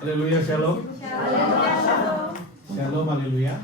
Haleluya, shalom. Shalom, haleluya.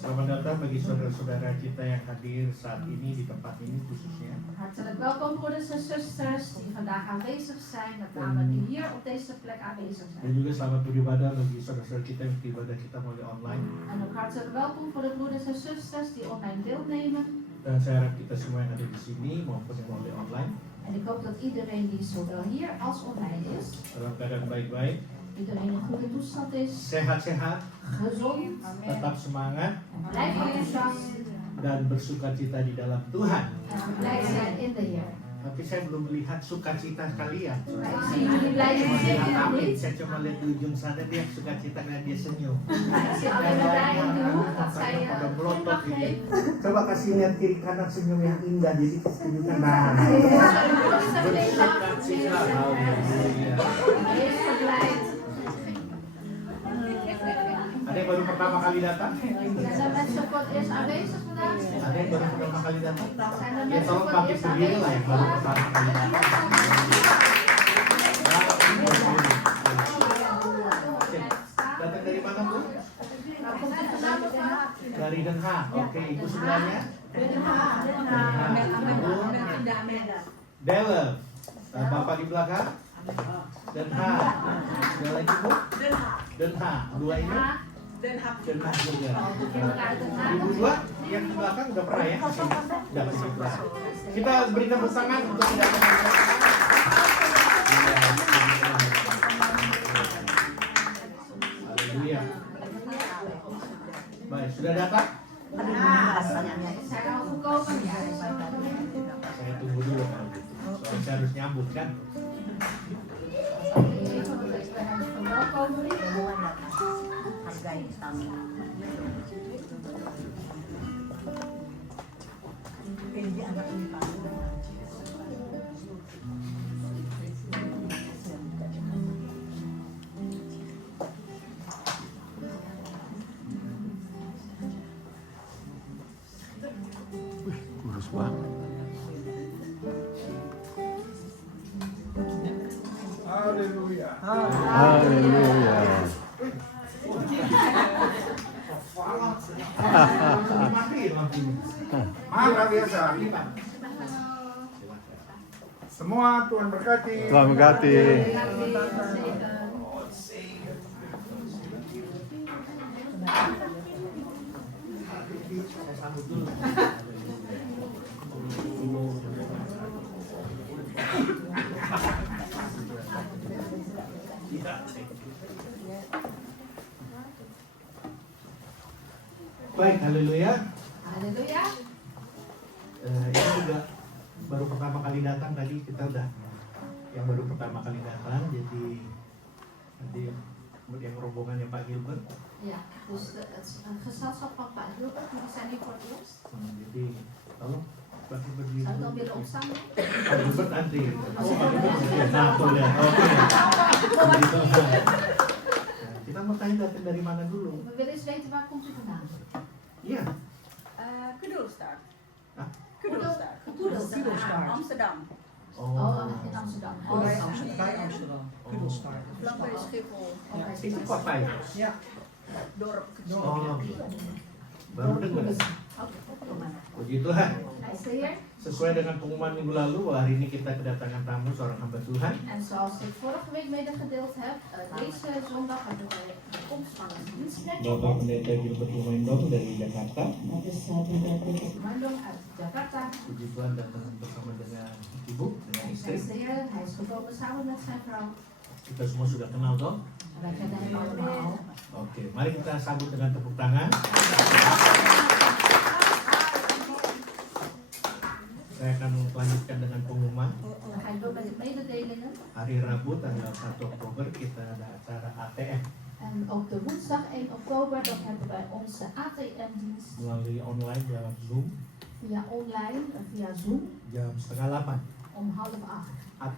Selamat datang bagi saudara-saudara kita yang hadir saat ini di tempat ini khususnya. Hartelijk welkom broeders en zusters die vandaag aanwezig zijn, met name die hier op deze plek aanwezig Dan zijn. juga selamat beribadah bagi saudara-saudara kita yang beribadah kita melalui online. En ook hartelijk welkom voor de broeders en zusters die online deelnemen. Dan saya harap kita semua yang ada di sini maupun yang melalui online En ik hoop dat iedereen die zowel hier als online is, dalam keadaan baik-baik, iedereen in goede toestand is, sehat-sehat, gezond, tetap semangat blijf enthousiast dan bersukacita di dalam Tuhan. en blij zijn in de Heer. Tapi saya belum melihat sukacita kalian. Maar ik zie jullie blij Cuma zijn lihat niet. amin, saya cuma lihat di ujung sana dia sukacita karena dia senyum. Ik zie alleen maar daar in de hoek dat zij Pada melotot glimlach gitu. heeft. Coba kasih lihat kiri kanan senyum yang indah jadi tunjukkan nah. Bersukacita. Haleluya. Wees verblijd. Ada yang baru pertama kali datang? Zijn mensen voor het eerst aanwezig vandaag? Ada yang baru pertama kali datang? Zijn er Ya mensen tolong voor het pakai eerst sendiri lah yang baru aanwezig? pertama kali datang. Datang dari mana Bu? Waar komt u vandaan mevrouw? Dari Den Haag. Oke, ibu sebelahnya? Den Haag. Delft. Bapak di belakang? Den Haag. Ada lagi Bu? Den Haag. Dua ini? Den Haag juga. Ibu dua yang di belakang udah pernah ya? Udah pernah. Kita berikan tepuk tangan untuk kedatangan. Haleluya. Baik, sudah datang? Zijn al gekomen? Ja, Saya tunggu dulu kan. Soalnya saya harus nyambung kan. even want ik ben hen verwelkomen. Kurus banget. Haleluya. Haleluya. Maha biasa. Semua Tuhan berkati. Tuhan berkati. Saya sambut dulu. Baik, haleluya. Halleluja. Ini juga baru pertama kali datang tadi kita udah yang baru pertama kali datang jadi nanti yang rombongannya Pak Gilbert. Ja, dus het gezelschap van Pak Gilbert, die zijn hier voor het eerst. Jadi tolong Pak Gilbert Zou ik dan dulu. willen opstaan? Pak Gilbert antri. Oh, Pak Gilbert. Nah, tuh lihat. Oke. Gitu. Nah, kita mau tanya datang dari mana dulu? We willen eens weten waar komt u vandaan? Iya. Kudelstad. Hah? Kudelstad. Kudelstad. Amsterdam. Oh, in Amsterdam. Oh, Bij in Amsterdam. Bij Amsterdam. Kudelstaart. Vlakbij Schiphol. Oké. Itu kota ya? Ja. Dorp. Oh, baru dengar. Puji Tuhan. Hij is hier. Sesuai dengan pengumuman minggu lalu bahwa hari ini kita kedatangan tamu seorang hamba Tuhan. En zoals ik vorige week medegedeeld heb, deze zondag hebben we de komst van een dienstknecht. Bapak Pendeta Gilbert Lumendong dari Jakarta. Dat is de Mandong uit Jakarta. Puji Tuhan datang bersama dengan ibu, dengan Hij istri. is hier. Hij is gekomen samen met zijn vrouw. Kita semua sudah kenal dong. En wij kennen hem allemaal. Oke, mari kita sambut dengan tepuk tangan. Saya akan melanjutkan dengan pengumuman. Dan ga ik door met de mededelingen. Hari Rabu tanggal 1 Oktober kita ada acara ATM En op de woensdag 1 oktober dan hebben wij onze ATM-dienst melalui online lewat Zoom via online, via Zoom, jam 7:30. om 7:30.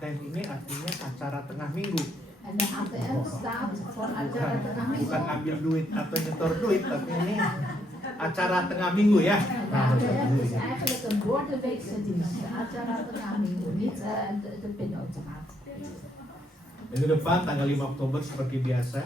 ATM ini artinya acara tengah minggu. En de ATM staat voor acara tengah minggu. Bukan ambil duit atau nyetor duit, tapi ini acara tengah minggu ya. En de ATM is eigenlijk een doordeweekse dienst. De acara tengah minggu, niet de pinautomaat. Minggu depan tanggal 5 Oktober seperti biasa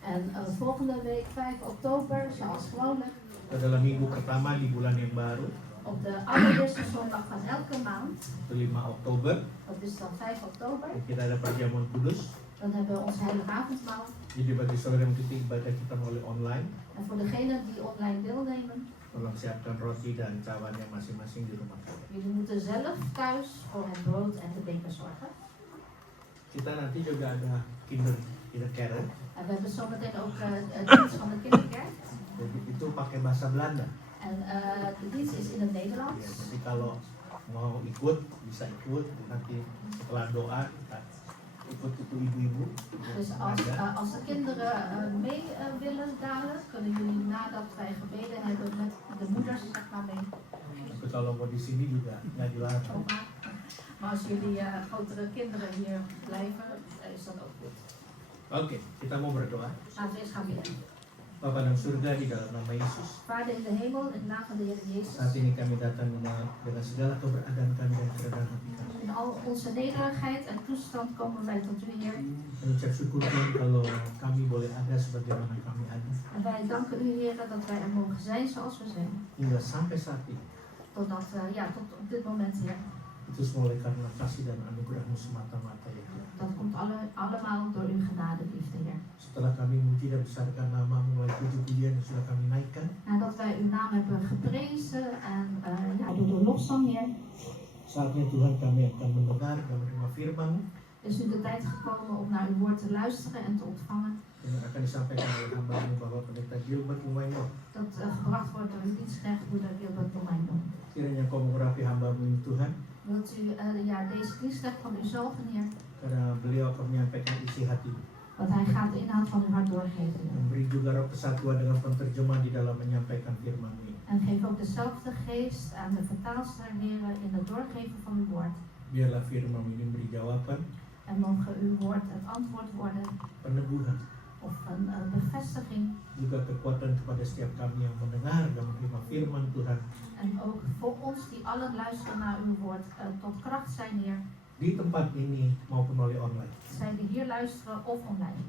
En volgende week 5 oktober, zoals gewoonlijk, adalah minggu pertama di bulan yang baru, op de allereerste zondag van elke maand, itu 5 Oktober. dat is dan 5 oktober, Kita ada perjamuan kudus. dan hebben we ons heilige avondmaal. Jadi bagi saudara yang mengikuti ibadah kita melalui online, En voor degenen die online deelnemen, tolong siapkan roti dan cawannya masing-masing di rumah kalian. jullie moeten zelf thuis voor het brood en de beker zorgen. Kita nanti juga ada kinderkeren. En we hebben zometeen ook dienst van de kinderkerk. Jadi itu pakai bahasa Belanda. En de dienst is in het Ya, Nederlands. jadi kalau mau ikut bisa ikut. Nanti setelah doa kita ikut itu ibu-ibu. Dus als de kinderen mee willen dadelijk, kunnen jullie nadat wij gebeden hebben met de moeders zeg maar mee. Tapi kalau mau di sini juga nggak dilarang. Oma. Maar als jullie grotere kinderen hier blijven, is dat ook goed. Oke, kita mau berdoa. Laten we eens gaan bidden. Bapa dalam surga, di dalam nama Yesus. Vader in de hemel, in de naam van de Heer Jezus. Saat ini kami datang dengan segala keberadaan kami dan kerendahan hati kami. In al onze nederigheid en toestand komen wij tot u, Heer. Mengucap syukur Tuhan kalau kami boleh ada sebagaimana kami ada. En wij danken u, Heer, dat wij er mogen zijn zoals we zijn. Hingga sampai saat ini. Totdat, tot op dit moment, Heer. Itu semua oleh karena kasih dan anugerah-Mu semata-mata ya Tuhan. Dat komt allemaal door uw genade, liefde, Heer. Setelah kami memuji dan besarkan nama-Mu melalui puji-pujian yang sudah kami naikkan, Nadat wij uw naam hebben geprezen en door de lofzang, Heer, saatnya Tuhan kami akan mendengar dan menerima firman-Mu is nu de tijd gekomen om naar uw woord te luisteren en te ontvangen. yang akan disampaikan oleh hamba-Mu Bapak Pendeta Gilbert Lumaino. Dat gebracht wordt door uw dienstknecht, broeder Gilbert Domeino. Kiranya Kau mengurapi hamba-Mu ini Tuhan, Wilt u deze dienstknecht van u zalven, Heer? karena beliau akan menyampaikan isi hati. Want hij gaat de inhoud van uw hart doorgeven, Heer. Memberi juga roh kesatuan dengan penterjemah di dalam menyampaikan firman-Mu ini. En geef ook dezelfde geest aan de vertaalster, Heer, in het doorgeven van uw woord. Biarlah firman ini memberi jawaban, En mogen uw woord het antwoord worden peneguhan, of een bevestiging. juga kekuatan kepada setiap kami yang mendengar dan menerima firman Tuhan En ook voor ons die allen luisteren naar uw woord tot kracht zijn, Heer. di tempat ini maupun melalui online. Zij die hier luisteren of online.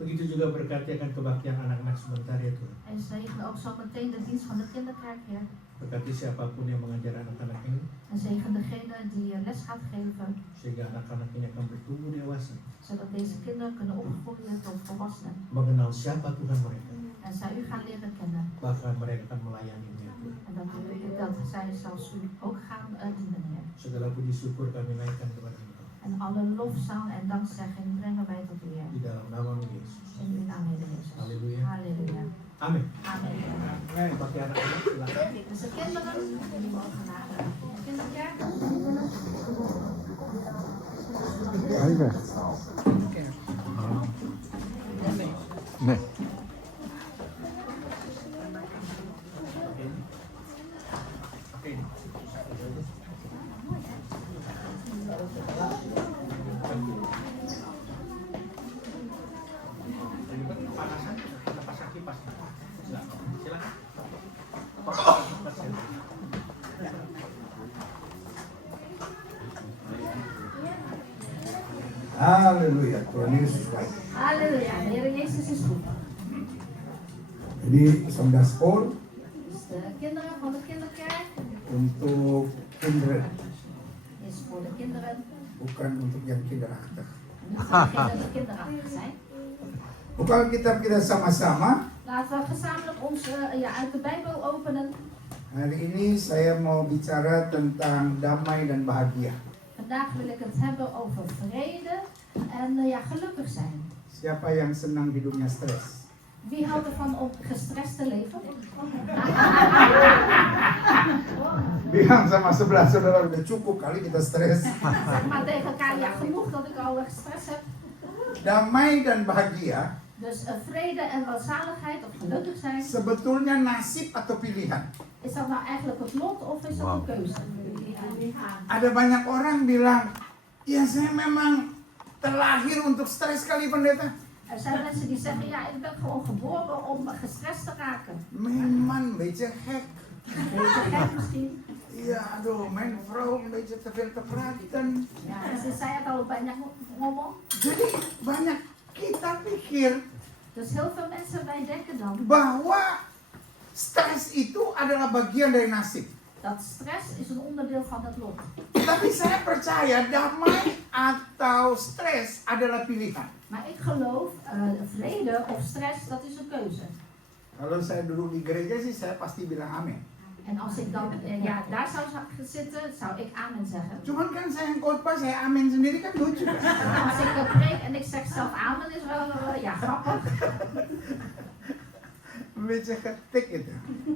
Begitu juga berkati akan kebaktian anak-anak sebentar ya Tuhan. En zegen ook zo meteen de dienst van de kinderkerk, Heer. Berkati siapapun yang mengajar anak-anak ini, En zegen degene die les gaat geven, sehingga anak-anak ini akan bertumbuh dewasa, zodat deze kinderen kunnen opgroeien tot volwassenen. mengenal siapa Tuhan mereka, En zij u gaan leren kennen. bahkan mereka akan melayani ya Tuhan. En dat zij zelfs u ook gaan dienen, Heer. Segala puji syukur kami naikkan kepada Engkau En alle lofzang en dankzegging brengen wij tot u, Heer. di dalam nama Yesus. In uw naam, Heer Jezus. Haleluya. Halleluja. Amin. Amen. Bagi anak-anak silakan. Dus de kinderen, jullie mogen naar de kinderkerk. Hij weg. Nee. Oke. Panasan, kita pasang kipas. Silakan. Haleluya, Tuhan Yesus baik. Halleluja, de Heer Jezus is goed. Jadi saudara sekolah Dus de kinderen van de kinderkerk untuk kinderen, is voor de kinderen. bukan untuk yang kinderachtig. En niet voor degenen die kinderachtig zijn. Bukan kita sama-sama. Laten we gezamenlijk ons uit de Bijbel openen. Hari ini saya mau bicara tentang damai dan bahagia. Vandaag wil ik het hebben over vrede en gelukkig zijn. Siapa yang senang hidupnya stres? Wie houdt ervan om gestrest te leven? Bilang sama sebelah saudara, udah cukup kali kita stres. Zeg maar tegen elkaar, ja genoeg dat ik al gestrest heb. Damai dan bahagia Dus vrede en welzaligheid of gelukkig zijn, sebetulnya nasib atau pilihan. is dat nou eigenlijk het lot of is dat een keuze? Ada banyak orang bilang, Ya saya memang terlahir untuk stres kali pendeta. Er zijn mensen die zeggen, ja, ik ben gewoon geboren om gestrest te raken. Mijn man een beetje gek. Een beetje gek misschien. Ja, aduh, mijn vrouw een beetje te veel te praten. Ja, ze zei het al banyak ngomong. Jadi banyak kita pikir Dus heel veel mensen, wij denken dan bahwa stres itu adalah bagian dari nasib. dat stress is een onderdeel van het lot. Tapi saya percaya damai atau stres adalah pilihan. Maar ik geloof, vrede of stress, dat is een keuze. Kalau saya duduk di gereja sih saya pasti bilang amin. En als ik dan daar zou zitten, zou ik amen zeggen. Cuman kan saya yang khotbah saya amin sendiri kan lucu kan? Als ik preek en ik zeg zelf amen, is wel grappig. Een beetje getik itu.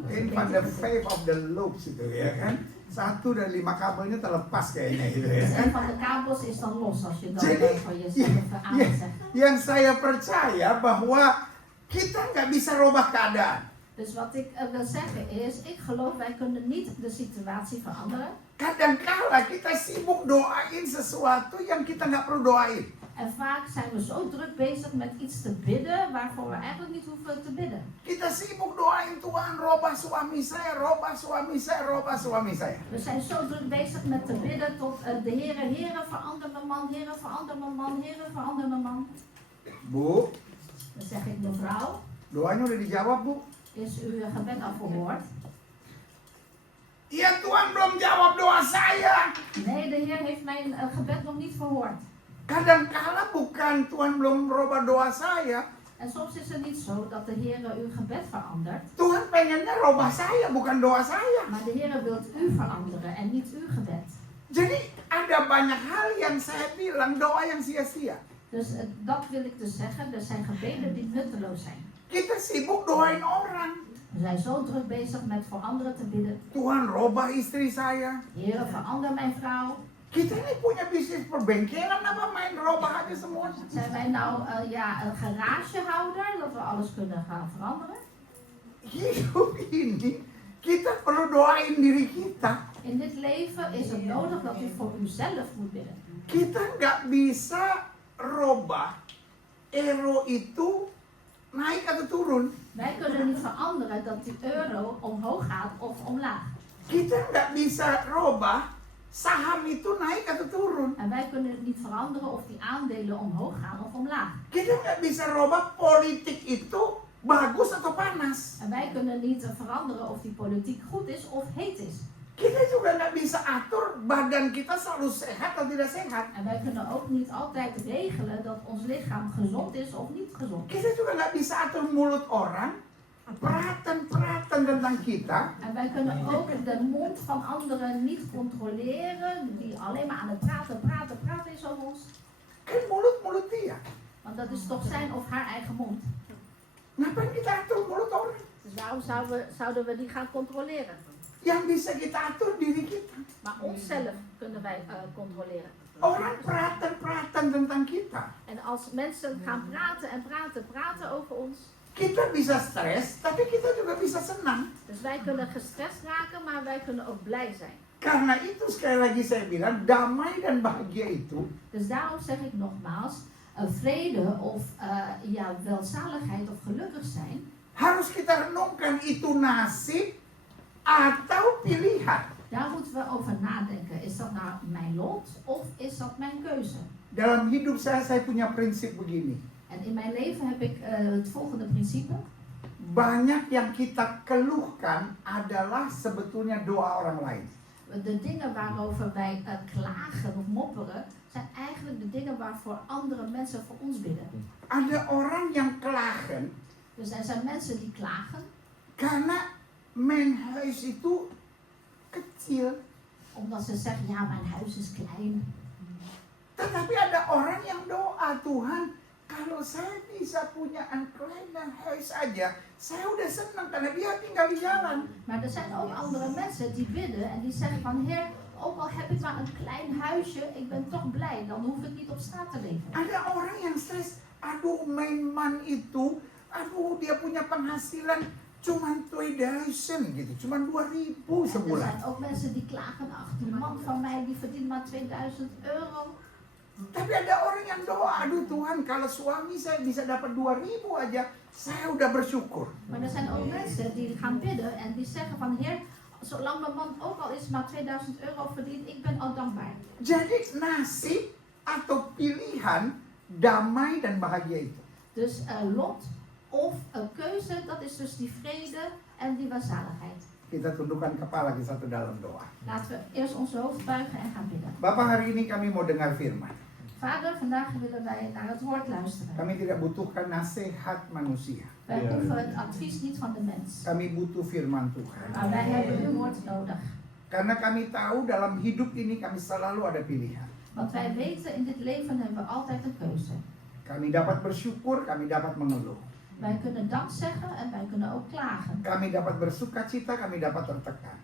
Een van de 5 of the loops itu ya kan. 1 dari 5 kabelnya terlepas kayaknya gitu ya Dus kan. een van de kabels is dan los als je dan Jadi, van jezelf amen zegt. yang saya percaya bahwa kita nggak bisa rubah keadaan. Dus wat ik wil zeggen is, ik geloof wij kunnen niet de situatie veranderen. Kadangkala kita sibuk doain sesuatu yang kita nggak perlu doain. En vaak zijn we zo druk bezig met iets te bidden waarvoor we eigenlijk niet hoeven te bidden. Kita sibuk doain Tuhan robah suami saya, robah suami saya, robah suami saya. We zijn zo druk bezig met te bidden tot de Heere, verander mijn man, Heere, verander mijn man, Heere, verander mijn man. Bu, Dan zeg ik, mevrouw, doanya udah dijawab bu? is uw gebed al verhoord? Iya Tuhan belum jawab doa saya. Nee, de Heer heeft mijn gebed nog niet verhoord. Kadangkala bukan Tuhan belum merubah doa saya. En soms is het niet zo dat de Heer uw gebed verandert. Tuhan pengennya robah saya, bukan doa saya. Maar de Heer wil u veranderen en niet uw gebed. Jadi ada banyak hal yang saya bilang doa yang sia-sia. Dus dat wil ik dus zeggen, er zijn gebeden die nutteloos zijn. Kita sibuk doain orang. We zijn zo druk bezig met voor anderen te bidden. Tuhan robah istri saya. Heer, verander mijn vrouw. Kita ini punya bisnis perbengkelan apa main robah aja semua? Zijn wij nou een garagehouder, dat we alles kunnen gaan veranderen? Hidup ini kita perlu doain diri kita. In dit leven is het nodig dat u voor uzelf moet bidden. Kita nggak bisa robah euro itu naik atau turun. Wij kunnen niet veranderen dat die euro omhoog gaat of omlaag. Kita nggak bisa robah saham itu naik atau turun. En wij kunnen het niet veranderen of die aandelen omhoog gaan of omlaag. Kita nggak bisa robah politik itu bagus atau panas. En wij kunnen niet veranderen of die politiek goed is of heet is. Kita juga nggak bisa atur badan kita selalu sehat atau tidak sehat. En wij kunnen ook niet altijd regelen dat ons lichaam gezond is of niet gezond. Kita juga nggak bisa atur mulut orang, praten tentang kita. En wij kunnen ook de mond van anderen niet controleren, die alleen maar aan het praten is over ons. Kan mulut dia. Want dat is toch zijn of haar eigen mond. Ngapain kita atur mulut orang? Dus waarom zouden we die gaan controleren? Yang bisa kita atur diri kita. Maar onszelf kunnen wij controleren. Orang praten tentang kita. En als mensen gaan praten over ons. Kita bisa stres, tapi kita juga bisa senang. Dus wij kunnen gestrest raken, maar wij kunnen ook blij zijn. Karena itu sekali lagi saya bilang, damai dan bahagia itu Dus daarom zeg ik nogmaals, vrede of welzaligheid of gelukkig zijn. harus kita renungkan itu nasib atau pilihan. Daar moeten we over nadenken. Is dat nou mijn lot of is dat mijn keuze? Dalam hidup saya punya prinsip begini. En in mijn leven heb ik het volgende principe. Banyak yang kita keluhkan adalah sebetulnya doa orang lain. De dingen waarover wij klagen of mopperen, zijn eigenlijk de dingen waarvoor andere mensen voor ons bidden. Ada orang yang klagen Dus er zijn mensen die klagen. karena mijn huis itu kecil. Omdat ze zeggen, ja, mijn huis is klein. Tetapi ada orang yang doa, Tuhan, kalau saya bisa punya een klein huis aja, saya udah senang karena dia tinggal di jalan. Maar er zijn ook andere mensen die bidden en die zeggen van, Heer, ook al heb ik maar een klein huisje, ik ben toch blij, dan hoef ik niet op straat te leven. Ada orang yang stres, aduh mijn man itu, aduh dia punya penghasilan cuma 2000 gitu, cuma 2000 En er sebulan. zijn ook mensen die klagen, ach, die man van mij die verdient maar €2000. Tapi ada orang yang doa, aduh Tuhan, kalau suami saya bisa dapat 2.000 aja, saya udah bersyukur. Maar er zijn ook mensen die gaan bidden en die zeggen van Heer, zolang mijn man ook al is maar 2000 euro verdient, ik ben al dankbaar. Jadi nasib atau pilihan damai dan bahagia itu. Dus lot of keuze, dat is dus die vrede en die welzaligheid. Kita tundukkan kepala kita satu dalam doa. Laten we eerst onze hoofd buigen en gaan bidden. Bapak, hari ini kami mau dengar firman. Vader, vandaag willen wij naar het woord luisteren. Kami tidak butuhkan nasihat manusia. Wij hoeven het advies niet van de mens. Kami butuh firman Tuhan. Maar wij hebben uw woord nodig. Karena kami tahu dalam hidup ini kami selalu ada pilihan. Want wij weten, in dit leven hebben we altijd een keuze. Kami dapat bersyukur, kami dapat mengeluh. Wij kunnen dank zeggen en wij kunnen ook klagen. Kami dapat bersukacita, kami dapat tertekan.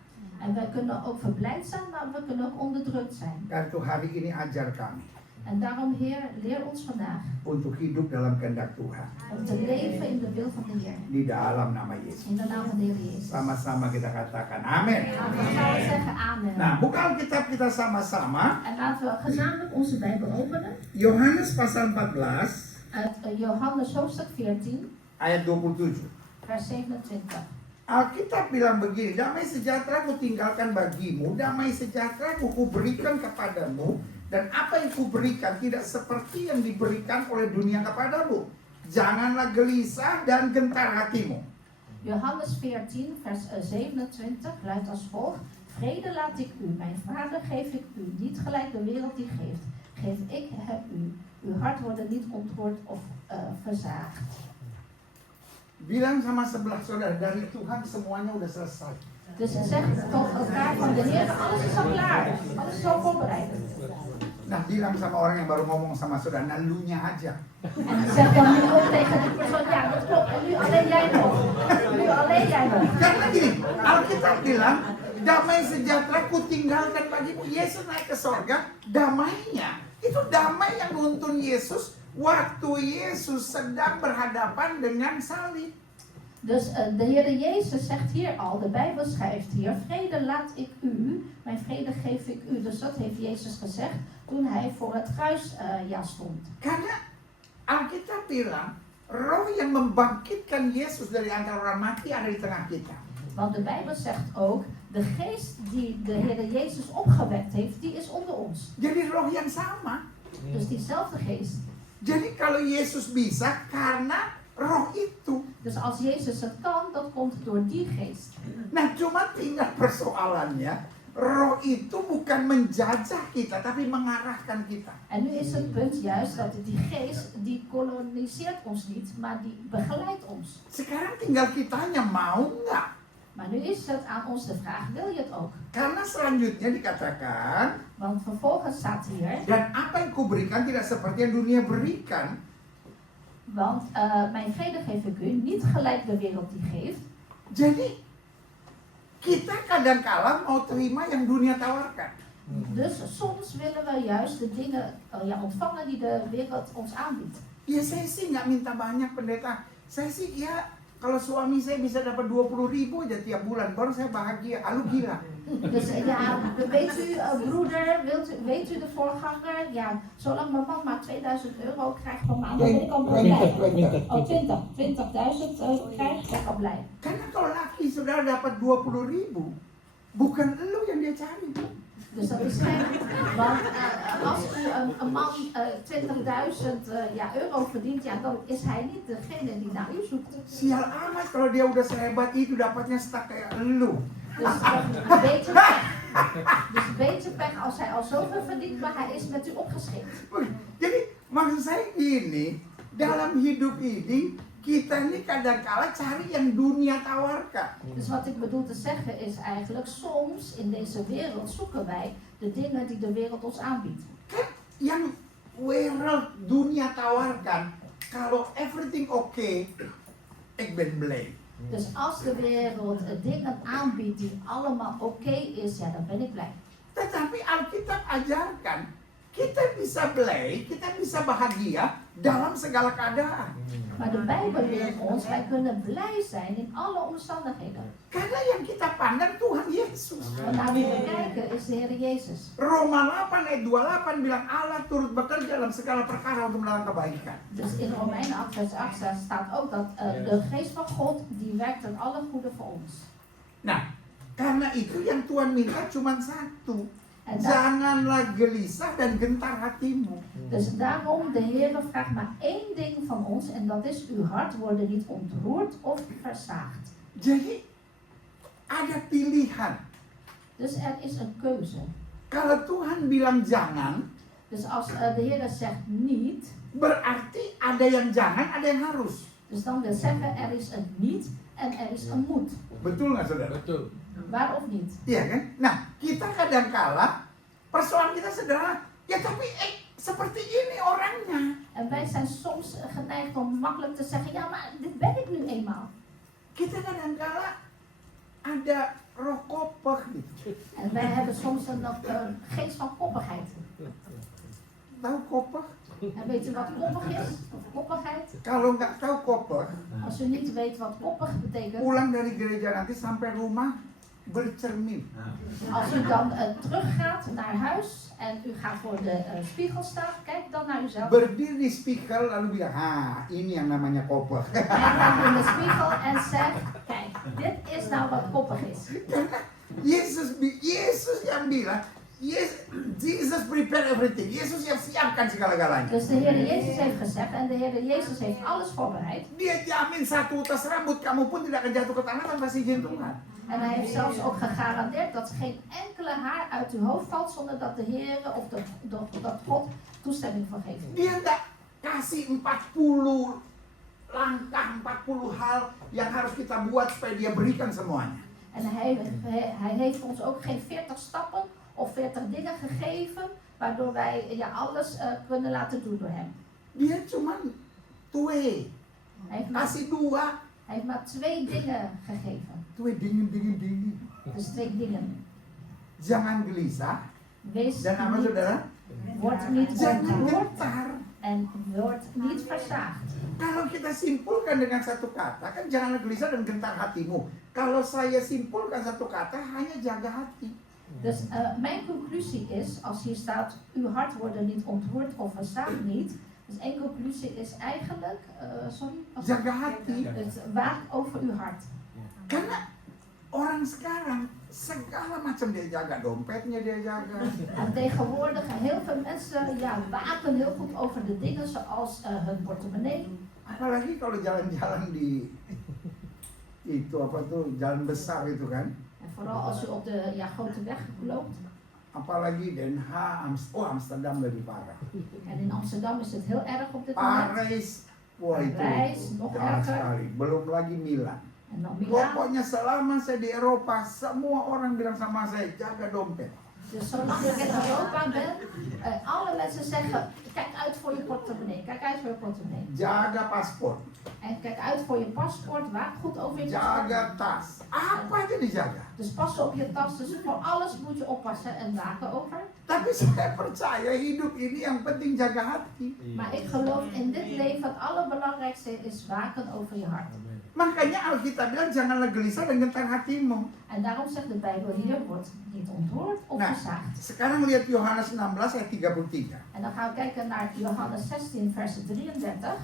En wij kunnen ook verblijd zijn, maar we kunnen ook onderdrukt zijn. Karena itu hari ini ajar kami En daarom, Heer, leer ons vandaag untuk hidup dalam kehendak Tuhan. om te leven in de wil van de Heer. Di dalam nama Yesus. In de naam van de Heer Jezus. Sama-sama kita katakan amin. Laten we samen zeggen amen. Nah, buka Alkitab kita sama-sama. En laten we gezamenlijk onze Bijbel openen. Yohanes pasal 14 Uit Johannes hoofdstuk 14, ayat 27. vers 27. Alkitab bilang begini, damai sejahtera ku tinggalkan bagimu, damai sejahtera ku berikan kepadamu, dan apa yang ku berikan tidak seperti yang diberikan oleh dunia kepadamu. Janganlah gelisah dan gentar hatimu. Johannes 14, vers 27 luidt als volgt. Vrede laat ik u, mijn vader geef ik u, niet gelijk de wereld die geeft. Geef ik hem u. Uw hart wordt niet ontroerd of verzaagd. Bilang sama sebelah saudara, dari Tuhan semuanya udah selesai. Dus zeg tot elkaar van de Heer, alles is al klaar. Alles is al voorbereid. Nah, bilang sama orang yang baru ngomong sama saudara, nah lunya aja. En zeg dan nu ook tegen die persoon, ja dat klopt, en nu alleen jij nog. Nu alleen jij nog. Karena gini, Alkitab bilang, damai sejahtera ku tinggalkan bagimu. Yesus naik ke sorga, damainya. Itu damai yang nuntun Yesus waktu Yesus sedang berhadapan dengan salib. Dus de Heer Jezus zegt hier al, de Bijbel schrijft hier, vrede laat ik u, mijn vrede geef ik u. Dus dat heeft Jezus gezegd toen hij voor het kruis stond. Karena Alkitab bilang, roh yang membangkitkan Yesus dari antara orang mati ada di tengah kita. Want de Bijbel zegt ook, de geest die de Heer Jezus opgewekt heeft, die is onder ons. Jadi roh yang sama. Dus diezelfde geest. Jadi kalau Yesus bisa karena roh itu. Dus als Jezus het kan, dat komt door die geest. Nah, cuma tinggal persoalannya, roh itu bukan menjajah kita, tapi mengarahkan kita. En nu is het punt juist dat die geest, die koloniseert ons niet, maar die begeleidt ons. Sekarang tinggal kitanya mau nggak? Maar nu is het aan ons de vraag, wil je het ook? Karena selanjutnya dikatakan, Want vervolgens staat hier, dan apa yang kuberikan tidak seperti yang dunia berikan. want mijn vrede geef ik u, niet gelijk de wereld die geeft. Jadi, kita kadang-kala mau terima yang dunia tawarkan. Dus soms willen we juist de dingen ontvangen die de wereld ons aanbiedt. Ya saya sih nggak minta banyak pendeta. Saya sih ya kalau suami saya bisa dapat 20.000 aja tiap bulan, baru saya bahagia. Alu gila. Dus ja, weet u broeder, weet u de voorganger? Ja, zolang mijn man maar 2000 euro krijgt per maand, dan ben ik al blij. Oh, 20.000 krijgt, ben ik al blij. Karena kalau laki saudara dapat 20.000, bukan elu yang dia cari. Dus dat is geen, want als u een man 20.000 euro verdient, ja, dan is hij niet degene die naar u zoekt. Sial amat kalau dia udah sehebat itu dapatnya stuck kayak elu. Dus een beetje pech. Dus een beetje pech als hij al zoveel verdient, maar hij is met u opgeschikt. Jadi maksud saya gini, dalam hidup ini kita ini kadang-kala cari yang dunia tawarkan. Dus wat ik bedoel te zeggen is eigenlijk, soms in deze wereld zoeken wij de dingen die de wereld ons aanbiedt. Kan yang wereld dunia tawarkan, kalau everything okay, ik ben blij. Dus als de wereld dingen aanbiedt die allemaal oké is, ja, dan ben ik blij. Tetapi Alkitab ajarkan, kita bisa blij, kita bisa bahagia dalam segala keadaan. Maar de Bijbel leert ons, wij kunnen blij zijn in alle omstandigheden. Karena yang kita pandang Tuhan Yesus. En naar wie we kijken is de Heer Jezus. Roma 8 ayat 28 bilang Allah turut bekerja dalam segala perkara untuk melakukan kebaikan. Dus in Romeinen 8 vers 8 staat ook dat de geest van God, die werkt in alle goede voor ons. Nah, karena itu yang Tuhan minta cuma satu. En Janganlah gelisah dan gentar hatimu. dus daarom, de Heer vraagt maar één ding van ons en dat is uw hart worden niet ontroerd of versaagd. Jadi ada pilihan. Dus er is een keuze. Kalau Tuhan bilang jangan, Dus als de Heer zegt niet, berarti ada yang jangan, ada yang harus. dus dan wil zeggen er is een niet en er is een moet. Betul nggak saudara? Betul. Waar of niet? Iya kan? Nah, kita kadangkala persoalan kita sederhana. Ya tapi seperti ini orangnya. En wij zijn soms geneigd om makkelijk te zeggen, ja maar dit ben ik nu eenmaal. Kita kadangkala ada roh kopeh gitu. En wij hebben soms een geest van koppigheid. Tahu kopeh? En weet u wat koppig is? Of koppigheid? Kalau nggak tahu kopeh, Als u niet weet wat koppig betekent, pulang dari gereja nanti sampai rumah bercermin. als u dan teruggaat naar huis en u gaat voor de spiegel staan, kijk dan naar uzelf. Berdiri di spiegel lalu bilang, ini yang namanya kopeh. Kijk dan in de spiegel en zeg, kijk, dit is nou wat koppig is. Karena Yesus yang bilang, Jesus prepare everything. Yesus yang siapkan segala-galanya. Dus de Heer Jezus heeft gezegd en de Heer Jezus heeft alles voorbereid. Dia jamin satu utas rambut kamu pun tidak akan jatuh ke tanah tanpa izin Tuhan. En hij heeft zelfs ook gegarandeerd dat geen enkele haar uit uw hoofd valt zonder dat de Heer of dat God toestemming voor geeft. Dia nggak kasih 40 langkah, 40 hal yang harus kita buat supaya dia berikan semuanya. En hij heeft ons ook geen 40 stappen of 40 dingen gegeven waardoor wij alles kunnen laten doen door hem. Dia cuma twee, Hij heeft maar, kasih dua, hij heeft maar 2 dingen gegeven. twee dingin. Dus 2 dingen. Jangan gelisah Wees dan apa niet, saudara? word niet Jangan ontroerd gentar. en word niet versaagd. Kalau kita simpulkan dengan satu kata, kan janganlah gelisah dan gentar hatimu. Kalau saya simpulkan satu kata, hanya jaga hati. Dus mijn conclusie is, als hier staat, uw hart wordt niet ontroerd of versaagd niet. Dus één conclusie is eigenlijk, Jaga hati. het waakt over uw hart. Karena orang sekarang segala macam dia jaga, dompetnya dia jaga. En tegenwoordig heel veel mensen waken heel goed over de dingen zoals hun portemonnee. Apalagi kalau jalan-jalan di itu apa tuh jalan besar itu kan. En vooral als u op de grote weg loopt. Apalagi Den Haag, Amsterdam lebih parah. En in Amsterdam is het heel erg op dit moment. Paris, wah itu Parijs, nog jalan erger. sekali. Belum lagi Milan. En dan Milaan. Pokoknya selama saya di Eropa, semua orang bilang sama saya, jaga dompet. Dus zolang ik in Europa ben, alle mensen zeggen, kijk uit voor je portemonnee, kijk uit voor je portemonnee. Jaga paspor, En kijk uit voor je paspoort, waak goed over je paspoort. jaga tas. Apa aja dijaga. Dus pas op je tas, dus voor alles moet je oppassen en waken over. Tapi saya percaya hidup ini yang penting jaga hati. Maar ik geloof in dit leven, het allerbelangrijkste is waken over je hart. Makanya Alkitab bilang janganlah gelisah dan gentar hatimu. En daarom zegt de Bijbel, hier wordt niet ontroerd of Nah, versaagd. sekarang lihat Yohanes 16 ayat 33. En dan gaan we kijken naar Johannes 16 vers 33.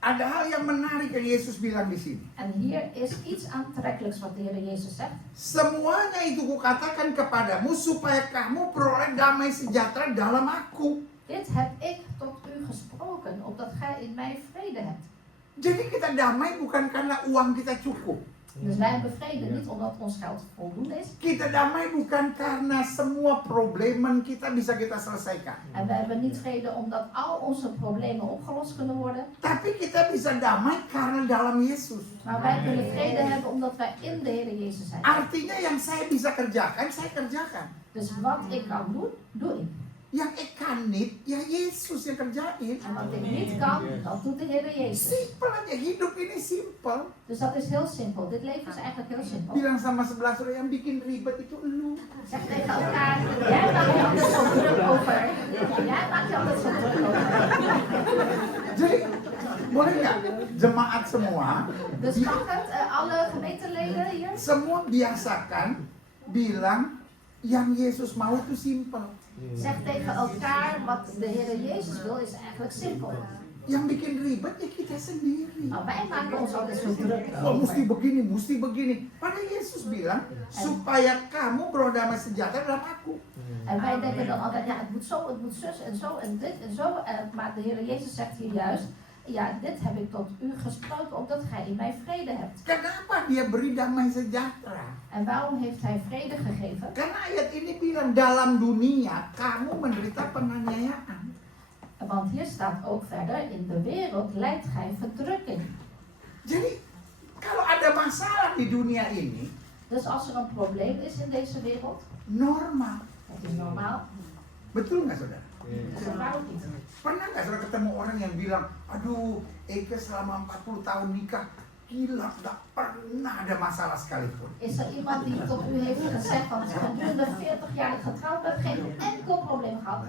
Ada hal yang menarik yang Yesus bilang di sini. En hier is iets aantrekkelijks wat de Heer Jezus zegt. Semuanya itu kukatakan kepadamu supaya kamu peroleh damai sejahtera dalam aku. Dit heb ik tot u gesproken, opdat gij in mij vrede hebt. Jadi kita damai bukan karena uang kita cukup. Dus wij hebben vrede niet omdat ons geld voldoende is. Kita damai bukan karena semua problemen kita bisa kita selesaikan. En we hebben niet vrede omdat al onze problemen opgelost kunnen worden. Tapi kita bisa damai karena dalam Yesus. Maar wij kunnen vrede hebben omdat wij in de Heer Jezus zijn. Artinya yang saya bisa kerjakan, saya kerjakan. Dus wat ik kan doen, doe ik. Yang ik kan niet, ya Yesus yang kerjain. En wat ik niet kan, dat doet de Heer Jezus. Simpel aja, hidup ini simpel. Dus dat is heel simpel. Dit leven is eigenlijk heel simpel. Bilang sama sebelah saudara yang bikin ribet itu lu. Zeg tegen elkaar, jij maakt je altijd zo druk over. Jij maakt je altijd zo druk over. Jadi, boleh nggak jemaat semua, Dus mag het, alle gemeenteleden hier? semua biasakan bilang yang Yesus mau itu simple. Zeg tegen elkaar wat de Heer Jezus wil is eigenlijk simpel. Yang bikin ribet ya kita sendiri. Nou, wij maken ons altijd zo druk Oh, mesti over. begini, mesti begini. Padahal Yesus bilang supaya kamu berdamai sejahtera dalam aku. En wij denken dan altijd, ja, het moet zo, het moet zus en zo en dit en zo. Maar de Heer Jezus zegt hier juist, ja, dit heb ik tot u gesproken, opdat gij in mij vrede hebt. Kenapa dia beri damai sejahtera? En waarom heeft hij vrede gegeven? Karena ayat ini bilang dalam dunia kamu menderita penganiayaan. Want hier staat ook verder, in de wereld lijdt gij verdrukking. Jadi kalau ada masalah di dunia ini Dus als er een probleem is in deze wereld, normal. dat is normaal, Betul nggak saudara? dat is normaal niet. Pernah nggak saudara ketemu orang yang bilang, aduh, Eke selama 40 tahun nikah, gila, nggak pernah ada masalah sekalipun. Is er iemand die tot u heeft gezegd van gedurende 40 jaar dat getrouwd bent, geen enkel probleem gehad?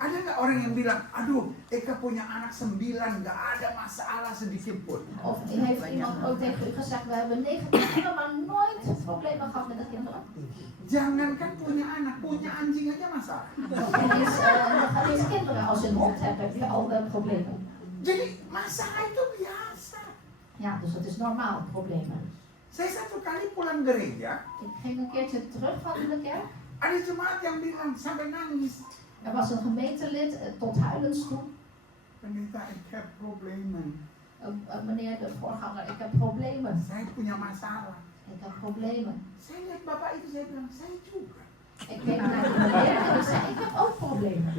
Ada nggak orang yang bilang, aduh, Eka punya anak 9, nggak ada masalah sedikit pun. Of heeft iemand ook tegen u gezegd, we hebben 9 kinderen, maar nooit problemen gehad met de kinderen? Jangankan punya anak, punya anjing aja masalah. Nog eens kinderen, als je een hond hebt, heb je al problemen. Jadi masalah itu biasa. Ja, dus dat is normaal, problemen. Saya satu kali pulang gereja, Ik ging een keertje terug van de kerk. ada jemaat yang bilang sampai nangis, Er was een gemeentelid tot huilens toe. pendeta, ik heb problemen. Meneer de voorganger, ik heb problemen. Saya punya masalah. Ik heb problemen. Saya lihat bapak itu, saya bilang, saya juga. Ik keek naar de meneer en ik zei, ik heb ook problemen.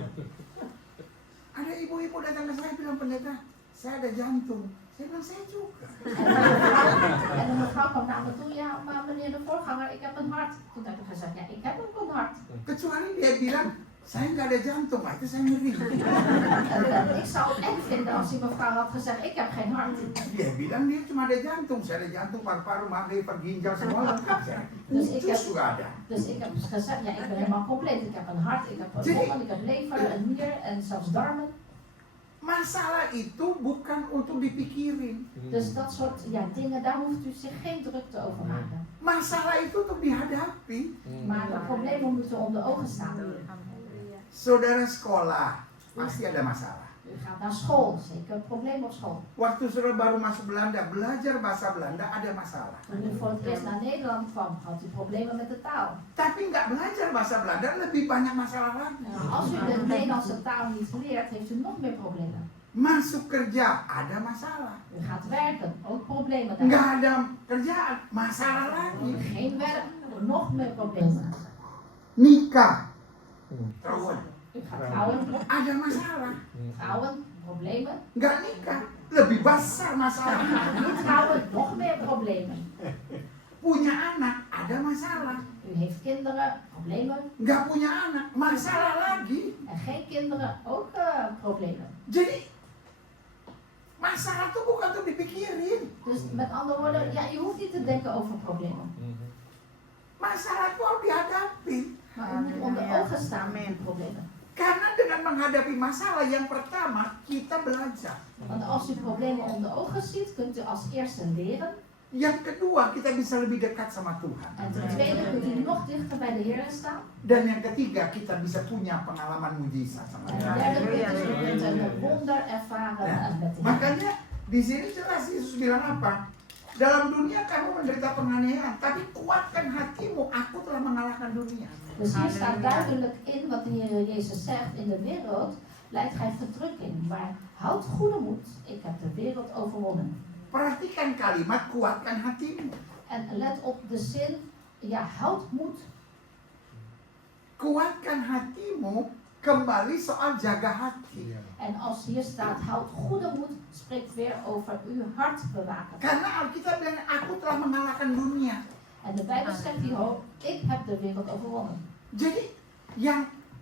Ada ibu-ibu datang ke saya bilang, pendeta, saya ada jantung. Saya bilang, saya juga. En de mevrouw kwam naar me toe, ja, maar meneer de voorganger, ik heb een hart. Toen heb ik gezegd, ja, ik heb ook een hart. Kecuali dia bilang, saya nggak ada jantung, itu saya ngeri. Ik zou het eng vinden als die mevrouw had gezegd, ik heb geen hart. Dia bilang dia cuma ada jantung, saya ada jantung, paru-paru, maag, ginjal, semua lengkap saya. Dus ik Usus heb, juga ada. dus ik heb gezegd, ja, ik ben helemaal compleet. Ik heb een hart, ik heb een longen, ik heb lever, een nier en zelfs darmen. Masalah itu bukan untuk dipikirin. Dus dat soort dingen, daar hoeft u zich geen drukte over maken. Masalah itu untuk dihadapi. Maar de problemen moeten onder ogen staan. Saudara sekolah, pasti ada masalah. U gaat naar school, zeker een probleem op school. Waktu saudara baru masuk Belanda, belajar bahasa Belanda, ada masalah. Toen u voor het eerst naar Nederland kwam, had u problemen met de taal. Tapi nggak belajar bahasa Belanda, lebih banyak masalah lagi. Nou, als u de Nederlandse taal niet leert, heeft u nog meer problemen. Masuk kerja, ada masalah. U gaat werken, ook problemen Nggak daar. ada kerjaan, masalah lagi. Geen werk, nog meer problemen. Nikah, trouwen, U gaat trouwen, ada masalah. trouwen, problemen. Nggak nikah, lebih besar masalahnya. Niet trouwen, nog meer problemen. Punya anak, ada masalah. U heeft kinderen, problemen. Nggak punya anak, masalah lagi. En geen kinderen, ook problemen. Jadi masalah itu bukan untuk dipikirin. Dus met andere woorden, ja, je hoeft niet te denken over problemen. Masalah itu harus dihadapi. Maar u moet onder ogen staan met die problemen. Karena dengan menghadapi masalah yang pertama kita belajar. Want als u problemen onder ogen ziet, kunt u als eerste leren. Yang kedua kita bisa lebih dekat sama Tuhan. En ten tweede kunt u nog dichter bij de Heer staan. Dan yang ketiga kita bisa punya pengalaman mujizat sama En ten Tuhan. derde kunt u een wonder ervaren met de Heer. Makanya di sini jelas Yesus bilang apa? Dalam dunia kamu menderita penganiayaan, tapi kuatkan hatimu, aku telah mengalahkan dunia. Dus hier staat duidelijk in wat de Heer Jezus zegt, in de wereld lijdt gij verdrukking, maar houd goede moed, ik heb de wereld overwonnen. Perhatikan kalimat kuatkan hatimu. En let op de zin, ja, houd moed. Kuatkan hatimu kembali soal jaga hati. En als hier staat, houd goede moed, spreekt weer over uw hart bewaken. Karena Alkitab bilang aku telah mengalahkan dunia. En de Bijbel zegt hier ook, ik heb de wereld overwonnen. Jadi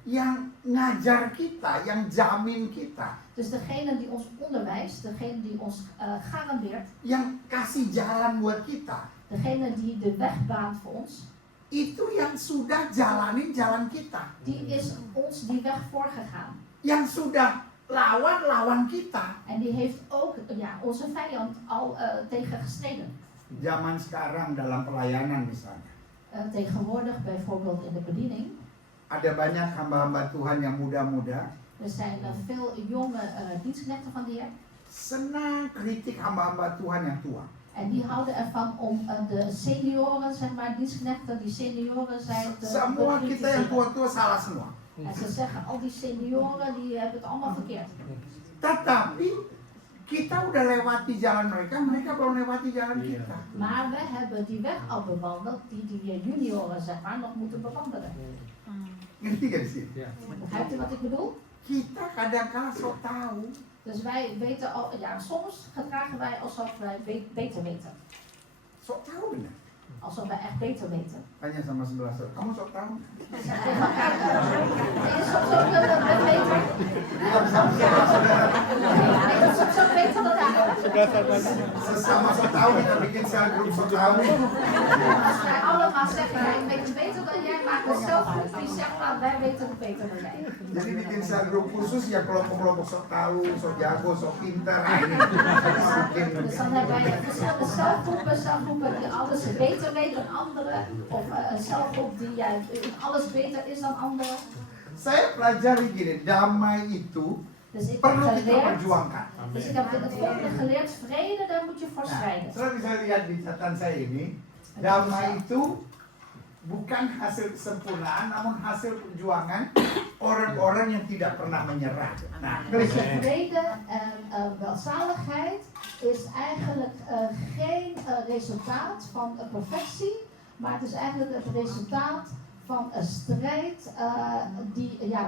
yang ngajar kita, yang jamin kita, Dus degene die ons onderwijst, degene die ons garandeert, yang kasih jalan buat kita, degene die de weg baant voor ons, itu yang sudah jalanin jalan kita. die is ons die weg voorgegaan. Yang sudah lawan kita. En die heeft ook onze vijand al tegen gestreden. Zaman sekarang dalam pelayanan misalnya, Tegenwoordig bijvoorbeeld in de bediening. ada banyak hamba-hamba Tuhan yang muda-muda Er zijn veel jonge dienstknechten van de Heer. senang kritik hamba-hamba Tuhan yang tua. En die houden ervan om de senioren, zeg maar, dienstknechten die senioren zijn, te Semua kita yang bekritiseren. tua-tua salah semua. En ze zeggen, al die senioren die hebben het allemaal verkeerd. Tetapi kita udah lewati jalan mereka, mereka belum lewati jalan Iya. kita. Maar we hebben die weg al bewandeld die junioren, zeg maar, nog moeten bewandelen. Ngerti gak sih? Begrijpt u wat ik bedoel? Kita kadang-kala sok tahu. Dus wij weten al, soms gedragen wij alsof wij beter weten. Sok tahu benar. Alsof wij echt beter weten. Tanya sama sebelah saudara, kamu sok tahu? Zeg tegen elkaar, ben je soms ook beter? Kita bersama saudara. Ben je soms ook beter dan daar? Sesama sok tahu kita bikin sel grup sok tahu. Als wij allemaal zeggen, ik weet het beter dan jij, maar een zelfgroep die zegt, nou, wij weten het beter dan jij. Jadi bikin sel grup khusus ya kelompok-kelompok sok tahu, sok jago, sok pintar. Nah, ini bikin. Dus dan hebben wij verschillende celgroepen die alles beter weten dan anderen. Of een celgroep die in alles beter is dan anderen. Saya pelajari gini, damai itu Dus ik heb perlu kita geleerd, perjuangkan. dus ik heb in het volgende geleerd, vrede, daar moet je voor Nah, strijden. saudara bisa lihat di catatan saya ini, damai itu bukan hasil kesempurnaan, namun hasil perjuangan orang-orang yang tidak pernah menyerah. Nah, Dus klik. vrede en welzaligheid is eigenlijk geen resultaat van een perfectie, maar het is eigenlijk het resultaat van een strijd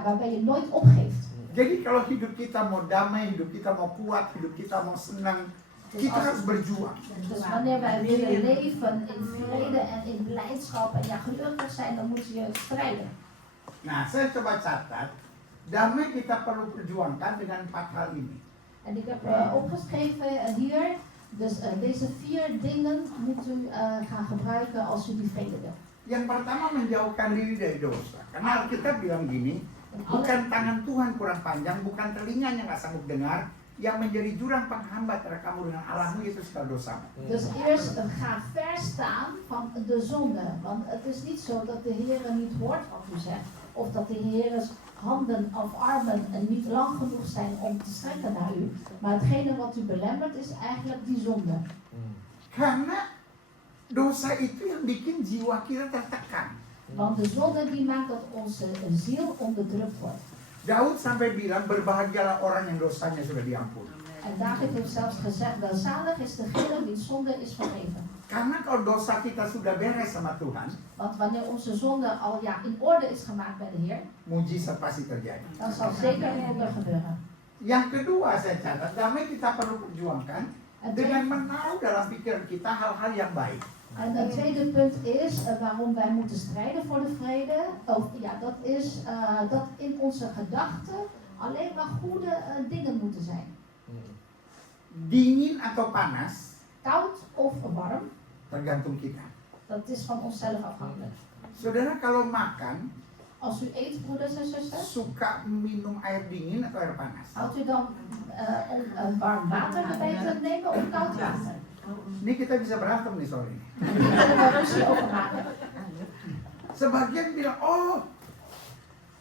waarbij je nooit opgeeft. Jadi kalau hidup kita mau damai, hidup kita mau kuat, hidup kita mau senang, kita harus berjuang. Dus wanneer wij willen leven in vrede en in blijdschap en gelukkig zijn, dan moet je strijden. Nah, saya coba catat, damai kita perlu perjuangkan dengan 4 hal ini. En ik heb opgeschreven hier, dus deze 4 dingen moet u gaan gebruiken als u die vrede wilt. Yang pertama menjauhkan diri dari dosa. Karena Alkitab bilang gini, bukan tangan Tuhan kurang panjang, bukan telinganya nggak sanggup dengar, yang menjadi jurang penghambat antara kamu dengan Allahmu itu segala dosamu. Dus eerst ga ver staan van de zonde. Want het is niet zo dat de Heer niet hoort wat u zegt. Of dat de Heer's handen of armen niet lang genoeg zijn om te strekken naar u. Maar hetgene wat u belemmert is eigenlijk die zonde. Karena dosa itu yang bikin jiwa kita tertekan. Want de zonde die maakt dat onze ziel onderdrukt wordt. Daud sampai bilang berbahagialah orang yang dosanya sudah diampuni. En David heeft zelfs gezegd, welzalig is degene wiens zonde is vergeven. Karena kalau dosa kita sudah beres sama Tuhan, Want wanneer onze zonde al in orde is gemaakt bij de Heer, mujizat pasti terjadi. dan zal zeker een wonder gebeuren. Yang kedua saya catat, damai kita perlu perjuangkan En dengan menaruh dalam pikiran kita hal-hal yang baik. En het tweede punt is waarom wij moeten strijden voor de vrede. Dat is dat in onze gedachten alleen maar goede dingen moeten zijn. Dingin atau panas, Koud of warm, tergantung kita. dat is van onszelf afhankelijk. Saudara kalau makan, Als u eet, broeders en zusters, suka minum air dingin atau air panas? houdt u dan om warm water erbij te nemen of koud water? Ini kita bisa berantem nih sore ini. En hier kunnen we ruzie over maken. Sebagian bilang, oh,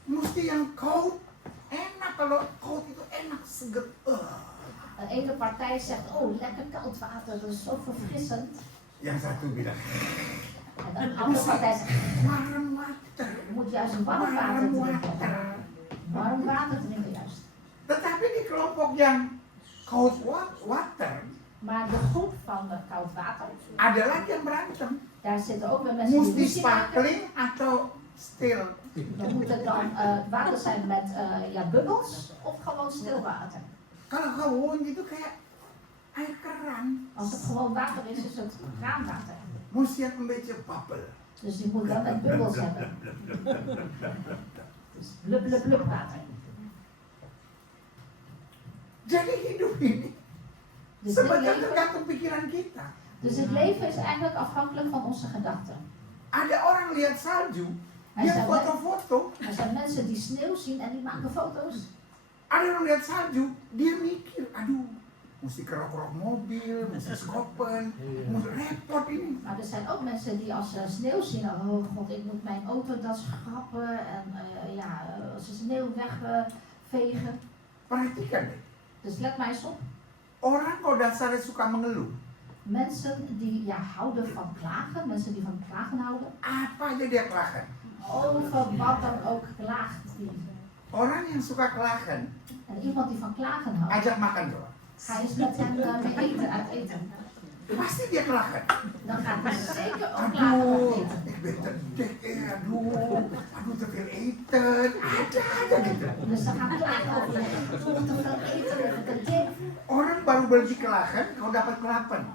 mesti yang koud. Enak kalau koud itu enak, seger. Een ene partij zegt, oh lekker koud water, dat is zo verfrissend. Yang satu bilang, En dan de andere partij zegt, warm water. je moet juist warm water drinken. Warm water drinken juist. Tetapi di kelompok yang cold water, Maar de groep van koud water, ada lagi yang berantem. daar zitten ook weer mensen die Mesti ruzie maken. sparkling atau still. Dan moet het dan water zijn met bubbels of gewoon stil water. Kalau gewoon gitu kayak air keran. Als het gewoon water is, is het kraanwater. Mesti yang een beetje bubble. Dus die moet dan met bubbels hebben. Dus blub blub blub water. Jadi hidup ini Dus, sebenarnya tergantung pikiran kita. dus het leven is eigenlijk afhankelijk van onze gedachten. Ada orang lihat salju, dia foto-foto. Er zijn mensen die sneeuw zien en die maken foto's. Ada orang orang lihat salju, dia mikir, aduh, mesti kerok-kerok mobil, mesti skopen, mesti repot ini. Maar er zijn ook mensen die als ze sneeuw zien, oh god, ik moet mijn auto dat schrappen en als ze sneeuw wegvegen. Perhatikan deh, Dus let maar eens op. orang kalau dasarnya suka mengeluh, Mensen die houden van klagen, mensen die van klagen houden, apa aja dia klagen. over wat dan ook klaagt die. Orang yang suka klagen, En iemand die van klagen houdt, ajak makan doang. ga eens met hem mee eten, uit eten. Pasti dia klagen. Dan gaat hij zeker ook klagen van Aduh, eten. ik ben te dik, aduh te veel eten, ada aja gitu. Dus ze gaan klagen over te veel eten, even te dik. Orang baru berhenti klagen, kau dapat kelapen.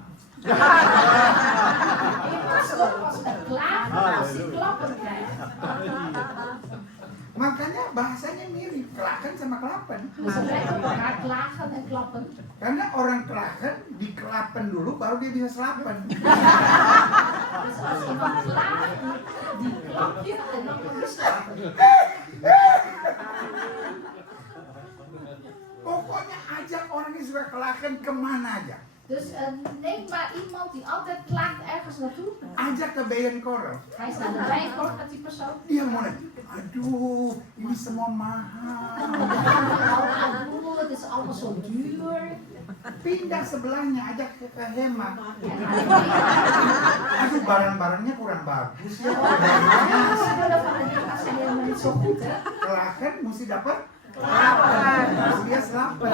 Iemand stopt pas met klagen als hij klappen krijgt. Makanya bahasanya mirip, klagen sama kelapen. Dus ze lijken op elkaar klagen en klappen. Karena orang klagen, dikelapen dulu baru dia bisa selapen. Dus als iemand klaagt, die klap je en dan moet je slapen. Pokoknya ajak orang yang suka klagen kemana aja. Dus neem maar iemand die altijd klaagt ergens naartoe. Ajak ke Bijenkorf. Hij is naar de bijenkorf met die persoon. Dia mulai, aduh ini semua mahal. Aduh, het is allemaal zo duur. Pindah sebelahnya, ajak ke Hema. En hij Aduh barang-barangnya kurang bagus ya. spullen van de Hema zijn helemaal niet zo goed, hè? Klagen mesti dapat kelapen. Baru dia selapen.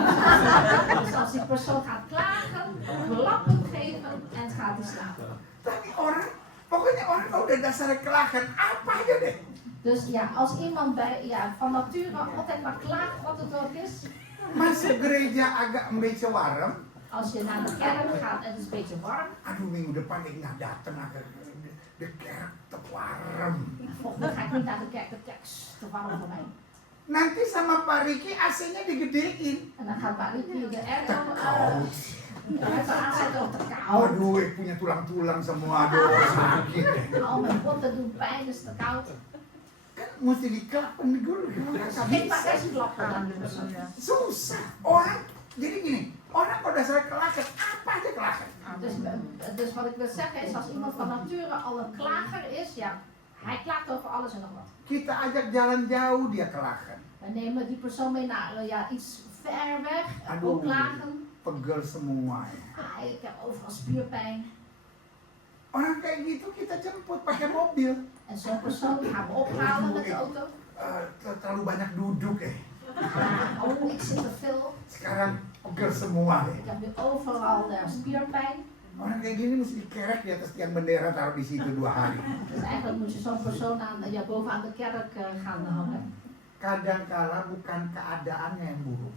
Dus als die persoon gaat klagen, klappen geven en gaat hij slapen. Tapi orang, pokoknya orang kalau udah dasarnya klagen, apa aja deh. Dus als iemand van nature altijd maar klaagt wat het ook is. Masuk gereja agak een beetje warm. Als je naar de kerk gaat en het is een beetje warm. Aduh minggu depan ik nggak datang de kerk te warm. Volgende week ga ik niet naar de kerk, de kerk is te warm voor mij. Nanti sama Pak Riki AC-nya digedein. En dan gaat Bariki de airco Koud. aanzetten op de kou. Aduh, ik punya tulang-tulang semua. Aduh, sakit deh. Al mijn botten doen pijn, is te koud. Kan mesti dikelapen dulu. Nggak Geef maar bisa. eens klappen aan de persoon. Susah. Orang, jadi gini, orang kalau dasarnya klagen, apa aja klagen. Dus wat ik wil zeggen is, als iemand van nature al een klager is, hij klaagt over alles en nog wat. Kita ajak jalan jauh, dia klagen. We nemen die persoon mee naar iets ver weg, Aduh. ook klagen. Pegel semua ya. Ik heb overal spierpijn. Orang kayak gitu kita jemput pakai mobil. En zo'n persoon gaan we ophalen met de auto. Terlalu banyak duduk Ik zit te veel. Sekarang pegel semua Ik heb nu overal spierpijn. Orang kayak gini mesti dikerek di atas tiang bendera, taruh di situ 2 hari. Dus eigenlijk moet je zo'n persoon bovenaan de kerk gaan hangen. Kadangkala bukan keadaannya yang buruk.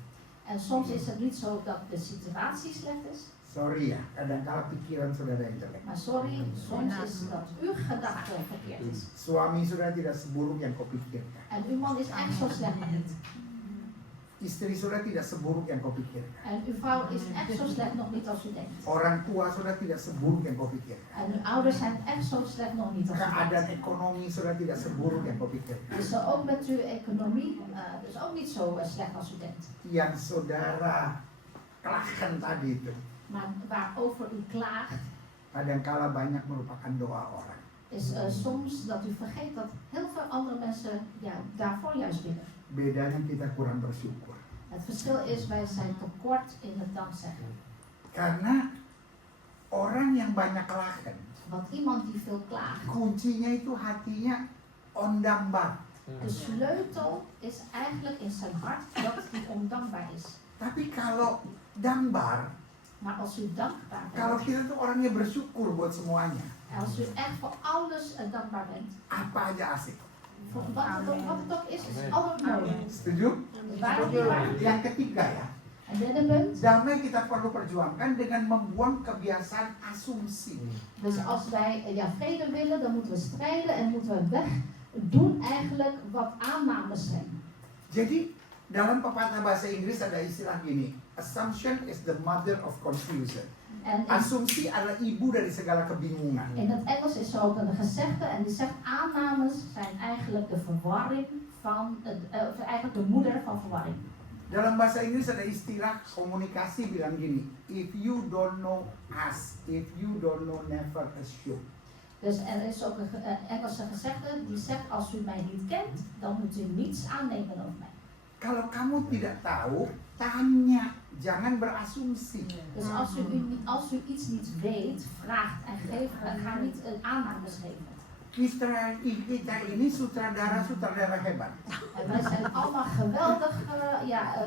En soms is het niet zo dat de situatie slecht is. Sorry ya, kadangkala pikiran saudara yang jelek. Maar sorry, soms is dat uw gedachte verkeerd is. Suami saudara tidak seburuk yang kau pikirkan. En uw man is echt zo slecht nog niet. Istri saudara tidak seburuk yang kau pikirkan. En uw vrouw is echt zo slecht nog niet als u denkt. Orang tua saudara tidak seburuk yang kau pikirkan. En uw ouders zijn echt zo slecht nog niet als u Keadaan denkt. ekonomi saudara tidak seburuk yang kau pikirkan. Dus ook met uw economie, dus ook niet zo slecht als u denkt. Yang saudara klagen tadi itu, Maar waarover u klaagt, kadangkala banyak merupakan doa orang. is soms dat u vergeet dat heel veel andere mensen daarvoor juist bidden. Bedanya kita kurang bersyukur. Het verschil is, wij zijn tekort in het dankzeggen. Karena orang yang banyak klagen, Want iemand die veel klaagt, kuncinya itu hatinya ondambar. de sleutel is eigenlijk in zijn hart dat hij ondankbaar is. Tapi kalau dambar, Maar als u dankbaar kalau bent, kita tuh orangnya bersyukur buat semuanya, als u echt voor alles dankbaar bent, apa aja asik. voor wat het ook is alles mooi. Setuju? Waarom niet waar? Yang ketiga ya, En derde punt, damai kita perlu perjuangkan dengan membuang kebiasaan asumsi. dus als wij vrede willen, dan moeten we strijden en moeten we weg doen eigenlijk wat aannames zijn. Jadi dalam pepatah bahasa Inggris ada istilah gini, assumption is the mother of confusion. En Asumsi adalah ibu dari segala kebingungan. in het Engels is er ook een gezegde en die zegt aannames zijn eigenlijk de verwarring van, eigenlijk de moeder van verwarring. Dalam bahasa Inggris ada istilah komunikasi bilang gini, if you don't know ask, if you don't know never assume. Dus er is ook een Engelse gezegde die zegt, als u mij niet kent, dan moet u niets aannemen over mij. Kalau kamu tidak tahu, tanya, jangan berasumsi. Dus als u iets niet weet, vraagt en geeft, ga niet aannames geven. Kita ini sutradara hebat. En wij zijn allemaal geweldige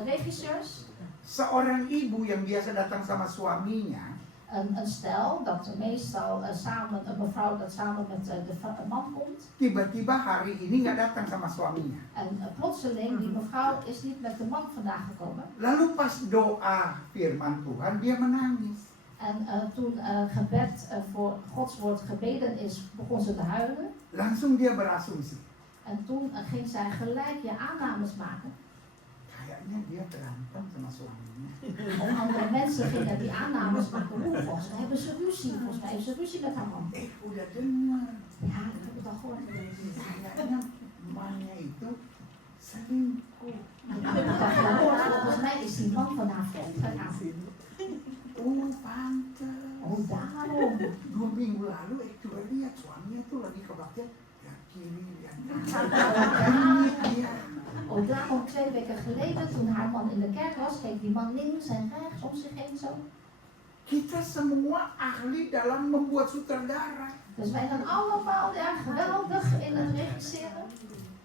regisseurs. Seorang ibu yang biasa datang sama suaminya, Een stel dat meestal samen, een mevrouw dat samen met de man komt. tiba-tiba hari ini nggak datang sama suaminya. En plotseling, die mevrouw is niet met de man vandaag gekomen. Lalu pas doa firman Tuhan, dia menangis. En toen gebed voor Gods woord gebeden is, begon ze te huilen. Langsung dia berasumsi. En toen ging zij gelijk aannames maken. Kayaknya dia berantem sama suaminya. En andere mensen gingen die aannames maken. Volgens mij hebben ze ruzie. Volgens mij heeft ze ruzie met haar man. Udah dengar. Ja, ik heb het al gehoord. Kayaknya mannya itu selingkuh. Volgens mij is die man van haar vreemd gegaan. Oh, pantes. Oh, daarom. 2 minggu lalu coba lihat suaminya tuh lagi kebaktian ya kiri ya kanan. Dia. Oh, daarom 2 weken geleden, toen haar man in de kerk was, keek die man links en rechts om zich heen zo. Kita semua ahli dalam membuat sutradara. Dus wij zijn allemaal geweldig in het regisseren.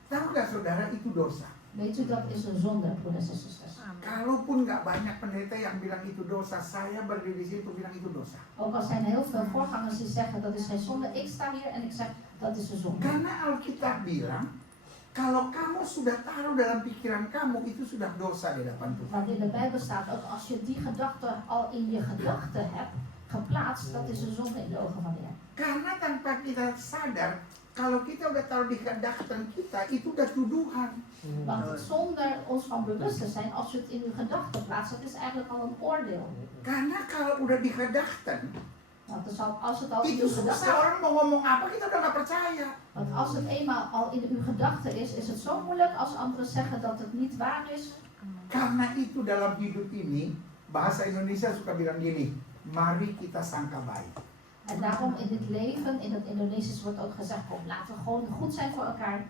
Tahu nggak saudara itu dosa? Weet u, dat is een zonde, broeders en zusters. Kalaupun nggak banyak pendeta yang bilang itu dosa, saya berdiri di sini untuk bilang itu dosa. Ook al zijn er heel veel voorgangers die zeggen dat is geen zonde, ik sta hier en ik zeg dat is een zonde. Karena Alkitab bilang, kalau kamu sudah taruh dalam pikiran kamu, itu sudah dosa di hadapan Tuhan. Want in de Bijbel staat ook, als je die gedachte al in je gedachten hebt geplaatst, dat is een zonde in de ogen van de Heer. Karena tanpa kita sadar, kalau kita udah taruh di gedachten kita, itu udah tuduhan. Want zonder ons van bewust te zijn, als je het in uw gedachten plaatst, dat is eigenlijk al een oordeel. Karena kalau udah di gedachten, Want als het al in itu uw susah gedachten, orang mau ngomong apa kita udah nggak percaya. want als het eenmaal al in uw gedachten is het zo moeilijk als anderen zeggen dat het niet waar is. Karena itu dalam hidup ini, bahasa Indonesia suka bilang gini, mari kita sangka baik. En daarom in dit leven, in het Indonesisch wordt ook gezegd, kom, laten we gewoon goed zijn voor elkaar.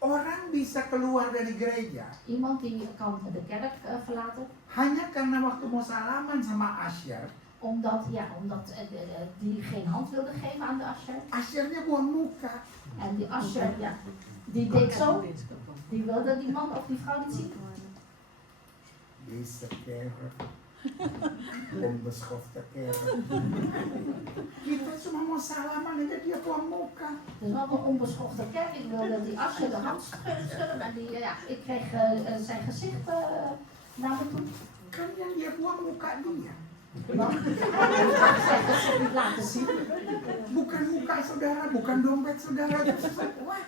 Orang bisa keluar dari gereja Iemand die kan de kerk verlaten, hanya karena waktu mau salaman sama Asyar, omdat die geen hand wilde geven aan de Asher. Asyarnya buang muka. En die Asher, die deed zo, die wilde die man of die vrouw niet zien. Deze kerk, onbeschofte kerk. Kita cuma mau salaman aja dia buang muka. Dus wat een onbeschofte kerk, ik wilde die Asher de hand schudden, en ik kreeg zijn gezicht naar me toe. Kan yang dia buang muka dia. Want hij heeft zijn gezicht niet laten zien. Bukan muka saudara, bukan dompet saudara. Wah,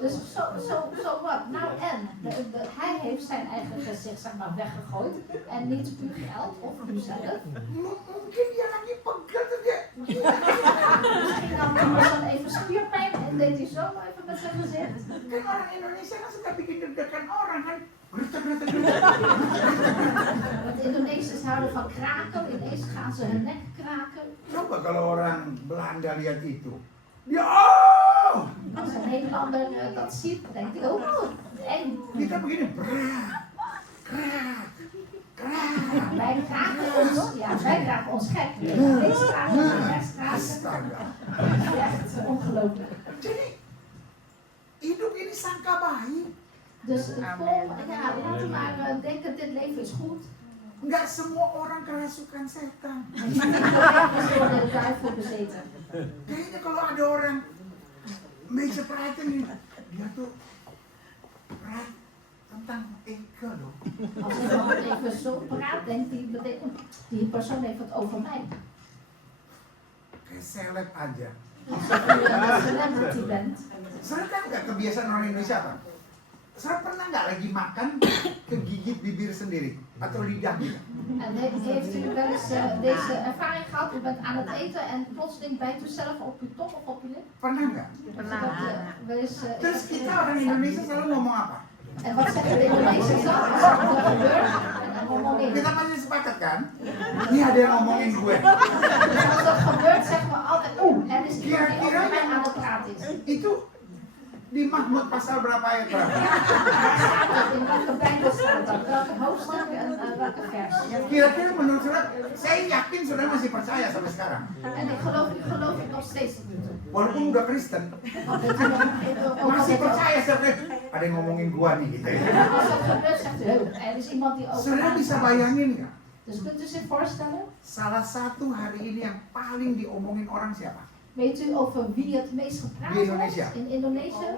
Dus zo wat. Nou en, hij heeft zijn eigen gezicht zeg maar weggegooid en niet uw geld of uzelf. mungkin dia lagi pegel tuh dia. Misschien had hij dan even spierpijn en deed hij zo even met zijn gezicht. Kan orang Indonesia kan suka bikin deg-degan orang kan. Want Indonesiërs houden van kraken, ineens gaan ze hun nek kraken. Coba kalau orang Belanda lihat itu. Dia oh! Als een Nederlander dat ziet, denkt hij, oh, eng. Kita begini, krak, krak, krak. Wij kraken ons gek. Links kraken, rechts kraken. Astaga. Echt ongelooflijk. Jadi hidup ini sangka baik. Dus laten we maar denken, dit leven is goed. Nggak semua orang kerasukan setan. Iedereen is door de duivel bezeten. Kayaknya kalau ada orang meja perhatian nih, dia tuh praat tentang ego loh. Als iemand even zo praat, denkt hij, die persoon heeft het over mij. Kayak seleb aja. Alsof je een celebrity bent. Saudara kan nggak kebiasaan orang Indonesia apa? Saudara pernah nggak lagi makan kegigit bibir sendiri atau lidah gitu? En heeft u wel eens deze ervaring gehad? U bent aan het eten en plotseling bijt u zelf op uw tong of op uw lip? Pernah nggak? Wel eens, Terus kita orang Indonesia selalu ngomong apa? En wat zeggen de Indonesiërs dan? Als er wat gebeurt, en dan ngomongin. Kita masih sepakat kan? Ini ada yang ngomongin gue. En als dat gebeurt, zeggen we altijd, er is iemand die over mij aan het praten is. Itu di Mahmud pasal berapa ayat berapa? In welke Bijbel staat dat? Welke hoofdstuk en welke vers? Kira-kira menurut saudara, saya yakin saudara masih percaya sampai sekarang. En ik geloof ik nog steeds dat u het doet. Walaupun udah Kristen, Want het is ook masih altijd wel. percaya sampai ada yang ngomongin gua nih gitu ya. Als dat gebeurt, zegt u, er is iemand die over Saudara mij bisa praat. bayangin nggak? Dus kunt u zich voorstellen? Salah satu hari ini yang paling diomongin orang siapa? Weet u over wie het meest gepraat Di Indonesia. wordt in Indonesië?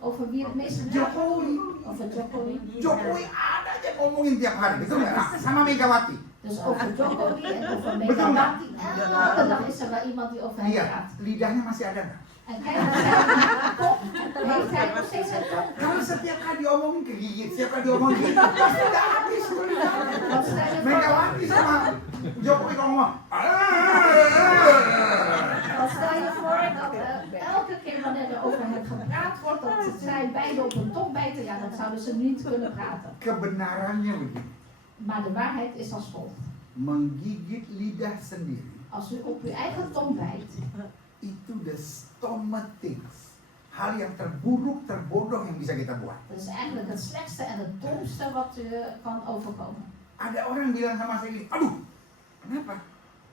Over wie het meest gepraat Jokowi. wordt? Over Jokowi. Jokowi ada aja ngomongin tiap hari, betul nggak? Sama Megawati. Dus over Jokowi en over Megawati. Elke dag is er wel iemand die over hem Iya, praat. lidahnya masih ada nggak? En kijk, heeft hij nog steeds een tong? Kalau setiap kali diomongin kegigit, setiap kali diomongin kegigit, pasti nggak habis tuh lidahnya. Want stel je voor, Megawati sama Jokowi kalau ngomong, want stel je voor dat elke keer wanneer er over hem gepraat wordt, dat zij beiden op hun tong bijten, ja, dan zouden ze niet kunnen praten. kebenarannya begini, Maar de waarheid is als volgt. menggigit lidah sendiri Als u op uw eigen tong bijt, itu the stomach things, hal yang terburuk, terbodoh yang bisa kita buat. dat is eigenlijk het slechtste en het domste wat u kan overkomen. Ada orang bilang sama saya gini, aduh, kenapa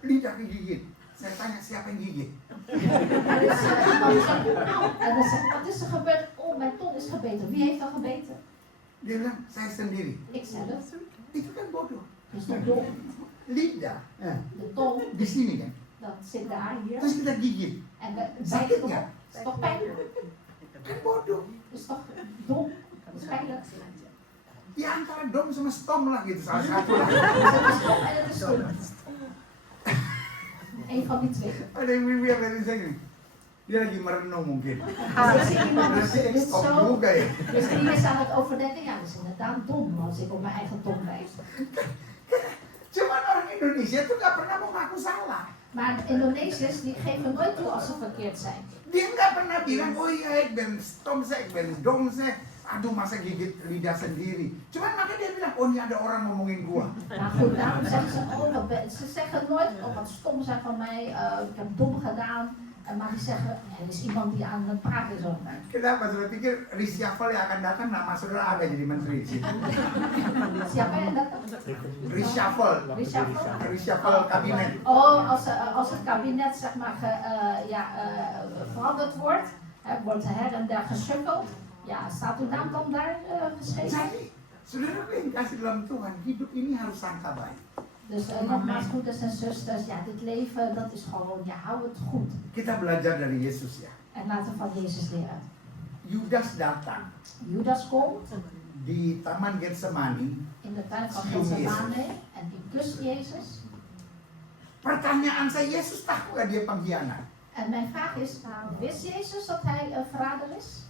lidah digigit? Saya tanya siapa yang gigit? Er is iemand die zegt, "Auw." En dan zegt, wat is er gebeurd? Oh, mijn tong is gebeten. Wie heeft er gebeten? Dia bilang saya sendiri. Ik zelf. Itu kan bodoh. Dus de tong, Lidah, de tong, di sini kan. dat zit daar, hier. Terus kita gigit, En we sakit bijten nggak? erop. Dat is toch pijnlijk? Kan bodoh. Dat is toch dom? Dat is pijnlijk. Ya antara dom sama stom lah gitu, salah satu lah. Dus het is dom en het is stom. Eén van die twee. Ada yang ibu yang dari saya gini, dia lagi merenung mungkin. Dus ik zie iemand Berarti dit stop zo. juga ya. Dus die is aan het overdenken. Ja, dat is inderdaad dom als ik op mijn eigen tong bijt. Cuman orang Indonesia tuh nggak pernah mau ngaku salah. Maar Indonesiërs die geven nooit toe als ze verkeerd zijn. Dia nggak pernah bilang, oh iya, ik ben stom saya, ik ben dom saya. Aduh, masa gigit lidah sendiri. Cuman makanya dia bilang, oh ini ada orang ngomongin gua. Maar goed, daarom zeggen ze, oh, ze zeggen nooit, oh wat stom zijn van mij, ik heb dom gedaan. Maar die zeggen, er is iemand die aan het praten is over mij. Kenapa? Saudara pikir reshuffle yang akan datang nama saudara ada jadi menteri di situ. Siapa yang dat? Reshuffle. Reshuffle? Reshuffle kabinet. Oh, als het kabinet zeg maar veranderd wordt, wordt her en der geschuffeld. Ja, staat uw naam dan daar geschreven? Jadi, saudara yang kasih dalam Tuhan, hidup ini harus sangka baik. Dus nogmaals, broeders en zusters, ja, dit leven, dat is gewoon, ja, hou het goed. Kita belajar dari Yesus ya. En laten we van Jezus leren. Yudas datang Judas komt di Taman Getsemani. in de tuin van Cium Getsemane en die kust Jezus. Pertanyaan saya, Yesus tahu nggak dia pengkhianat? En mijn vraag is, wist Jezus dat hij een verrader is?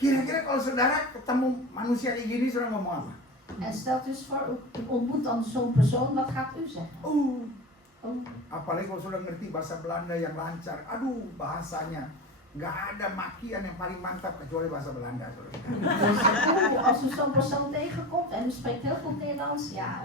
Kira-kira kalau saudara ketemu manusia kayak gini, saudara ngomong apa? En stelt u eens voor, u ontmoet dan zo'n persoon, wat gaat u zeggen? Apalagi kalau saudara ngerti bahasa Belanda yang lancar. Aduh, bahasanya nggak ada makian yang paling mantap kecuali bahasa Belanda, saudara. Dus als u zo'n persoon tegenkomt en u spreekt heel goed Nederlands, ja,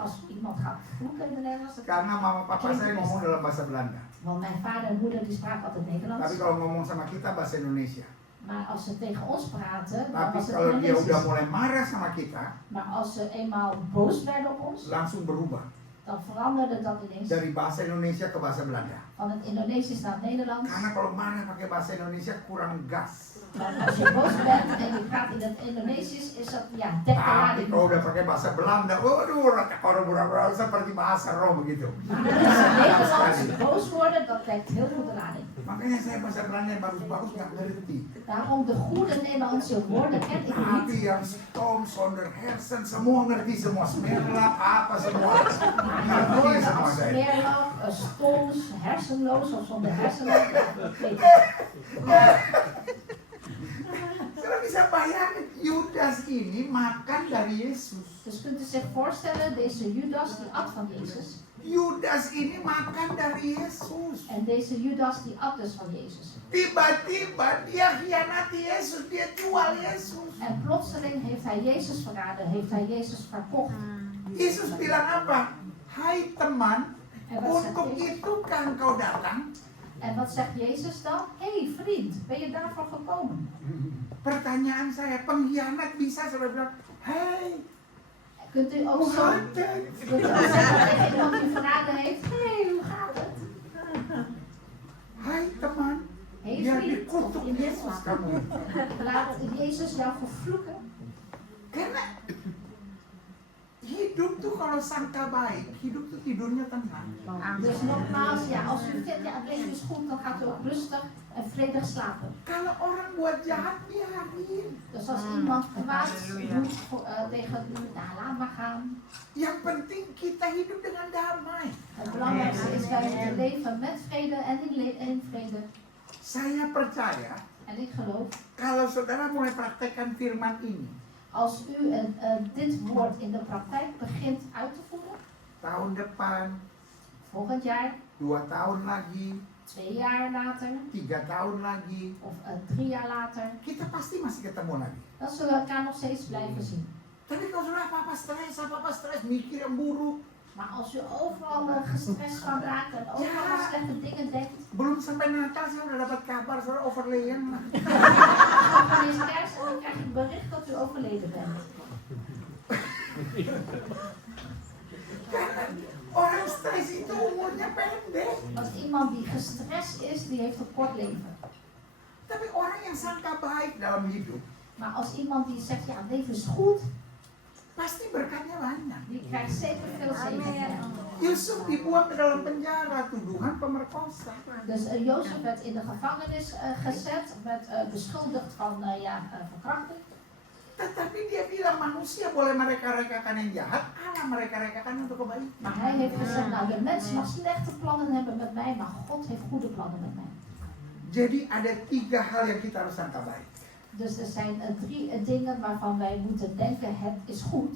als iemand gaat vloeken in het Nederlands, dan- Karena mama papa saya ngomong dalam bahasa Belanda. want mijn vader en moeder die spraken altijd Nederlands. Tapi kalau ngomong sama kita bahasa Indonesia. Maar als ze tegen ons praten, dan Tapi was het kalau dia udah Indonesisch. mulai marah sama kita, Maar als ze eenmaal boos werden op ons, langsung berubah dan veranderde dat ineens dari bahasa Indonesia ke bahasa Belanda. van het Indonesisch naar het Nederlands. Karena kalau marah pakai bahasa Indonesia kurang gas. Maar als je boos bent en je praat in het Indonesisch, is dat ja, 30 jaar Tapi kalau udah pakai bahasa Belanda, waduh, kalau pura-pura seperti bahasa Rom begitu. Nederlands boos worden, dat lijkt heel goed lading. Makanya saya bahasa Belanda yang bagus-bagus nggak ngerti. Daarom de goede Nederlandse woorden ken ik Tapi niet. yang Storm, Sonder, Hersen, semua ngerti semua. Smerlap, apa semua. Maar Ngerti woorden semua als saya. smeerlap, stoms, hersenloos of zonder hersenen, dat weet ik. Saudara bisa bayangin, Yudas ini makan dari Yesus. Dus kunt u zich voorstellen, deze Judas die at van Jezus. Yudas ini makan dari Yesus. En deze Judas die at dus van Jezus. Tiba-tiba dia khianati Yesus, dia jual Yesus. En plotseling heeft hij Jezus verraden, heeft hij Jezus verkocht. Yesus bilang apa? Hai teman, En wat zegt untuk Jezus? itukah engkau datang? En wat zegt Jezus dan? Hé vriend, ben je daarvoor gekomen? Pertanyaan saya, pengkhianat bisa saudara bilang, hey, Kunt u ook hoe zo gaat het? kunt u ook zeggen tegen iemand die verraden heeft? Hé, hoe gaat het? Hai teman, Hé biar vriend, dikutuk of in dit Yesus geval, kamu. laat Jezus jou vervloeken. Karena hidup tuh kalau sangka baik, hidup tuh tidurnya tenang. Dus nogmaals, ja, als u vindt, ja, het leven is goed, dan gaat u ook rustig en vredig slapen. Kalau orang buat jahat, biarin. Dus als iemand kwaad doet tegen u, nou, laat maar gaan. Yang penting kita hidup dengan damai. Het belangrijkste is wij moeten leven met vrede en in vrede. Saya percaya En ik geloof, kalau saudara mulai praktekkan firman ini, als u dit woord in de praktijk begint uit te voeren, tahun depan, volgend jaar, 2 tahun lagi, 2 jaar later 3 tahun lagi, of 3 jaar later, kita pasti masih ketemu lagi. dan zullen we elkaar nog steeds blijven zien. Tapi kalau saudara apa-apa stres, mikir yang buruk, Maar als u overal gestrest van raakt en overal aan slechte dingen denkt, belum sampai Natal saya udah dapat kabar saudara overlayan lah. dan is kerst en dan krijg ik bericht dat u overleden bent. Karena orang stres itu umurnya pendek. Want iemand die gestrest is, die heeft een kort leven. Tapi orang yang sangka baik dalam hidup, Maar als iemand die zegt, ja, het leven is goed, pasti berkatnya banyak. die krijgt zeker veel zegen. Yusuf dibuang ke dalam penjara, tuduhan pemerkosa. Dus Jozef werd in de gevangenis gezet, werd beschuldigd van verkrachting. Tetapi dia bilang manusia boleh mereka-rekakan yang jahat, Allah mereka-rekakan untuk kebaikan. Maar hij heeft gezegd, nou de mens mag slechte plannen hebben met mij, maar God heeft goede plannen met mij. Jadi ada 3 hal yang kita harus sangka baik. Dus er zijn 3 dingen waarvan wij moeten denken, het is goed.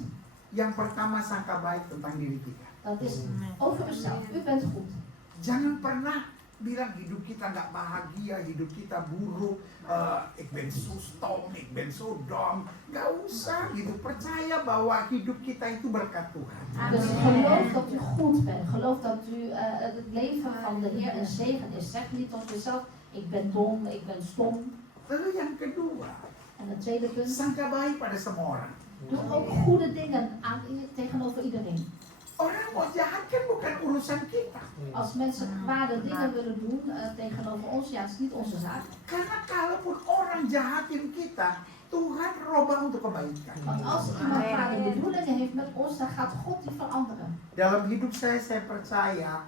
Yang pertama sangka baik tentang diri kita. Dat is over uzelf, u bent goed. Jangan pernah bilang hidup kita nggak bahagia, hidup kita buruk, ik ben zo stom, ik ben zo dom. Nggak usah gitu, percaya bahwa hidup kita itu berkat Tuhan. Dus geloof dat u goed bent. Geloof dat u het leven van de Heer een zegen is. Zeg niet tot jezelf, ik ben dom, ik ben stom. Lalu yang kedua, En het tweede punt, sangka baik pada semua orang. doe ook goede dingen tegenover iedereen. Orang mau jahat kan bukan urusan kita. Als mensen kwade dingen willen doen tegenover ons, ja, het is niet onze zaak. Karena kalaupun orang jahatin kita, Tuhan robah untuk kebaikan. Want als iemand kwade bedoelingen heeft met ons, dan gaat God die veranderen. Dalam hidup saya percaya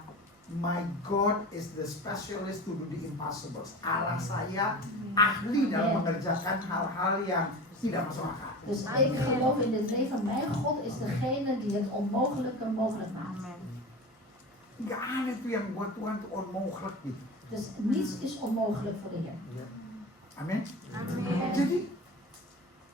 my God is the specialist to do the impossible. Allah saya ahli dalam mengerjakan hal-hal yang tidak masuk akal. Dus ik geloof in dit leven, mijn God is degene die het onmogelijke mogelijk maakt. Gak aneh tuh yang buat Tuhan tuh onmogelijk gitu. Dus niets is onmogelijk voor de Heer. Amin. Jadi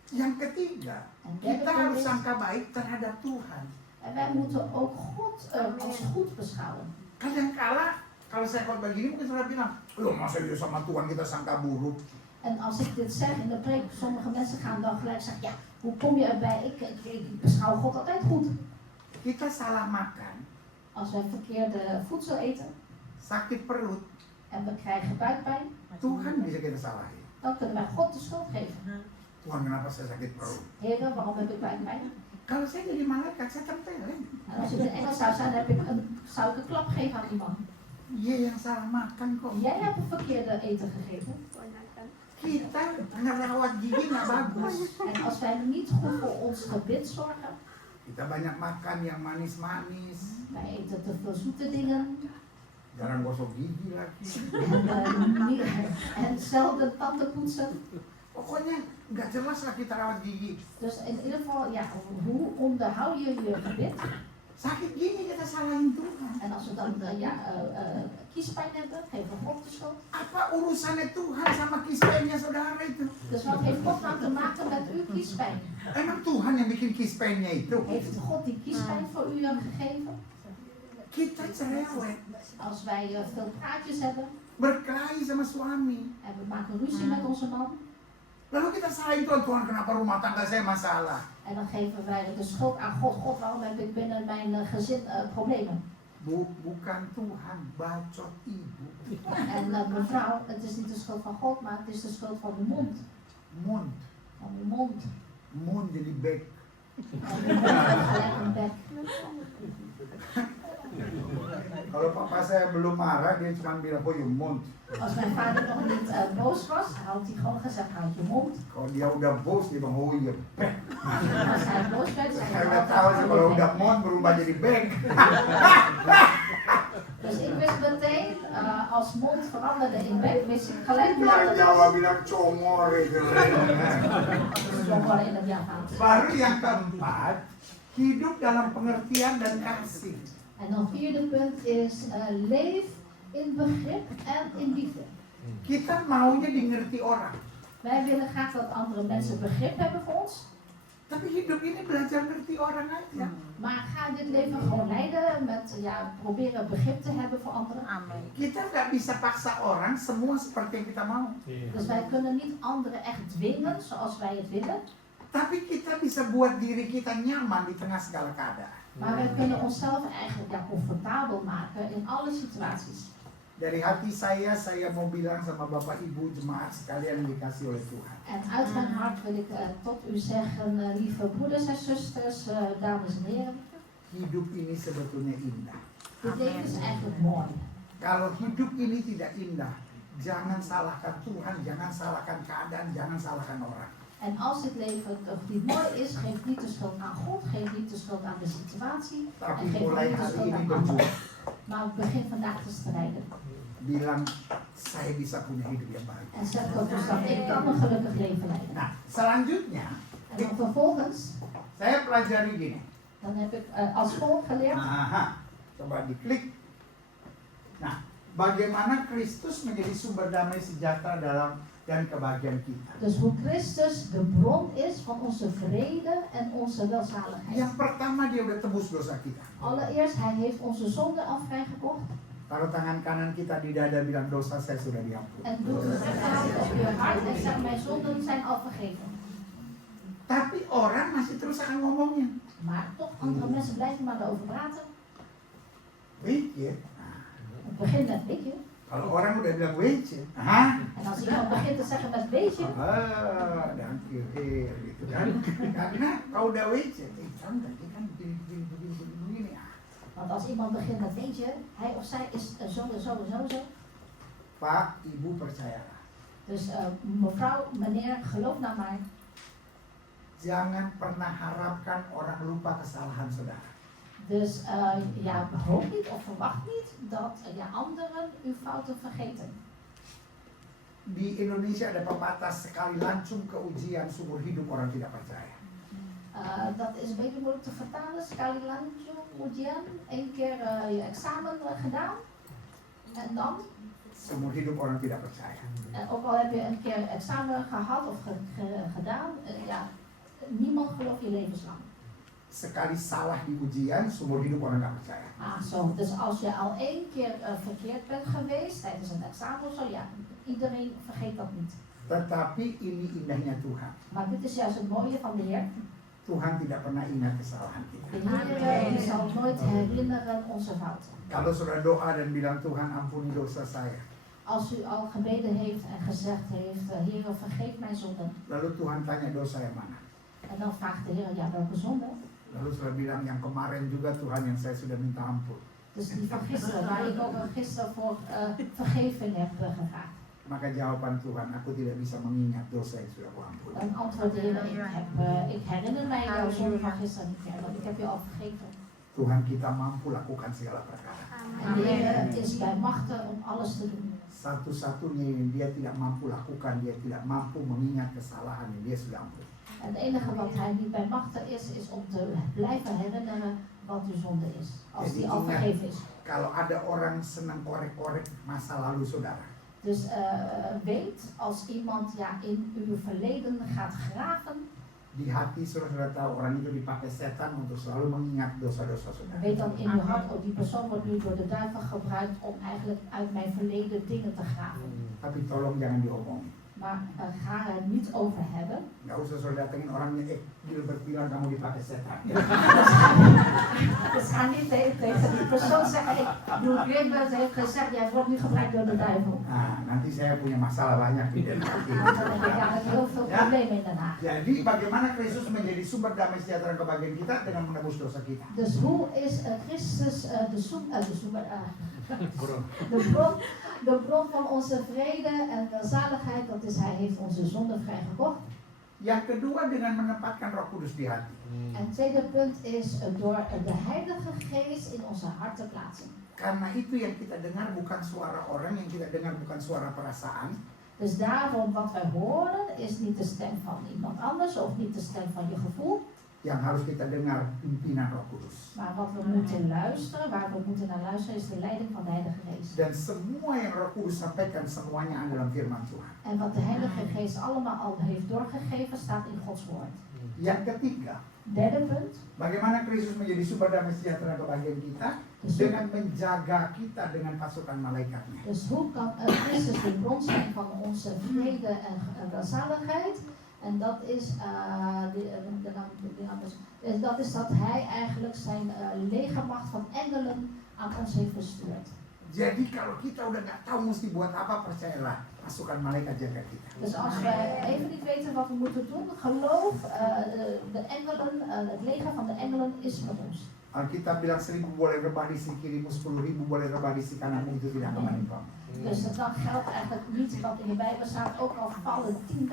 yang ketiga, En derde kita punt harus is, sangka baik terhadap Tuhan. en wij moeten ook God als goed beschouwen. Kadang-kala kalau saya khotbah begini mungkin saudara bilang, loh masa dia sama Tuhan kita sangka buruk. En als ik dit zeg in de preek, sommige mensen gaan dan gelijk zeggen, ja, hoe kom je erbij? Ik beschouw God altijd goed. Kita salah makan, Als wij verkeerde voedsel eten sakit perut, en we krijgen buikpijn, Tuhan bisa kita salahin. dan kunnen wij God de schuld geven. Tuhan kenapa saya sakit perut? Heren, waarom heb ik buikpijn? Kalau saya jadi malaikat, saya tempelin. En als ik in Engels zou zijn, zou ik een klap geven aan iemand. Dia yang salah makan kok. Jij hebt een verkeerde eten gegeten. Kita ngerawat gigi nggak bagus. En als wij niet goed voor ons gebit zorgen, Kita banyak makan yang manis-manis, wij eten te veel zoete dingen jarang gosok gigi lagi. en zelden tanden poetsen. Pokoknya nggak jelas lah kita rawat gigi. Dus in ieder geval, ja, hoe onderhoud je je gebit? Sakit gini kita salahin Tuhan. En als we dan kiespijn hebben, geven we God de schuld. Apa urusannya Tuhan sama kispengnya saudara itu? Dus wat heeft God nou te maken met uw kiespijn? Emang Tuhan yang bikin kispengnya itu? Heeft God die kiespijn voor u gegeven? Kita cerewet, Als wij veel praatjes hebben berkelahi sama suami. en we maken ruzie met onze man. Lalu kita salahin Tuhan, Tuhan kenapa rumah tangga saya masalah? En dan geven wij de schuld aan God. God, waarom heb ik binnen mijn gezin problemen? Bukan Tuhan, bacot ibu. En mevrouw, het is niet de schuld van God, maar het is de schuld van de mond. Mond, Van de mond. mond jadi bek. En de mond gelijk een bek. Kalau papa saya belum marah, dia cuma bilang, oh je mond. Als mijn vader nog niet boos was, had hij gewoon gezegd, houd je mond. Kalau dia udah bos, dia bilang, oh je bek. Als hij boos werd, zei Saya hij udah tahu sih kalau udah altijd. mond berubah jadi bek. Dus ik wist meteen, als mond veranderde in bek, wist ik gelijk dat Bilang het Jawa bilang congor itu. Jonggol in het Javaans. Baru yang keempat, hidup dalam pengertian dan kasih. En dan vierde punt is, leef in begrip en in liefde. Kita maunya di ngerti orang. Wij willen graag dat andere mensen begrip hebben voor ons. Tapi hidup ini belajar ngerti orang aja. Maar ga dit leven gewoon leiden met proberen begrip te hebben voor anderen. Amen. Kita nggak bisa paksa orang semua seperti yang kita mau. Dus wij kunnen niet anderen echt dwingen zoals wij het willen. Tapi kita bisa buat diri kita nyaman di tengah segala keadaan. Maar wij kunnen onszelf eigenlijk comfortabel maken in alle situaties. Dari hati saya mau bilang sama Bapak Ibu jemaat sekalian yang dikasih oleh Tuhan. En uit mijn hart wil ik tot u zeggen, lieve broeders en zusters, dames en heren. Hidup ini sebetulnya indah. Dit leven is eigenlijk mooi. Kalau hidup ini tidak indah, jangan salahkan Tuhan, jangan salahkan keadaan, jangan salahkan orang. En als dit leven toch niet mooi is, geef niet de schuld aan God, geef niet de schuld aan de situatie. Tapi En geef mulai niet de hari schuld ini aan anderen. berjuang. Maar begin vandaag te strijden. Bilang saya bisa punya hidup yang baik. En zeg ook dus dat ik kan een gelukkig leven leiden. Nah, selanjutnya En dan vervolgens, saya pelajari gini. dan heb ik als volgt geleerd. Nah, coba diklik. Nah, bagaimana Kristus menjadi sumber damai sejahtera dan kebahagiaan kita. Dus hoe Christus de bron is van onze vrede en onze welzaligheid. Yang pertama dia udah tebus dosa kita. Allereerst, hij heeft onze zonde al vrijgekocht. Taruh tangan kanan kita di dada bilang dosa saya sudah diampuni. En doet uw rechterhand op uw hart en zegt, mijn zonden zijn al vergeven. Tapi orang masih terus akan ngomongnya. Maar toch, andere mensen blijven maar erover praten. Weet je? Het begint met weet je. Kalau orang udah bilang weet je, En als iemand begint te zeggen met weet je, dan gitu kan. Karena kalau udah weet je, kan begini. want als iemand begint met weet je, hij of zij is zo en zo en zo en zo. Pak, ibu percayalah. Dus mevrouw, meneer, geloof nou maar. Jangan pernah harapkan orang lupa kesalahan saudara. Dus hoop niet of verwacht niet dat anderen uw fouten vergeten. Di Indonesia ada pepatah sekali lancung ke ujian seumur hidup orang tidak percaya. Dat is een beetje moeilijk te vertalen. Sekali lanjut ujian, 1 keer je examen gedaan en dan? Seumur hidup orang tidak percaya. En ook al heb je een keer examen gehad of gedaan, niemand gelooft je levenslang. Sekali salah di ujian, seumur hidup orang nggak percaya. Zo. Dus als je al 1 keer verkeerd bent geweest tijdens een examen of zo, iedereen vergeet dat niet. Tetapi ini indahnya Tuhan. Maar dit is juist het mooie van de Heer. Tuhan tidak pernah ingat kesalahan kita. De Heer die zal nooit herinneren onze fouten. Kalau sudah doa dan bilang Tuhan ampuni dosa saya. Als u al gebeden heeft en gezegd heeft, Heer, vergeef mijn zonden. Lalu Tuhan tanya dosa yang mana? En dan vraagt de Heer, welke zonde? Lalu sudah bilang yang kemarin juga Tuhan yang saya sudah minta ampun. Dus die van gisteren, waar ik ook gisteren voor vergeving heb gevraagd. Maka jawaban Tuhan, aku tidak bisa mengingat dosa yang sudah kuampuni. Dan antwoord de Heer, ik herinner mij jouw zonde van gisteren niet meer, want ik heb je al vergeven. Tuhan kita mampu lakukan segala perkara. En de Heer is bij machten om alles te doen. Satu-satunya yang dia tidak mampu lakukan, dia tidak mampu mengingat kesalahan yang dia sudah ampuni. En het enige wat hij niet bij machten is om te blijven herinneren wat uw zonde is, als Jadi die al ingat, vergeven is. kalau ada orang senang korek-korek masa lalu saudara, Dus weet, als iemand in uw verleden gaat graven, di hati saudara tahu orang itu dipakai setan untuk selalu mengingat dosa-dosa saudara. weet dan in uw hart, die persoon wordt nu door de duivel gebruikt om eigenlijk uit mijn verleden dingen te graven. Tapi tolong jangan diomongin. Maar ga er niet over hebben. Nggak usah saudara datengin orangnya, Gilbert bilang kamu dipakai setan. Dus ga niet tegen die persoon zeggen, Gilbert heeft gezegd, jij wordt nu gebruikt door de duivel. Nah, nanti saya punya masalah banyak di Den Haag. Dan heb ik eigenlijk heel veel problemen in Den Haag. Jadi bagaimana Kristus menjadi sumber damai sejahtera kebahagiaan kita dengan menebus dosa kita? Dus hoe is Christus de bron van onze vrede en zaligheid, dat is hij heeft onze zonde vrijgekocht. Yang kedua dengan menempatkan Roh Kudus di hati. En het tweede punt is door de Heilige Geest in onze hart te plaatsen. Karena itu yang kita dengar bukan suara orang, yang kita dengar bukan suara perasaan. Dus daarom wat wij horen is niet de stem van iemand anders of niet de stem van je gevoel. Yang harus kita dengar pimpinan Roh Kudus. Maar wat we moeten luisteren, waar we moeten naar luisteren, is de leiding van de Heilige Geest. Dan semua yang Roh Kudus sampaikan semuanya ada dalam firman Tuhan. En wat de Heilige Geest allemaal al heeft doorgegeven, staat in Gods woord. Yang ketiga, Derde punt. bagaimana Kristus menjadi sumber damai sejahtera kebahagiaan kita dengan menjaga kita dengan pasukan malaikatnya. Dus hoe kan Christus de bron zijn van onze vrede en welzaligheid? En dat is dat hij eigenlijk zijn legermacht van engelen aan ons heeft verstuurd. Jadi kalau kita udah nggak tahu mesti buat apa, percayalah pasukan malaikat jaga kita. Dus als wij even niet weten wat we moeten doen, geloof, de engelen, het leger van de engelen is met ons. Alkitab bilang 1000 boleh rebah di sisi kirimu, 10.000 boleh rebah di sisi kananmu, itu tidak akan menimpa. Dus dan geldt eigenlijk niet wat in de Bijbel staat, ook al vallen 10.000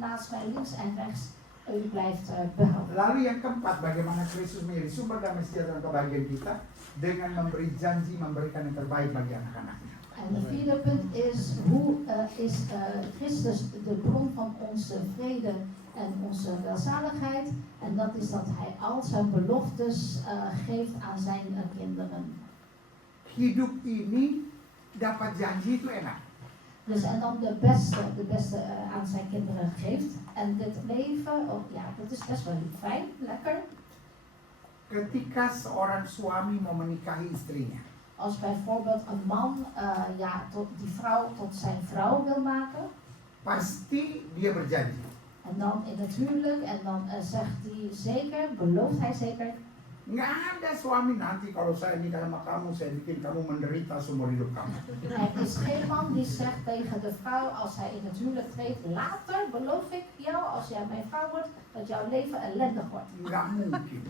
naast mij links en rechts, u blijft behouden. Lalu yang keempat, bagaimana Kristus menjadi sumber damai sejahtera kebahagiaan kita dengan memberi janji memberikan yang terbaik bagi anak-anaknya. En het vierde punt is, hoe is Christus de bron van onze vrede en onze welzaligheid? En dat is dat hij al zijn beloftes geeft aan zijn kinderen. Hidup ini dapat janji itu enak. Dus en dan de beste aan zijn kinderen geeft. En dit leven, dat is best wel fijn, lekker. Ketika seorang suami mau menikahi istrinya, Als bijvoorbeeld een man die vrouw tot zijn vrouw wil maken. pasti dia berjanji. En dan in het huwelijk, en dan zegt hij zeker, belooft hij zeker. Nggak ada suami nanti kalau saya nikah sama kamu, saya bikin kamu menderita seumur hidup kamu. Er is geen man die zegt tegen de vrouw als hij in het huwelijk treedt, later beloof ik jou, als jij mijn vrouw wordt, dat jouw leven ellendig wordt. Nggak mungkin.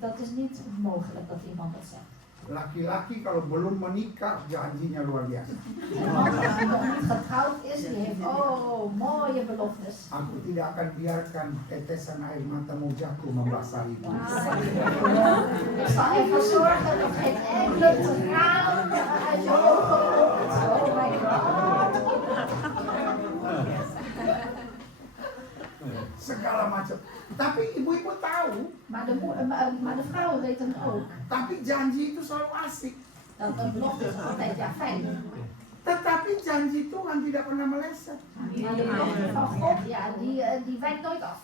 Dat is niet mogelijk dat iemand dat zegt. Laki-laki kalau belum menikah janjinya luar biasa. Een man die nog niet getrouwd is, die heeft mooie beloftes. Aku tidak akan biarkan tetesan air matamu jatuh membasahi. Ik zal ervoor zorgen dat geen enkele traan uit je ogen komt. Oh my God. Segala macam. Tapi ibu-ibu tahu, Maar de vrouwen weten het ook. tapi janji itu selalu asik. Dat een belofte is altijd fijn. Tetapi janji Tuhan tidak pernah meleset. Maar de belofte van God, die wijkt nooit af.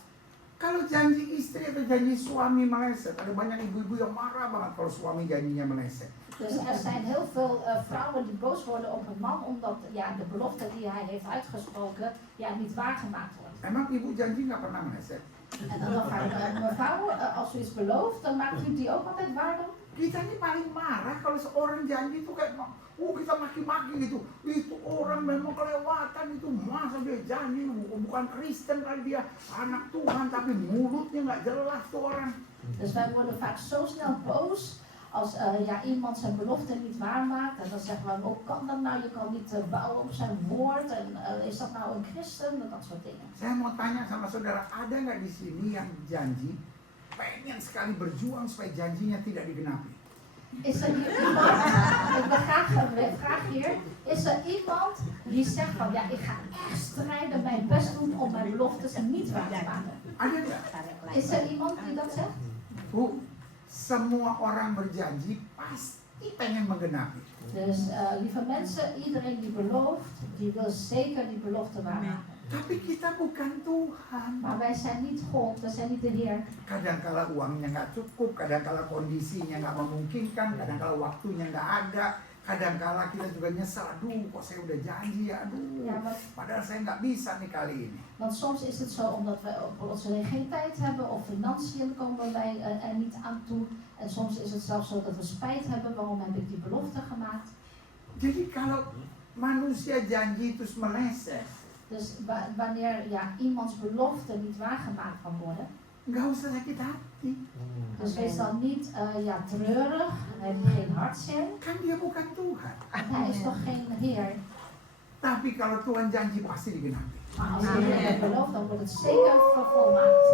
Kalau janji istri atau janji suami meleset, ada banyak ibu-ibu yang marah banget kalau suami janjinya meleset. Dus er zijn heel veel vrouwen die boos worden op een man omdat de belofte die hij heeft uitgesproken niet waargemaakt wordt. Emang ibu janji nggak pernah meleset? En dan vraag ik mevrouw, als u iets belooft, dan maakt u die ook altijd waar dan? Kita ini paling marah kalau seorang janji itu kayak, kita maki-maki gitu. Itu orang memang kelewatan itu, masa dia janji, bukan Kristen kali dia, anak Tuhan tapi mulutnya nggak jelas tuh orang. Dus wij worden vaak zo snel boos als iemand zijn belofte niet waarmaakt. En dan zeggen we, hoe kan dat nou? Je kan niet bouwen op zijn woord. En is dat nou een christen? Dat soort dingen. Saya mau tanya sama saudara, ada nggak di sini yang janji pengen sekali berjuang supaya janjinya tidak digenapi? Is er hier iemand, ik ben graag hier, is er iemand die zegt van ik ga echt strijden, mijn best doen om mijn beloftes niet waar te maken? Ada nggak? Is er iemand die dat zegt? Bu, semua orang berjanji pasti pengen menggenapi. Dus lieve mensen, iedereen die belooft, die wil zeker die belofte waarmaken. Tapi kita bukan Tuhan. Maar wij zijn niet God, wij zijn niet de Heer. Kadangkala uangnya nggak cukup, kadangkala kondisinya nggak memungkinkan, kadangkala waktunya nggak ada, kadangkala kita juga nyesel, aduh kok saya udah janji ya, aduh, Ja, padahal saya nggak bisa nih kali ini. want soms is het zo omdat we plotseling geen tijd hebben of financiën komen wij er niet aan toe. En soms is het zelfs zo dat we spijt hebben, waarom heb ik die belofte gemaakt. Jadi kalau manusia janji terus meleset, Dus wanneer iemands belofte niet waargemaakt kan worden, nggak usah sakit hati. dus wees dan niet treurig, heb geen hartzeer, Kan dia bukan Tuhan. want hij is toch geen Heer. Tapi kalau Tuhan janji pasti digenapi. Maar als de Heer het belooft, dan wordt het zeker volmaakt.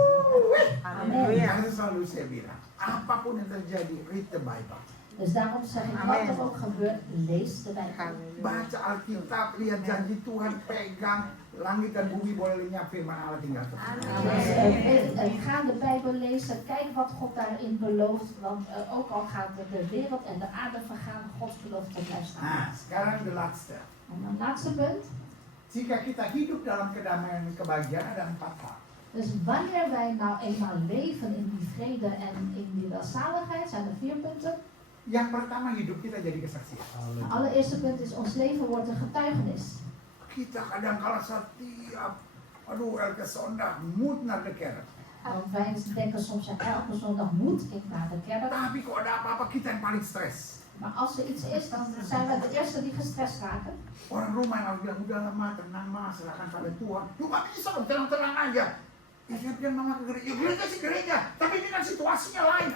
Amen. Yang selalu saya bilang, apapun yang terjadi, read the Bible. Dus daarom zeg ik, wat er ook gebeurt, lees de Bijbel. Baca Alkitab, lihat janji Tuhan, pegang, langit dan bumi boleh lenyap, firman Allah tinggal tetap. Dus ga de Bijbel lezen, kijk wat God daarin belooft, want ook al gaat de wereld en de aarde vergaan, Gods belofte blijft staan. Nah, sekarang the laatste. En dan laatste punt. Jika kita hidup dalam kedamaian dan kebahagiaan, ada 4 hal. Dus wanneer wij nou eenmaal leven in die vrede en in die welzaligheid, zijn er 4 punten. Yang pertama, hidup kita jadi kesaksian. Het allereerste punt is, ons leven wordt een getuigenis. Kita kadang-kala setiap, aduh, elke zondag moet naar de kerk. Want wij denken soms, elke zondag moet ik naar de kerk. Tapi kok ada apa-apa, kita yang paling stres. Maar als er iets is, dan zijn we de eerste die gestrest raken. Orang rumah yang bilang, udah lama, tenang mas, serahkan pada Tuhan. Lu gak bisa, tenang-tenang aja. Ya saya bilang mama ke gereja, gereja sih gereja, tapi ini kan situasinya lain.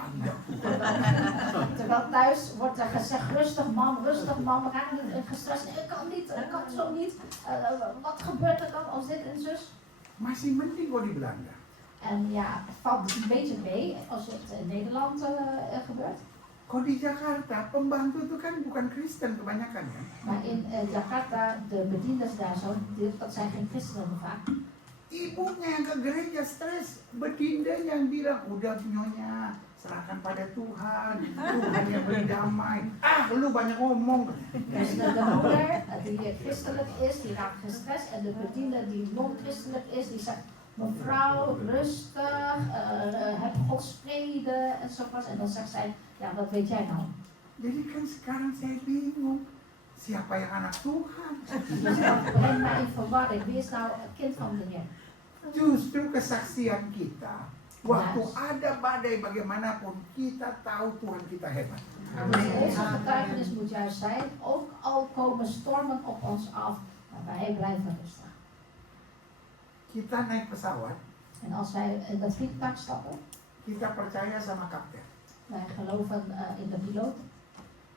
Terwijl thuis wordt er gezegd, rustig man, we gaan niet gestrest. Nee, ik kan zo niet. Wat gebeurt er dan als dit en zus? Masih mending kok di Belanda. En ja, het valt een beetje mee als het in Nederland gebeurt. Kok di Jakarta, pembantu itu kan bukan Kristen kebanyakan ya. Maar in Jakarta, de bedienders daar zo, dat zijn geen christenen vaak. Ibunya yang ke gereja stres, bedinda yang bilang, udah nyonya, serahkan pada Tuhan, Tuhan yang beri damai. Ah, lu banyak ngomong. Dus de moeder die christelijk is, die raakt gestrest. En de bediende die non-christelijk is, die zegt, mevrouw, rustig, heb Gods vrede enzovoort. En dan zegt zij, ja, wat weet jij nou? Jadi kan sekarang saya bingung, siapa yang anak Tuhan? Dus dat brengt mij in verwarring. Wie is nou het kind van de Heer? Justru kesaksian kita, waktu Yes. ada badai bagaimanapun, kita tahu Tuhan kita hebat. Dus onze getuigenis moet juist zijn, ook al komen stormen op ons af, maar wij blijven rustig. Kita naik pesawat, En als wij in dat vliegtuig stappen, kita percaya sama kapten. wij geloven in de piloot.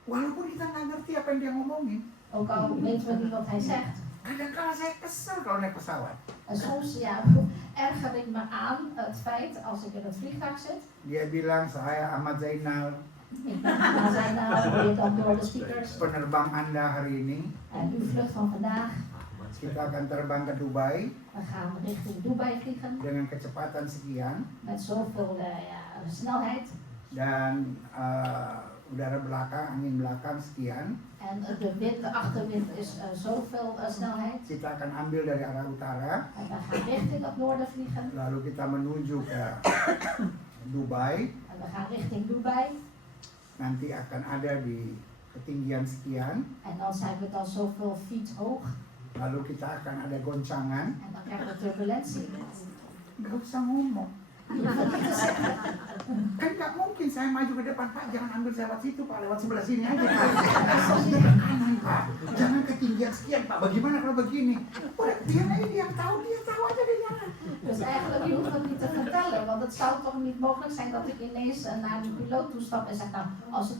Walaupun kita nggak ngerti apa yang dia ngomongin, Ook al weten we niet wat hij zegt. kadang-kala saya kesel kalau naik pesawat. En soms erger ik me aan het feit als ik in het vliegtuig zit. Dia bilang, saya Ahmad Zainal, Ik ben aan zijn naam, dan door de speakers. penerbang Anda hari ini. En uw vlucht van vandaag, Kita akan terbang ke Dubai we gaan richting Dubai vliegen. dengan kecepatan sekian Met zoveel snelheid. dan udara belakang, angin belakang sekian. En de achterwind is zoveel snelheid. Kita akan ambil dari arah utara, En we gaan richting het noorden vliegen. lalu kita menuju ke Dubai. En we gaan richting Dubai. Nanti akan ada di ketinggian sekian, En dan zijn we dan zoveel feet hoog. lalu kita akan ada goncangan. En dan krijgen we turbulentie. Nggak usah ngomong. Kan nggak mungkin saya maju ke depan, Pak, jangan ambil saya lewat situ, Pak, lewat sebelah sini aja, Pak. Sebelah kanan, Pak. Jangan ketinggian sekian, Pak. Bagaimana kalau begini? Udah, dia yang tahu aja dia jangan. Dus eigenlijk hoeven we het niet te vertellen, want het zou toch niet mogelijk zijn dat ik ineens naar de piloot toestap en zeg, nou,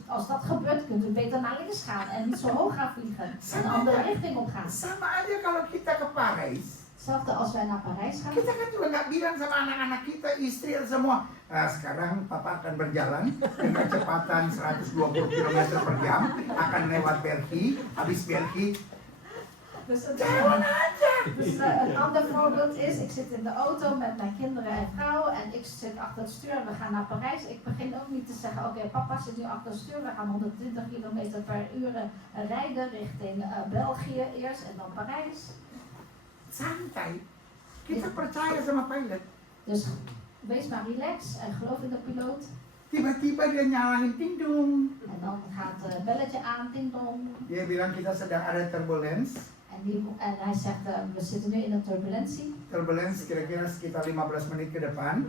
als dat gebeurt, kunt u beter naar links gaan en niet zo hoog gaan vliegen. En een andere richting op gaan. Sama aja kalau kita ke Paris. Hetzelfde als wij naar Parijs gaan. Kita kan juga nggak bilang sama anak-anak kita, istri semua. Nah, sekarang papa akan berjalan dengan kecepatan 120 km per jam, akan lewat Belki, habis Belki. Dus Jangan aja. Dus een ander voorbeeld is, ik zit in de auto met mijn kinderen en vrouw en ik zit achter het stuur en we gaan naar Parijs. Ik begin ook niet te zeggen, oké, papa zit nu achter het stuur, we gaan 120 km per uur rijden richting België eerst en dan Parijs. Santai. Kita percaya sama pilot. Dus wees maar relaxed en geloof in de piloot. Tiba-tiba dia nyalain ting-dong. En dan gaat het belletje aan, ding dong. Dia bilang kita sedang ada turbulence. En hij zegt, we zitten nu in een turbulentie. Turbulence kira-kira sekitar 15 menit ke depan.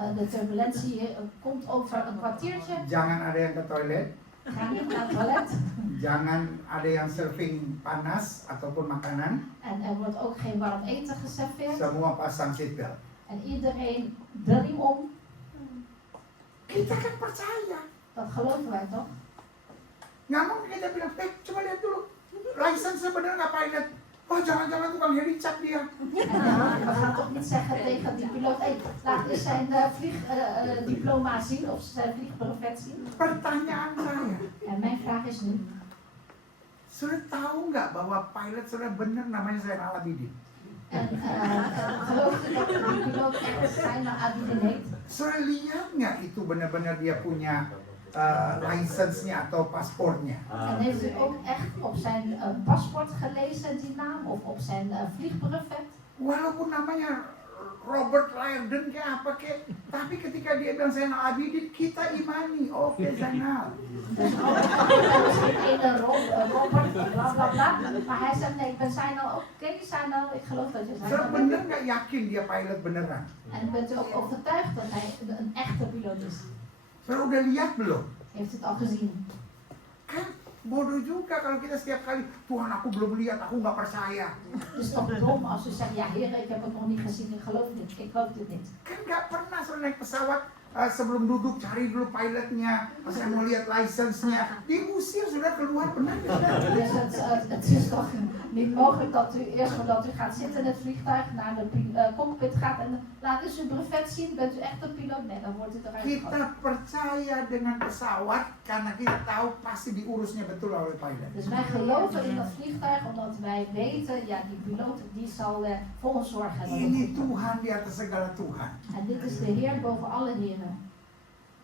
En de turbulentie komt over een kwartiertje. Jangan ada yang ke toilet. Ga niet naar het toilet. Jangan ada yang serving panas ataupun makanan. En er wordt ook geen warm eten geserveerd. Semua pasang seatbelt. En iedereen de riem om. Kita kan percaya. Dat geloven wij toch? Nggak mungkin kita bilang, coba lihat dulu. License bener nggak pilot? Oh jangan-jangan tukang heli cap dia. En we gaan toch niet zeggen tegen die piloot, hey, laat eens zijn vliegdiploma zien of zijn vliegbrevet zien. Pertanyaan saya, En mijn vraag is nu, sudah tahu nggak bahwa pilot sudah bener namanya Zainal Abidin? en geloof je dat die piloot echt zijn Abidin heet? Sudah lihat nggak itu benar-benar dia punya license-nya atau paspornya? En heeft u ook echt op zijn paspoort gelezen die naam of op zijn vliegbrevet? Walaupun namanya Robert Lairden kayak apa kayak, tapi ketika dia bilang Zainal Abidin, kita imani, oke Zainal. Dus misschien ene Robert, bla bla bla. Maar hij zegt nee, ik ben Zainal, oké Zainal, ik geloof dat je Sudah Zainal bener bent. nggak yakin dia pilot beneran? En bent u ook overtuigd dat hij een echte piloot is? Sudah udah lihat belum? Heeft u het al gezien? Kan bodoh juga kalau kita setiap kali, Tuhan aku belum lihat, aku nggak percaya. Het is toch dom als u zegt, ja Heer, ik heb het nog niet gezien, ik geloof dit niet. Kan nggak pernah suruh naik pesawat, sebelum duduk cari dulu pilotnya, pas saya mau lihat license-nya, diusir sudah keluar, benar tidak? Dus het is toch niet mogelijk dat u eerst voordat u gaat zitten in het vliegtuig naar de cockpit gaat en laat eens uw brevet zien, bent u echt een piloot? Nee, dan wordt u eruit gegooid. Kita percaya dengan pesawat karena kita tahu pasti diurusnya betul oleh pilot. Dus wij geloven in dat vliegtuig omdat wij weten, ja die piloot die zal voor ons zorgen. Ini Tuhan di atas segala Tuhan. En dit is de Heer boven alle heren.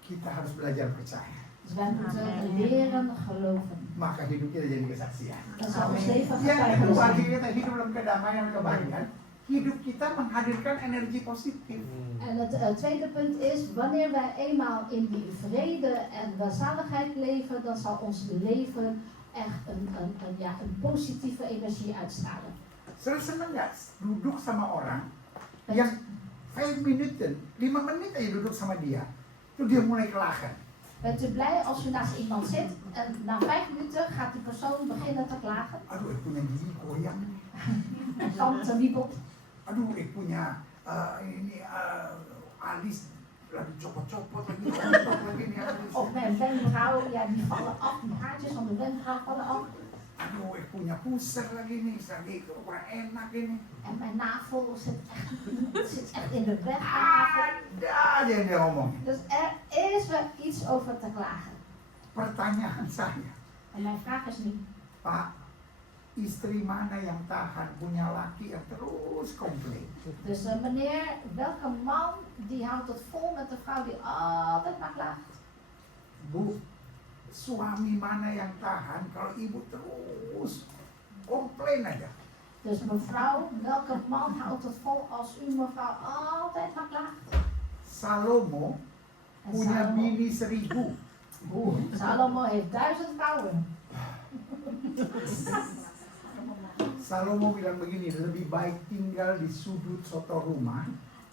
Kita harus belajar percaya. Dus wij moeten leren geloven. Maka hidup kita jadi kesaksian. Dan zal ons leven Yang getuigenis kedua, zijn. kita hidup dalam kedamaian dan kebahagiaan. Hidup kita menghadirkan energi positif. En het tweede punt is, wanneer wij eenmaal in die vrede en welzaligheid leven, dan zal ons leven echt een positieve energie uitstralen. Sudah senang nggak duduk sama orang yang 5 minuten, 5 menit aja duduk sama dia, tuh dia mulai kelahkan. Bent u blij als u naast iemand zit en na 5 minuten gaat die persoon beginnen te klagen? Aduh, ik punya gigi goyang. En tand wiebelt. Aduh, ik punya ini alis lagi copot-copot lagi, lagi nih alis. Of mijn wenkbrauw, ja die vallen af, die haartjes van de wenkbrauw vallen af. Aduh, ik punya pusar lagi nih, lagi kurang enak ini. En mijn navel zit echt in de weg. Ada aja yang dia ngomong. Dus er is wel iets over te klagen. Pertanyaan saya, En mijn vraag is nu, Pak, istri mana yang tahan punya laki yang terus komplain? dus meneer, welke man die houdt het vol met de vrouw die altijd maar klaagt? Bu, suami mana yang tahan kalau ibu terus komplain aja? Dus mevrouw, welke man houdt het vol als u mevrouw altijd maar klaagt? Salomo En punya bini 1000. Salomo heeft 1000 vrouwen. Salomo bilang begini, lebih baik tinggal di sudut soto rumah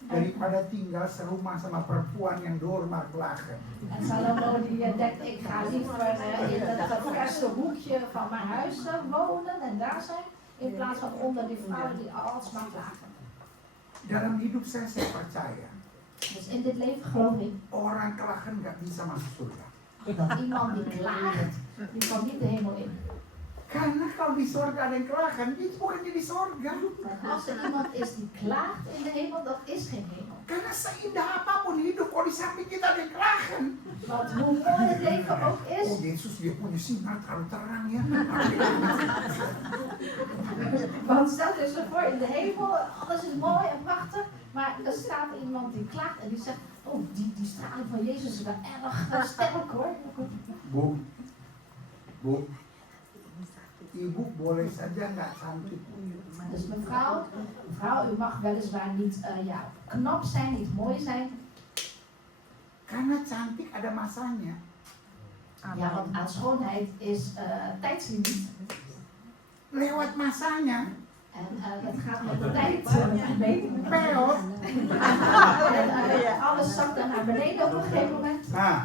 daripada tinggal serumah sama perempuan yang doormaar klagen. En Salomo die denkt, ik ga liever in het verste hoekje van mijn huis wonen en daar zijn, in plaats van onder die vrouwen die altijd maar klagen. Dalam hidup saya percaya, Dus in dit leven geloof ik orang klagen nggak bisa masuk surga. dat iemand die klaagt, die kan niet de hemel in. Karena kalau di sorga ada yang klagen, itu bukan jadi sorga. En als er iemand is die klaagt in de hemel, dat is geen hemel. Karena seindah apapun hidup, kalau di samping kita ada yang kelahan. Want hoe mooi het leven ook Oh is, Yesus dia punya sinar terlalu terang ya. want stel je zo voor in de hemel, alles is mooi en prachtig, maar er staat iemand die klaagt en die zegt, oh die straling van Jezus is wel erg sterk hoor. Bu, ibu boleh saja nggak cantik. Dus mevrouw, u mag weliswaar niet knap zijn, niet mooi zijn. Karena cantik ada masanya. Ja, want aan schoonheid is tijdslimiet. Lewat masanya, En dat gaat met de tijd mee. peot. En alles zakt dan naar beneden op een gegeven moment. Nah,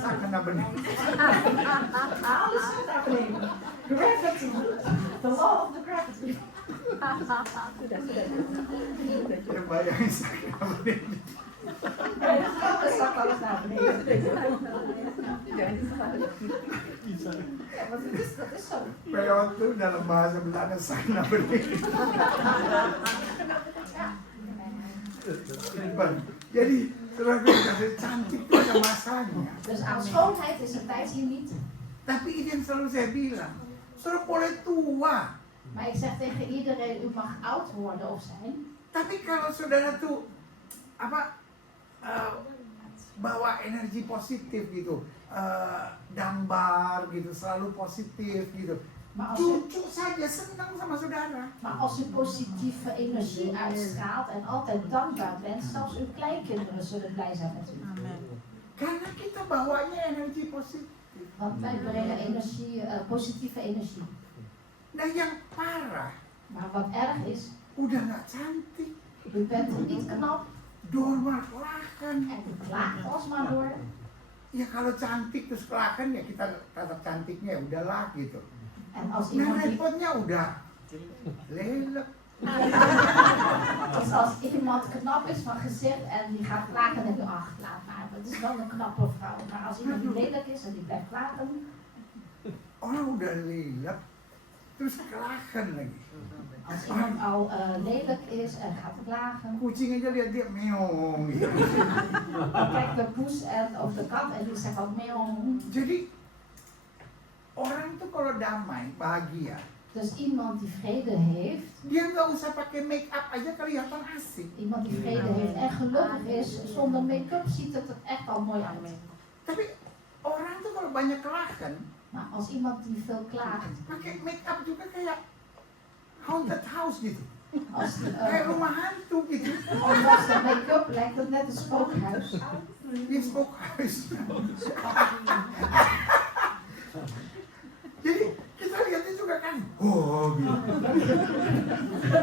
saya kena benih. Alles zakt naar beneden. Gravity. The law of the gravity. Ya bayangin saya kena benih. Alles zakt alles naar beneden. Ja, want dat is zo. Peot itu dalam bahasa Belanda saya kena benih. Jadi, saudara cantik itu ada masanya. Dus aan schoonheid is een tijdslimiet. Tapi ini yang selalu saya bilang, saudara boleh tua. Maar ik zeg tegen iedereen, u mag oud worden of zijn. Tapi kalau saudara tuh bawa energi positif gitu, gambar gitu, selalu positif gitu. Maar als, u, Cucu saja senang sama saudara. maar als u positieve energie uitstraalt en altijd dankbaar bent, zelfs uw kleinkinderen zullen blij zijn met u. Karena kita bawanya energi positif. Want wij brengen energie, positieve energie. Nah yang parah, Maar wat erg is, udah nggak cantik, u bent niet knap door maar kelakan. en u klaagt alsmaar door. Ya kalau cantik terus kelakan ya kita kata cantiknya ya udahlah gitu. En als Nah iemand die, repotnya udah lelek. dus als iemand knap is van gezicht en die gaat klagen, dan denk je, ach, laat maar, dat is wel een knappe vrouw. Maar als iemand die lelijk is en die blijft klagen, Orang udah lelek, terus kelakan lagi. als iemand al lelijk is en gaat klagen, Kucing aja lihat dia meong gitu. dan kijkt de poes of de kat en die zegt al meong. Jadi orang tuh kalau damai, bahagia, Dus iemand die vrede heeft, dia nggak usah pakai make up aja kelihatan asik. iemand die vrede heeft en gelukkig is, zonder make-up ziet het er echt al mooi uit. Tapi orang tuh kalau banyak kelakan, Maar als iemand die veel klaagt, pakai make up juga kayak haunted house gitu. als Kayak rumah hantu gitu. ondanks de make-up lijkt het net een spookhuis. Dia spookhuis. Jadi kita lihatnya juga kan, oh gitu.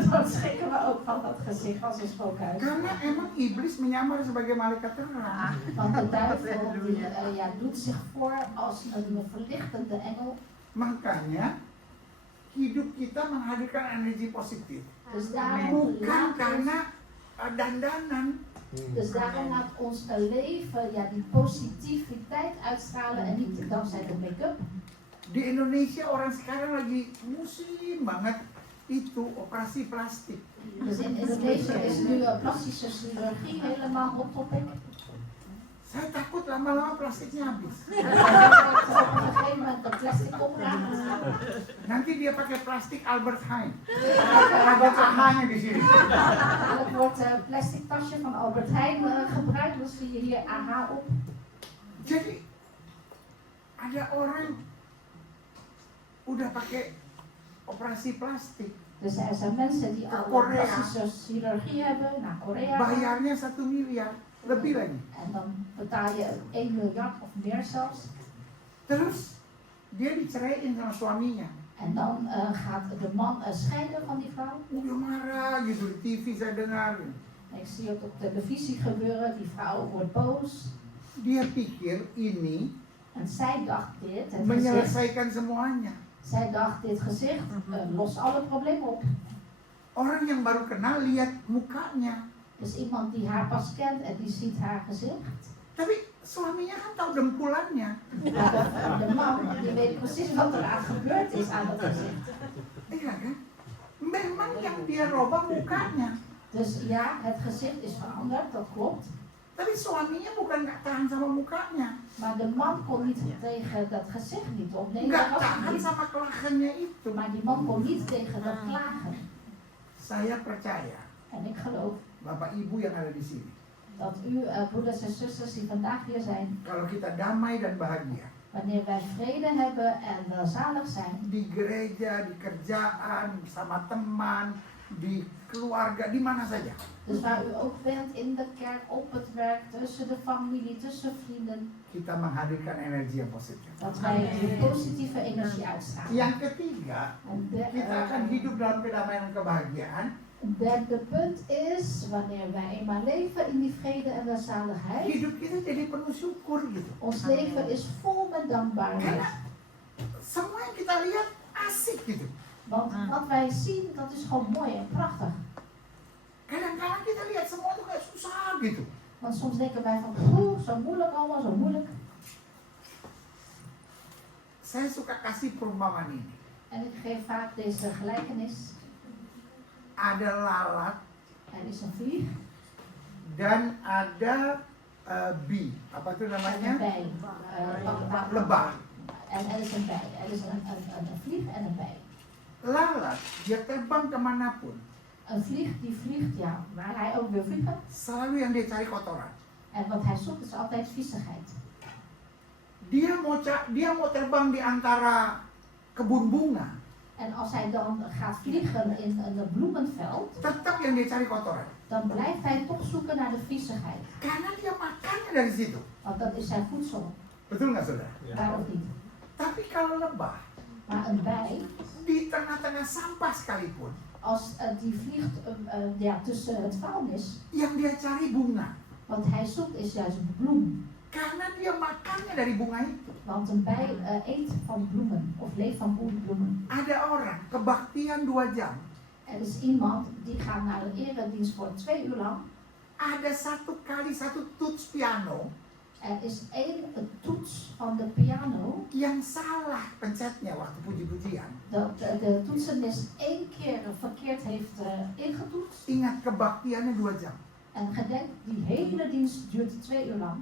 Dan schrikken we ook van dat gezicht als een spookhuis. Karena emang iblis menyamar sebagai malaikat terang. Want de duivel die, doet zich voor als een verlichtende engel. Makanya hidup kita menghadirkan energi positif. Dus daarom Bukan laat karena dandanan. Dus daarom laat ons leven die positiviteit uitstralen en niet dankzij de make-up. Di Indonesia orang sekarang lagi musim banget itu operasi plastik. Dus in Indonesië is nu plastische chirurgie helemaal hot topic. Saya takut lama-lama plastiknya habis. Op een gegeven moment de plastic opraakt. Nanti dia pakai plastik Albert Heijn. Ada ahanya di sini. Het wordt plastic tasje van Albert Heijn gebruikt, dus zie je hier AH op. Jadi ada orang udah pakai operasi plastik. Dus er zijn mensen die al Korea. plastische chirurgie hebben, naar Korea. Bayarnya 1 miliar, lebih lagi. En dan betaal je 1 miljard of meer zelfs. Terus dia diceraiin sama suaminya. En dan gaat de man scheiden van die vrouw. Udah marah gitu di TV saya dengar. Ik zie het op televisie gebeuren, die vrouw wordt boos. Dia pikir ini En zij dacht dit, het gezicht, menyelesaikan semuanya. zij dacht dit gezicht lost alle problemen op. Orang yang baru kenal lihat mukanya. Dus iemand die haar pas kent en die ziet haar gezicht. Tapi suaminya kan tahu dempulannya. Maar de man die weet precies wat er aan gebeurd is aan dat gezicht. Iya kan? Memang yang dia robah mukanya. Dus ja, het gezicht is veranderd, dat klopt. Tapi suaminya bukan nggak tahan sama mukanya, Maar de man kon niet tegen dat gezicht niet op. Nee, nggak dat was het tahan niet. sama kelahannya itu. Maar die man kon niet tegen dat klagen. Saya percaya, En ik geloof Bapak Ibu yang ada di sini, dat u, broeders en zusters die vandaag hier zijn, kalau kita damai dan bahagia wanneer wij vrede hebben en welzalig zijn, di gereja, di kerjaan, sama teman, di keluarga, di mana saja, dus waar u ook bent, in de kerk, op het werk, tussen de familie, tussen vrienden, kita menghadirkan energi yang positif. dat wij die positieve energie uitstralen. Yang ketiga, En kita akan hidup dalam kedamaian dan kebahagiaan. een derde punt is, wanneer wij eenmaal leven in die vrede en welzaligheid, Hidup kita jadi penuh syukur gitu. ons leven is vol met dankbaarheid. Semua yang kita lihat asik gitu. Want wat wij zien, dat is gewoon mooi en prachtig. Kadang-kadang kita lihat semua tuh kayak susah gitu. Want soms denken wij van, zo moeilijk allemaal, zo moeilijk. Saya suka kasih perumpamaan ini. En ik geef vaak deze gelijkenis. Ada lalat Er is een vlieg dan ada bee. Apa itu en een namanya? bij. Lebah. En er is een bij. Er is een vlieg en een bij. Lalat, dia terbang kemanapun. Een vlieg die vliegt, ja, waar hij ook wil vliegen. Selalu yang dia cari kotoran. En wat hij zoekt is altijd viezigheid. Dia mau terbang di antara kebun bunga. En als hij dan gaat vliegen in een bloemenveld, Tetap yang dia cari kotoran. dan blijft hij toch zoeken naar de viezigheid. Karena dia makannya dari situ. Want dat is zijn voedsel. Betul nggak saudara? Waar of niet. Tapi kalau lebah, Maar een bij, di tengah-tengah sampah sekalipun, als die vliegt ja, tussen het vuilnis, yang dia cari bunga. wat hij zoekt is juist bloem. Karena dia makannya dari bunga itu. Want een bij eet van bloemen of leeft van bloemen. Ada orang kebaktian 2 jam. Er is iemand die gaat naar een eredienst voor 2 uur lang. Ada 1 tuts piano Er is één toets van de piano. yang salah pencetnya waktu puji-pujian. Dat de toetsenis 1 keer verkeerd heeft ingetoetst. Ingat kebaktiannya 2 jam. En gedenk, die hele dienst duurt 2 uur lang.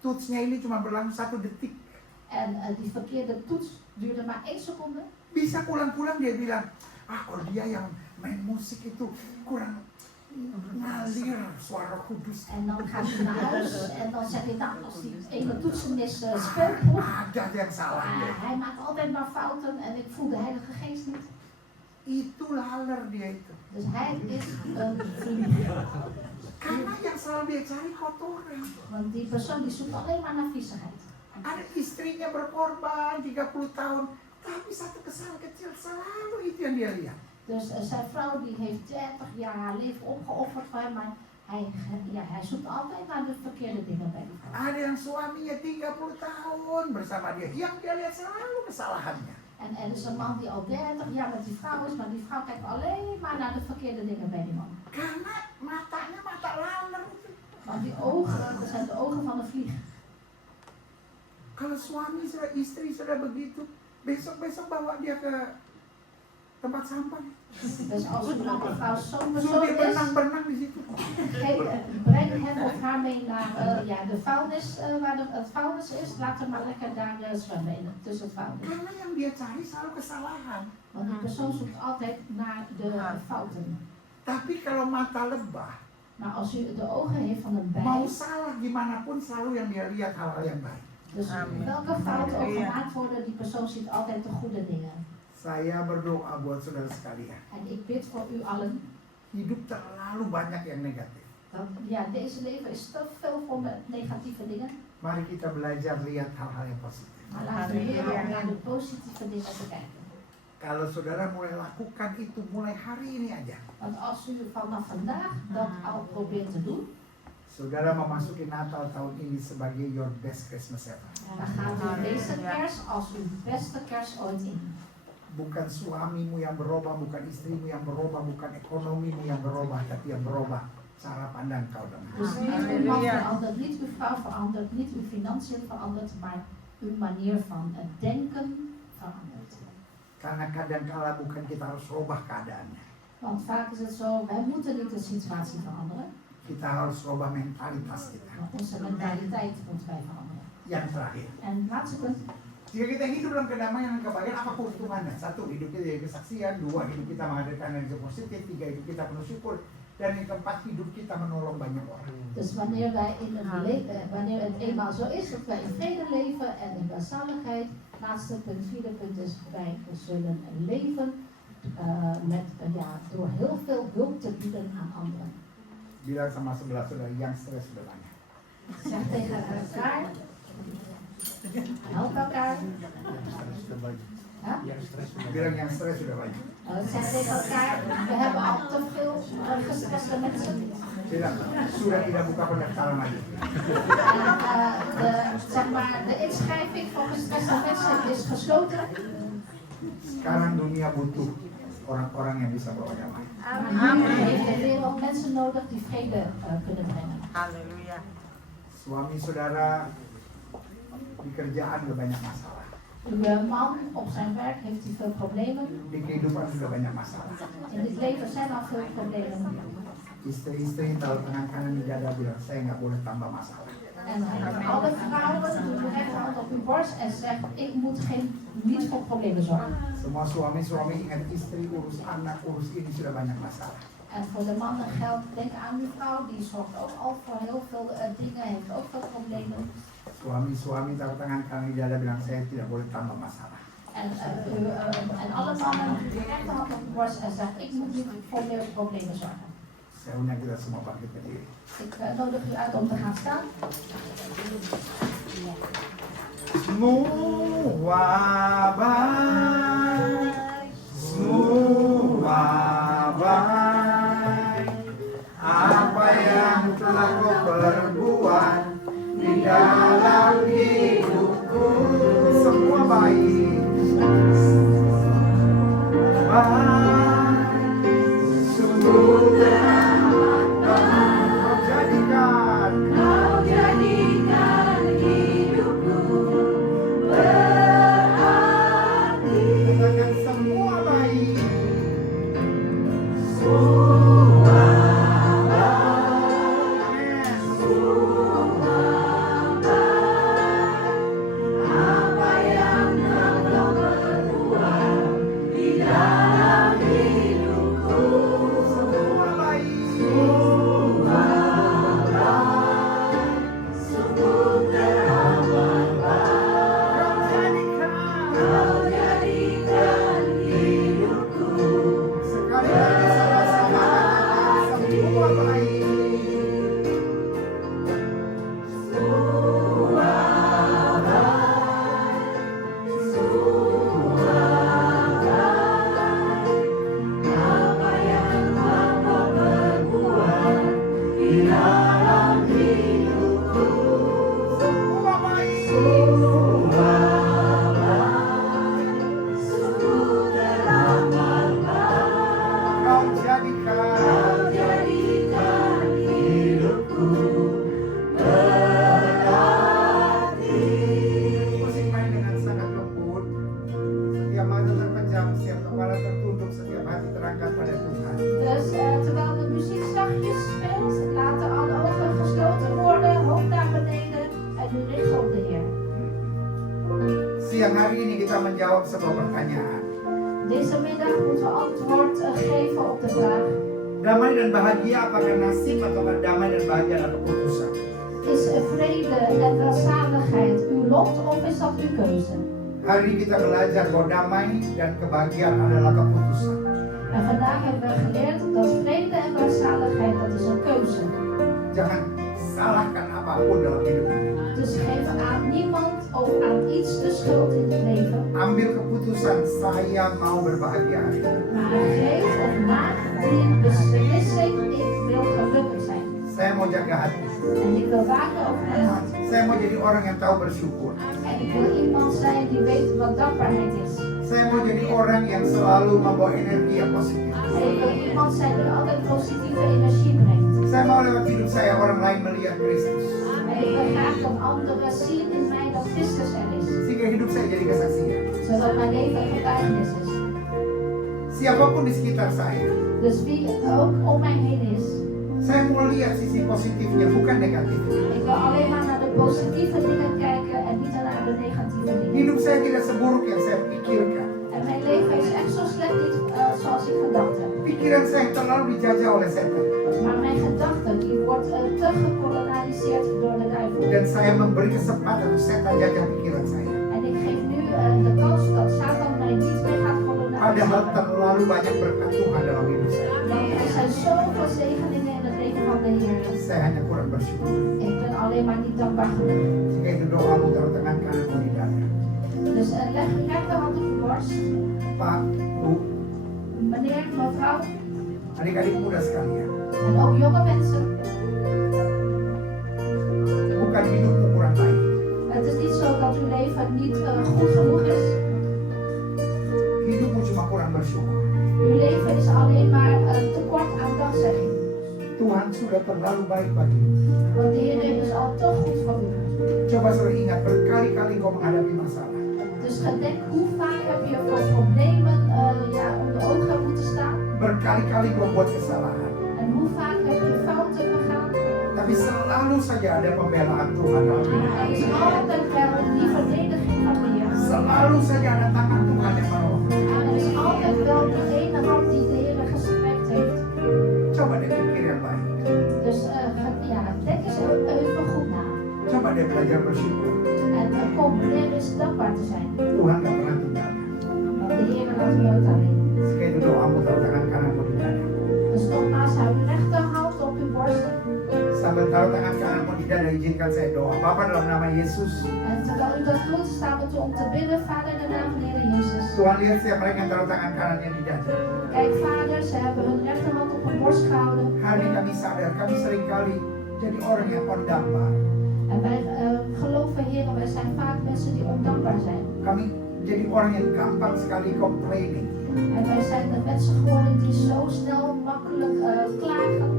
Tutsnya ini cuma berlangsung 1 detik. En die verkeerde toets duurde maar 1 seconde. Bisa pulang-pulang dia bilang, kalau dia yang main musik itu kurang ngalir suara kudus. En dan gaat hij naar huis en dan zegt hij, nou, als die ene toetsenis speelt goed, Ada yang salah dia. hij maakt altijd maar fouten en ik voel de Heilige Geest niet. Itu laler dia itu. Dus hij is een vlieg. Karena yang selalu dia cari kotoran. Want die persoon die zoekt alleen maar naar viezigheid. Ada istrinya berkorban 30 tahun, tapi satu kesalahan kecil selalu itu yang dia lihat. Dus zijn vrouw die heeft 30 jaar haar leven opgeofferd voor hem, maar hij zoekt altijd naar de verkeerde dingen bij die vrouw. Ada yang suaminya 30 tahun bersama dia, yang dia lihat selalu kesalahannya. En er is een man die al 30 jaar met die vrouw is, maar die vrouw kijkt alleen maar naar de verkeerde dingen bij die man. Karena matanya mata laler itu. Want die ogen, dat zijn de ogen van een vlieg. Kalau suami sudah istri sudah begitu, besok bawa dia ke tempat sampah. Dus als u dan een vrouw zo'n Suruh persoon dia is, berenang-berenang di situ. breng hem of haar mee naar de vuilnis, waar het vuilnis is. Laat hem maar lekker daar zwemmen tussen het vuilnis. Karena yang dia cari selalu kesalahan. Want die persoon zoekt altijd naar de fouten. Tapi kalau mata lebah, Maar als u de ogen heeft van een mau bij, salah gimana pun selalu yang dia lihat hal-hal yang baik. dus welke fouten ook gemaakt worden, die persoon ziet altijd de goede dingen. Saya berdoa buat saudara sekalian. En ik bid voor u allen, Hidup terlalu banyak yang negatif. dat ja, deze leven is te veel vol met negatieve dingen. Mari kita belajar lihat hal-hal yang positif. Maar laten we leren om naar de positieve dingen te kijken. Kalau saudara mulai lakukan itu mulai hari ini aja, Want als u vanaf vandaag dat al probeert te doen, saudara memasuki Natal tahun ini sebagai your best Christmas ever. dan gaat u deze kerst als uw beste kerst ooit in. Bukan suamimu yang berubah, bukan istrimu yang berubah, bukan ekonomimu yang berubah, tapi yang berubah cara pandang kau dengan Dus Tuhan. niet uw man verandert, niet uw vrouw verandert, niet uw financiën verandert, maar uw manier van denken verandert. Karena kadangkala bukan kita harus rubah keadaannya, Want vaak is het zo, wij moeten niet de situatie veranderen. Kita harus rubah mentalitas kita. Maar onze mentaliteit moeten wij veranderen. Yang terakhir, En het laatste punt. jika kita hidup dalam kedamaian dan kebahagiaan, apa keuntungannya? 1, hidup kita jadi kesaksian. 2, hidup kita menghadirkan energi positif. 3, hidup kita penuh syukur. Dan yang keempat, hidup kita menolong banyak orang. Dus wanneer wanneer het eenmaal zo is dat wij in vrede leven en in welzaligheid, laatste punt, 4e punt is, wij zullen leven door heel veel hulp te bieden aan anderen. Bilang sama sebelah saudara, yang stres sudah banyak. Zeg tegen elkaar, help elkaar. Bilang yang stres sudah banyak. Zeg tegen elkaar, we hebben al te veel gestreste mensen. Bilang, sudah tidak buka pendaftaran lagi. De inschrijving voor gestreste mensen is gesloten. Sekarang dunia butuh orang-orang yang bisa bawa damai. Nu heeft de wereld mensen nodig die vrede kunnen brengen. Haleluya. Suami saudara di kerjaan sudah banyak masalah. Uw man op zijn werk heeft hij veel problemen. Di kehidupan sudah banyak masalah. In dit leven zijn al veel problemen. Istri-istri taruh tangan kanan di dada bilang, saya nggak boleh tambah masalah. En alle vrouwen doen de rechterhand op uw borst en zeggen, ik moet niet voor problemen zorgen. Semua suami-suami ingat istri, urus anak, urus ini sudah banyak masalah. En voor de mannen geldt, denk aan uw vrouw, die zorgt ook al voor heel veel dingen, heeft ook veel problemen. Suami-suami taruh tangan kanan di dada bilang, saya tidak boleh tambah masalah. En alle mannen die de rechterhand op uw borst en zeggen, ik moet niet voor meer problemen zorgen. Saya undang kita semua bangkit berdiri. Ik nodig u uit om te gaan staan. Semua baik, semua baik. Apa yang telah kau perbuat di dalam hidupku, semua baik, baik, sungguh teramat baik. Kau jadikan hidupku berarti. Katakan semua baik, semua baik, semua baik. Apa yang kau perbuat di dalam hidupku, semua baik, semua baik, sungguh teramat baik. Kau jadikan hidupku. Sekali lagi sama-sama katakan semua baik, semua baik, semua baik. Apa yang kau perbuat di dalam hidupku, semua baik, semua baik, sungguh teramat baik. Kau jadikan hidupku berarti. Musik main dengan sangat lembut. Setiap mata terpejam, setiap kepala tertunduk, setiap hati terangkat pada Tuhan. Dus terwijl de muziek zachtjes speelt, laten alle ogen gesloten worden, hoofd naar beneden en u richt op de Heer. Siang hari ini kita menjawab sebuah pertanyaan. Deze middag moeten we antwoord geven op de vraag, Damai dan bahagia apakah nasib atau damai dan bahagia adalah keputusan? is vrede en welzaligheid uw lot of is dat uw keuze? Hari ini kita belajar bahwa damai dan kebahagiaan adalah keputusan. En vandaag hebben we geleerd dat vrede en welzaligheid, dat is een keuze. Jangan salahkan apapun dalam hidup ini. Dus geef aan niemand of aan iets de schuld in het leven. Ambil keputusan, saya mau berbahagia hari ini. Maar geef of maak die beslissing, ik wil gelukkig zijn. Saya mau jaga hati. En ik wil waken over mijn hart. Saya mau jadi orang yang tahu bersyukur. En ik wil iemand zijn die weet wat dankbaarheid is. Saya mau jadi orang yang selalu membawa energi yang positif. En ik wil iemand zijn die altijd positieve energie brengt. Saya mau lewat hidup saya orang lain melihat Kristus. En ik wil graag dat anderen zien in mij dat Christus er is. Sehingga hidup saya jadi kesaksian. Zodat mijn leven een getuigenis is. Siapapun di sekitar saya, Dus wie ook om mij heen is, saya mau lihat sisi positifnya, bukan negatifnya. ik wil alleen maar naar de positieve dingen kijken en niet naar de negatieve dingen. Hidup saya tidak seburuk yang saya pikirkan. En mijn leven is echt zo slecht niet zoals ik gedacht heb. Pikiran saya terlalu dijajah oleh setan. Maar mijn gedachten die wordt te gekoloniseerd door de duivel. Dan saya memberi kesempatan untuk setan jajah pikiran saya. En ik geef nu de kans dat Satan mij niet meer gaat Padahal koloniseren. terlalu banyak berkat Tuhan dalam hidup saya. Want er zijn zoveel zegeningen in het leven van de Heer. Saya hanya kurang bersyukur. Ik ben alleen maar niet dankbaar genoeg. Jika itu doamu taruh tangan kananmu di dada. Dus leg uw rechterhand op uw borst. Pak, Bu, Meneer, mevrouw adik-adik muda sekalian. en ook jonge mensen. Bukan hidupmu kurang baik. Het is niet zo dat uw leven niet goed genoeg is. Hidupmu cuma kurang bersyukur. Uw leven is alleen maar een tekort aan dankzegging. Tuhan sudah terlalu baik bagimu. Want de Heer is al te goed voor u. Coba selalu ingat, berkali-kali kau menghadapi masalah. Dus gedenk hoe vaak heb je voor problemen onder ogen moeten staan. Berkali-kali kau buat kesalahan. En hoe vaak heb je fouten begaan. Tapi selalu saja ada pembelaan Tuhan dalam hidup. Er is altijd wel die verdediging van de Heer. Selalu saja ada tangan Tuhan yang menolong. Er is altijd wel die ene hand die de Heer gestrekt heeft. Coba deh pikir yang baik. Dus denk eens even goed na. Coba deh belajar bersyukur. En kom, leer eens dankbaar te zijn. Tuhan gak pernah tinggalkan. Want de Heer laat u nooit alleen. Sekali itu doamu taruh tangan kananmu di dada. Dus nogmaals, hou uw rechterhand op uw borst. Sambil taruh tangan kananmu di dada, izinkan saya doa. Bapak dalam nama Yesus. En terwijl u dat doet, staan we toe om te bidden, Vader, in de naam van de Heer Jezus. Tuhan lihat siapa mereka yang taruh tangan kanannya di dada. Kijk, Vader, ze hebben hun rechterhand op hun borst gehouden. Hari ini kami sadar, kami seringkali jadi orang yang ondankbaar. En wij geloven, Heer, wij zijn vaak mensen die ondankbaar zijn. Kami jadi orang yang gampang sekali complaining. En wij zijn de mensen geworden die zo snel, makkelijk klagen.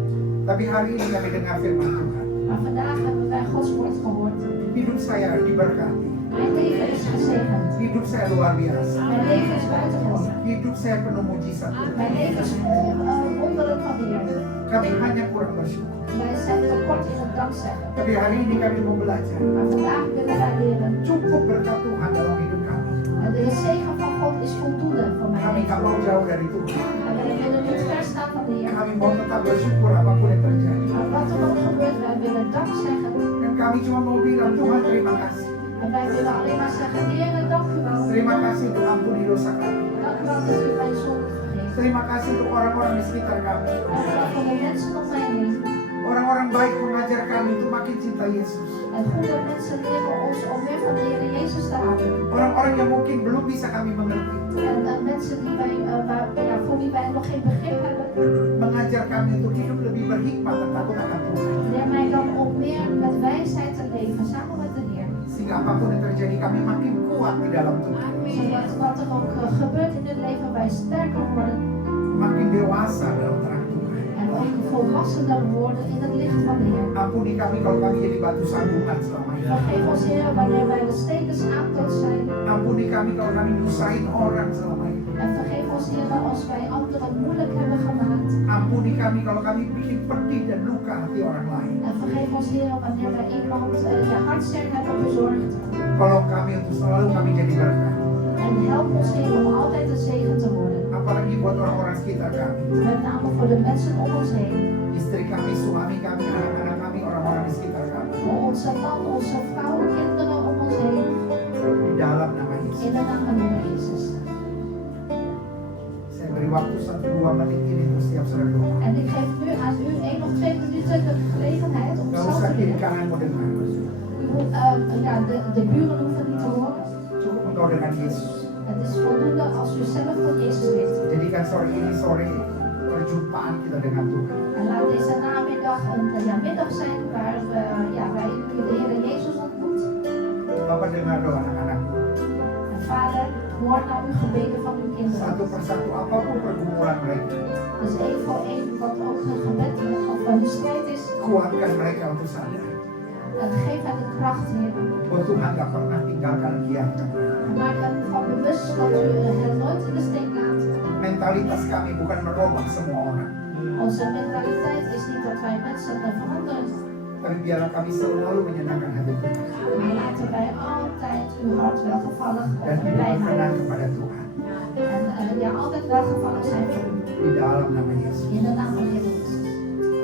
Tapi hari ini kami dengar firman Tuhan. Maar vandaag hebben wij Gods woord gehoord. Hidup saya diberkati. Mijn leven is gezegend. Hidup saya luar biasa. Mijn leven is buitengewoon. Hidup saya penuh mujizat Tuhan. Mijn leven is vol wonderen van de Heer. Kami hanya kurang bersyukur. Wij zijn tekort in het dankzeggen. Tapi hari ini kami mau belajar. Maar vandaag willen wij leren. Cukup berkat Tuhan dalam hidup kami. En de zegen van God is voldoende voor mijn Kami tak leven. mau jauh dari Tuhan. En wij willen niet ver staan van de Heer. Kami mau tetap bersyukur apapun yang terjadi. Maar wat er ook gebeurt, wij willen dank zeggen. Dan kami cuma mau bilang Tuhan terima kasih. En wij willen alleen maar zeggen, Heer, dank u wel. Terima kasih untuk ampuni dosa kami. Dank u wel dat u mijn zonde vergeeft. Terima kasih untuk orang-orang di sekitar kami. Dank u wel voor de mensen om mij heen. Orang-orang baik mengajar kami untuk makin cinta Yesus. En goede mensen leren ons om meer van de Heer Jezus te houden. Orang-orang yang mungkin belum bisa kami mengerti. En mensen die voor wie wij nog geen begrip hebben. Mengajar kami untuk hidup lebih berhikmat dan takut akan Tuhan. Leer mij dan om meer met wijsheid te leven samen met de Heer. Sehingga apapun yang terjadi kami makin kuat di dalam Tuhan. Zodat wat er ook gebeurt in het leven wij sterker worden. Makin dewasa dalam terang Tuhan. En ook volwassener worden in het licht van de Heer. Ampuni kami kalau kami jadi batu sandungan selama ini. Vergeef ons Heer wanneer wij de stekens aantoot zijn. Ampuni kami kalau kami nyusahin orang selama ini. En vergeef ons Heer als wij anderen moeilijk hebben gemaakt. Ampuni kami kalau kami bikin pedih dan luka hati orang lain. En vergeef ons Heer wanneer wij iemand je hartzeer hebben bezorgd. Tolong kami untuk selalu kami jadi berkat. En help ons Heer om altijd een zegen te worden. Apalagi buat orang-orang sekitar kami. Met name voor de mensen om ons heen. Istri kami, suami kami, anak-anak kami, orang-orang di sekitar kami. Voor onze man, onze vrouw, kinderen om ons heen. Di dalam nama Yesus. In de naam van de Heer Jezus. Saya beri waktu 1-2 menit ini untuk setiap saudara doa. En ik geef nu aan u 1 of 2 minuten de gelegenheid om Gak zelf usah te kiri bidden. kanan mau dengar. U moet, de buren hoeven niet te horen. Cukup engkau dengan Yesus. Het is voldoende als u zelf van Jezus weet. Jadikan sore ini sore perjumpaan kita dengan Tuhan. En laat deze namiddag een middag zijn waar u de Heer Jezus ontmoet. Bapak dengar doa anak-anakku. En Vader, hoor naar uw gebeden van uw kinderen. Satu persatu apapun pergumulan mereka. Dus 1 voor 1, wat ook een gebed of een strijd is. Kuatkan mereka untuk sadar. En geef hen de kracht, Heer. Bahwa Tuhan gak pernah tinggalkan diamkan. Maak hen van bewust dat u hen nooit in de steek laat. Men mentalitas kami bukan merubah semua orang. Onze mentaliteit is niet dat wij mensen veranderen, Tapi biarlah kami selalu menyenangkan hati Tuhan. maar laten wij altijd uw hart welgevallig Dan hidup blij berkenan maken. kepada Tuhan. En ja, altijd welgevallig zijn voor u. Di dalam nama Yesus. In de naam van de Heer Jezus.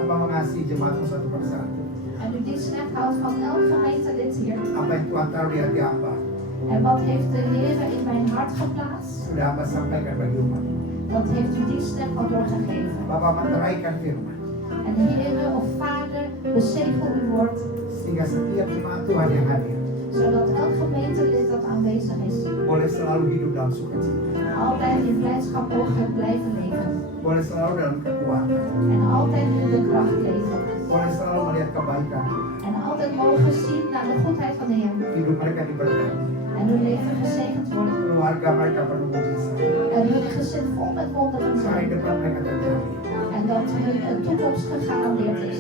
Apa mengasihi jemaatmu satu persatu. En u dienstrecht houdt van elk gemeentelid hier. Apa yang Tuhan taruh di hati hamba. En wat heeft de Heer in mijn hart geplaatst? Sudah hamba sampaikan bagi umat. Dat heeft u dienstrecht al doorgegeven. Bapa meteraikan firman. En Heer of Vader, bezegel uw woord. Sehingga setiap jemaat Tuhan yang hadir. Zodat elk gemeentelid dat aanwezig is. Boleh selalu hidup dalam sukacita. Altijd in blijdschap mogen blijven leven. Boleh selalu dalam kekuatan. En altijd in de kracht leven. Boleh selalu melihat kebaikan. En altijd mogen zien naar de goedheid van de Heer. Hidup mereka diberkati. En hun leven gezegend wordt. Keluarga mereka penuh mujizat. En hun gezin vol met wonderen Hari zijn. depan mereka terjamin. En dat hun toekomst gegarandeerd is.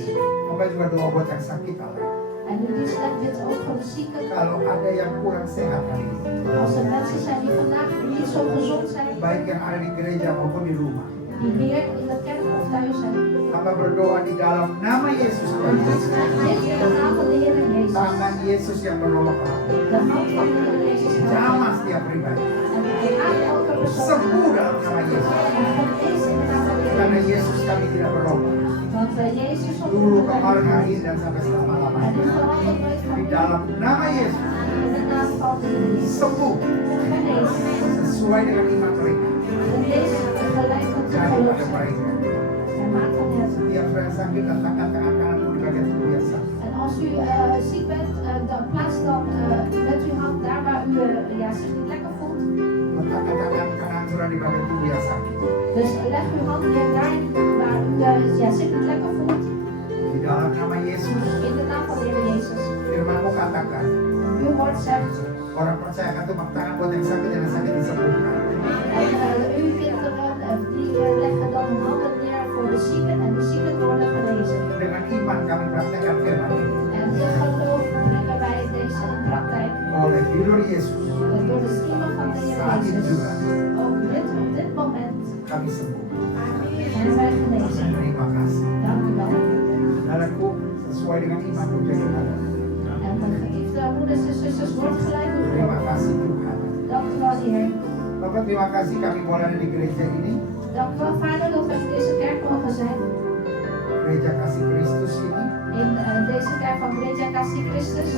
Hamba juga doa buat yang sakit Allah. En u dienstrecht bidt ook voor de zieken. Kalau ada yang kurang sehat hari ini. Als er mensen zijn die vandaag niet zo gezond zijn. Baik yang ada di gereja maupun di rumah. Die weer in de kerk of thuis zijn. Hamba berdoa di dalam nama Yesus En Tuhan. dienstrecht bidt in de naam van de Heer Jezus. Tangan Yesus yang menolong aku. De hand van de Heer Jezus. Jamah setiap pribadi. En aan elke persoon. Sembuh dalam nama Yesus. En genees in de naam van de Heer Karena Jezus. Yesus kami tidak berubah. Want Jezus op Dulu, de kemarin, hari ini, dan sampai En selama-lamanya. u verandert nooit van Di u. dalam nama Yesus. In de naam van de Heer Jezus. Sembuh. Genees. Sesuai dengan iman mereka. Genees gelijk met de Jadi geloof. pada mereka. En maak van het. Setiap yang sakit, letakkan tangan kananmu di bagian tubuh yang sakit. En als u ziek bent, dan plaats dan met uw hand daar waar u zich niet lekker voelt. Letakkan tangan kananmu di bagian tubuh yang sakit. Dus leg uw hand weer daar waar u zich niet lekker voelt. Di dalam nama Yesus, In de naam van de Heer Jezus. firman-Mu katakan, Uw woord zegt. orang percaya akan tumpang tangan buat yang sakit disembuhkan. En uw kinderen die leggen dan hun handen neer voor de zieken en de zieken worden genezen. Dengan iman kami praktekkan firman ini. En in geloof brengen wij deze in praktijk. Oleh tidur Yesus, Door de stemmen van de Heer saat ini Jezus. juga Ook op dit moment kami sembuh. zijn wij genezen. Terima kasih. Dank u wel. Saudaraku, sesuai dengan imanmu jadi ada. En de geliefde moeders en zusters, wordt gelijk uw Terima geloof. kasih Tuhan. Dank u wel, Heer. Bapak terima kasih kami boleh ada di gereja ini. Dank u wel, Vader, dat we in deze kerk mogen zijn. Gereja Kasih Kristus ini. In deze kerk van Gereja Kasih Christus.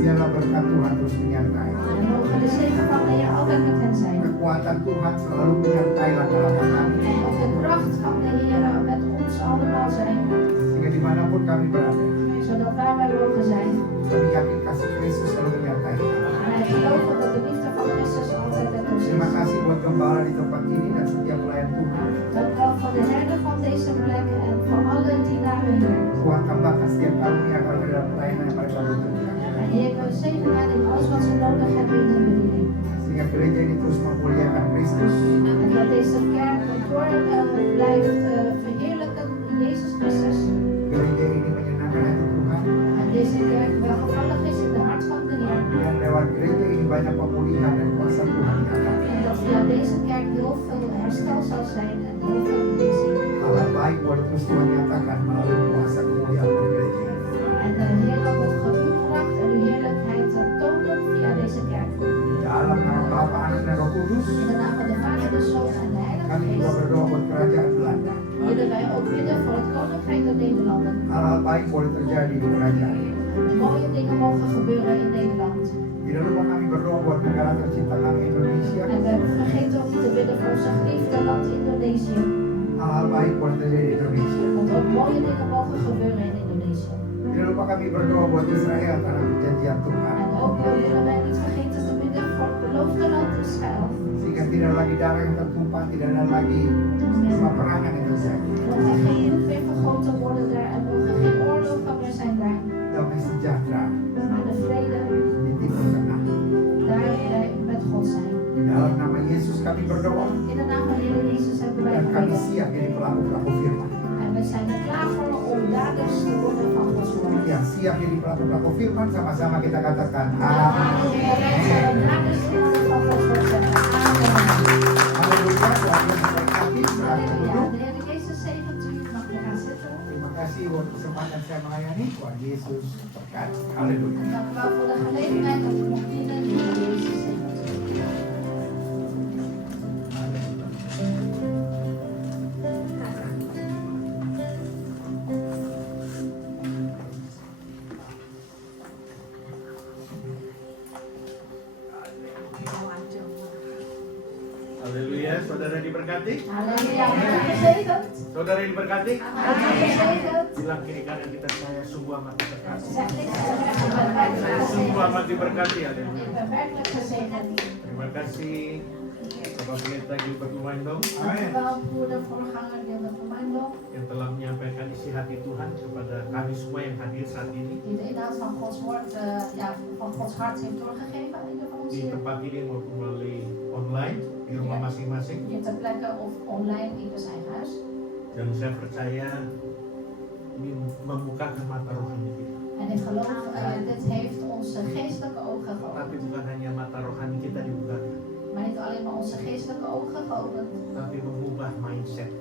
Biarlah berkat Tuhan terus menyertai. En mogen de zegen van de Heer altijd met hen zijn. Kekuatan Tuhan selalu menyertai langkah-langkah kami. En ook de kracht van de Heer met ons allemaal zijn. Sehingga dimanapun kami berada, Zodat waar wij mogen zijn. kami yakin kasih Kristus selalu menyertai kami. En wij geloven dat de liefde van Christus altijd met ons Terima is. kasih buat gembala di tempat ini dan setiap pelayan Tuhan. Dank u wel voor de herder van deze plek en voor alle dienaren hier. Tuhan tambahkan setiap karunia kepada dalam pelayanan yang mereka butuhkan. En Heer, we zegenen hen in alles wat ze nodig hebben in hun bediening. Sehingga gereja ini terus memuliakan Kristus. En dat deze kerk door blijft verheerlijken Jezus Christus. Gereja ini menyenangkan hati Tuhan. En deze kerk welgevallig is in de hart van de Heer. Dan lewat gereja ini banyak pemulihan dan kuasa Tuhan nyata. En dat via deze kerk heel veel herstel zal zijn en heel veel genezing. Hal baik boleh terus Tuhan nyatakan melalui kuasa kemuliaan gereja ini. En de Heer had ook gebracht en uw heerlijkheid tonen via deze kerk. Dalam nama Bapa, Anak, dan Roh Kudus, In de naam van de Vader, de Zoon en de Heilige kami juga Geest berdoa buat kerajaan Belanda. willen wij ook bidden voor het Koninkrijk der Nederlanden. Hal-hal baik boleh terjadi di kerajaan ini. De mooie dingen mogen gebeuren in Nederland. Tidak lupa kami berdoa buat negara tercinta kami Indonesia. En we vergeten ook niet te bidden voor onze geliefde land Indonesië. Hal-hal baik boleh terjadi di Indonesia. Want ook mooie dingen mogen gebeuren in Indonesië. Tidak lupa kami berdoa buat Israel tanah perjanjian Tuhan. En ook willen wij niet vergeten te bidden voor het beloofde land Israël. Sehingga tidak lagi darah yang tertumpah, tidak ada lagi peperangan yang terjadi. Dat er geen bloed meer vergoten worden daar en mogen geen oorlogen meer zijn daar. Damai sejahtera Maar de vrede di Timur Tengah. daar wij met God zijn. Di dalam nama Yesus kami berdoa. In de naam van de Heer Jezus hebben wij Dan kami gebeden. siap jadi pelaku-pelaku firman. En we zijn er klaar voor om daders te worden van Gods woord. Yang siap jadi pelaku-pelaku firman, sama-sama kita katakan En amin. wij zijn daders te worden van Gods woord zeggen. Amen. Haleluya, Tuhan Yesus memberkati. melayani. Tuhan Yesus berkati. Haleluya. Dank u wel voor de gelegenheid dat u mocht dienen. De Heer Jezus zegent u. Haleluya, saudara diberkati. Halleluja, bent u gezegend? Saudara diberkati. Bent u gezegend? Bilang kiri kanan kita, saya sungguh amat diberkati. Zeg links en rechts, ik ben werkelijk Saya sungguh gezegend. amat diberkati. Haleluya. Ik ben werkelijk gezegend. Terima kasih Bapak Pendeta Gilbert Lumaindo Dank u wel, broeder voorganger Gilbert Lumaindo, yang telah menyampaikan isi hati Tuhan kepada kami semua yang hadir saat ini die de inhoud van Gods woord, van Gods hart heeft doorgegeven aan ieder van ons di hier. tempat ini maupun melalui online di rumah masing-masing. Hier ter plekke of online in zijn eigen huis. Dan saya percaya ini membukakan mata rohani kita. En ik geloof, dit heeft onze geestelijke ogen Tapi geopend. bukan hanya mata rohani kita dibuka, Maar niet alleen maar onze geestelijke ogen geopend, tapi mengubah mindset.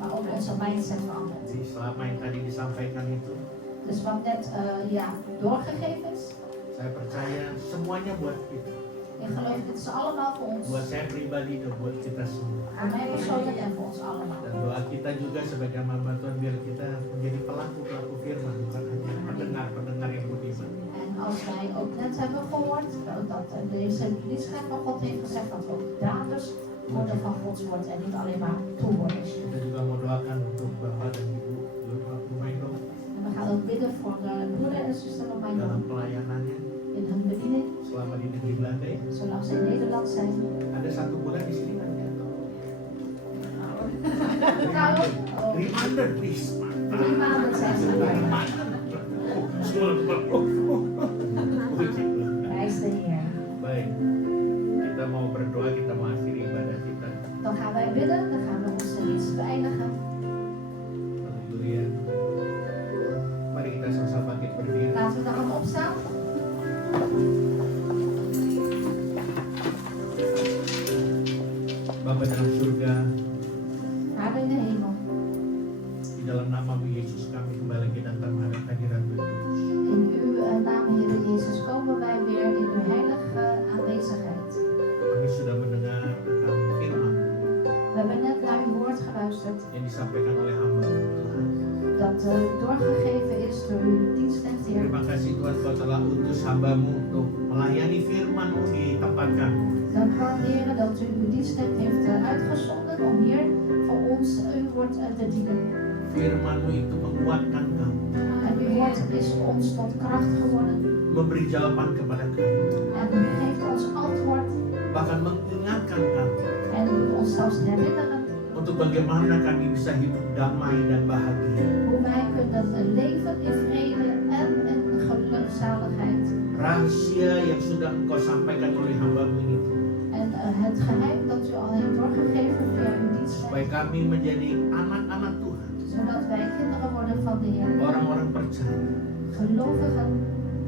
maar ook onze mindset veranderd. Jadi selama yang tadi disampaikan itu, Dus wat net doorgegeven is, saya percaya semuanya buat kita. ik geloof dit is allemaal voor ons. Buat saya pribadi dan buat kita semua. Voor mij persoonlijk en voor ons allemaal. Dan doa kita juga sebagai hamba Tuhan biar kita menjadi pelaku-pelaku firman, bukan hanya pendengar-pendengar yang budiman. En als wij ook net hebben gehoord dat deze liedschap van God heeft gezegd dat we ook daders worden van Gods woord en niet alleen maar toehoorders. Kita juga mau doakan untuk Bapak dan Ibu Lumaindo En we gaan ook bidden voor de broeder en zuster van mij dalam pelayanannya in hun bediening, selama di negeri Belanda ya. zolang ze in Nederland zijn. Ada 1 bulan di sini kan ya? Trouwens, 300 please. 3 maanden zijn ze er. Prijs de Heer. Baik, kita mau berdoa, kita mau akhiri ibadah kita. Dan gaan wij bidden, dan gaan we onze dienst beëindigen. Haleluya. Mari kita sama-sama bangkit berdiri. Laten we dan allemaal opstaan. Bapa dalam surga, Vader in de hemel, di dalam nama-Mu Yesus kami kembali lagi datang menghadap hadirat-Mu yang kudus. in uw naam, Heer Jezus, komen wij weer in uw heilige aanwezigheid. Kami sudah mendengar tentang firman We hebben net naar uw woord geluisterd, yang disampaikan oleh hamba Tuhan. dat doorgegeven is door uw dienstknecht, Heer. Terima kasih Tuhan, Kau telah utus hamba-Mu untuk melayani firman-Mu di tempat kami. Dank u wel, Heer, dat u uw dienstknecht heeft uitgezonden om hier voor ons uw woord te dienen. Firman-Mu itu menguatkan kami, En uw woord is ons tot kracht geworden. memberi jawaban kepada kami, En u geeft ons antwoord bahkan mengingatkan kami en u doet ons zelfs herinneren untuk bagaimana kami bisa hidup damai dan bahagia. hoe wij kunnen leven in vrede en in gelukzaligheid. Rahasia yang sudah Engkau sampaikan oleh hamba-Mu ini, En het geheim dat u al heeft doorgegeven via uw supaya dienstknecht, kami menjadi anak-anak Tuhan, zodat wij kinderen worden van de Heer, orang-orang percaya gelovigen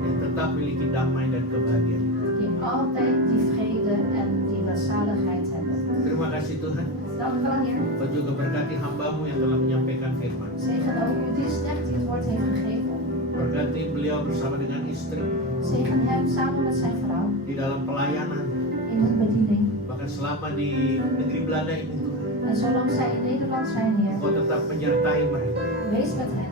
yang tetap memiliki damai dan kebahagiaan. die altijd die vrede en die zaligheid hebben. Terima kasih Tuhan. Dank u wel, Heer. Kau juga berkati hamba-Mu yang telah menyampaikan firman. Zegen ook uw dienstknecht die het woord heeft gegeven. Berkati beliau bersama dengan istri Zegen hem samen met zijn vrouw di dalam pelayanan, in hun bediening. bahkan selama di negeri Belanda ini Tuhan. En zolang zij in Nederland zijn, Heer, Kau tetap menyertai mereka. wees met hen.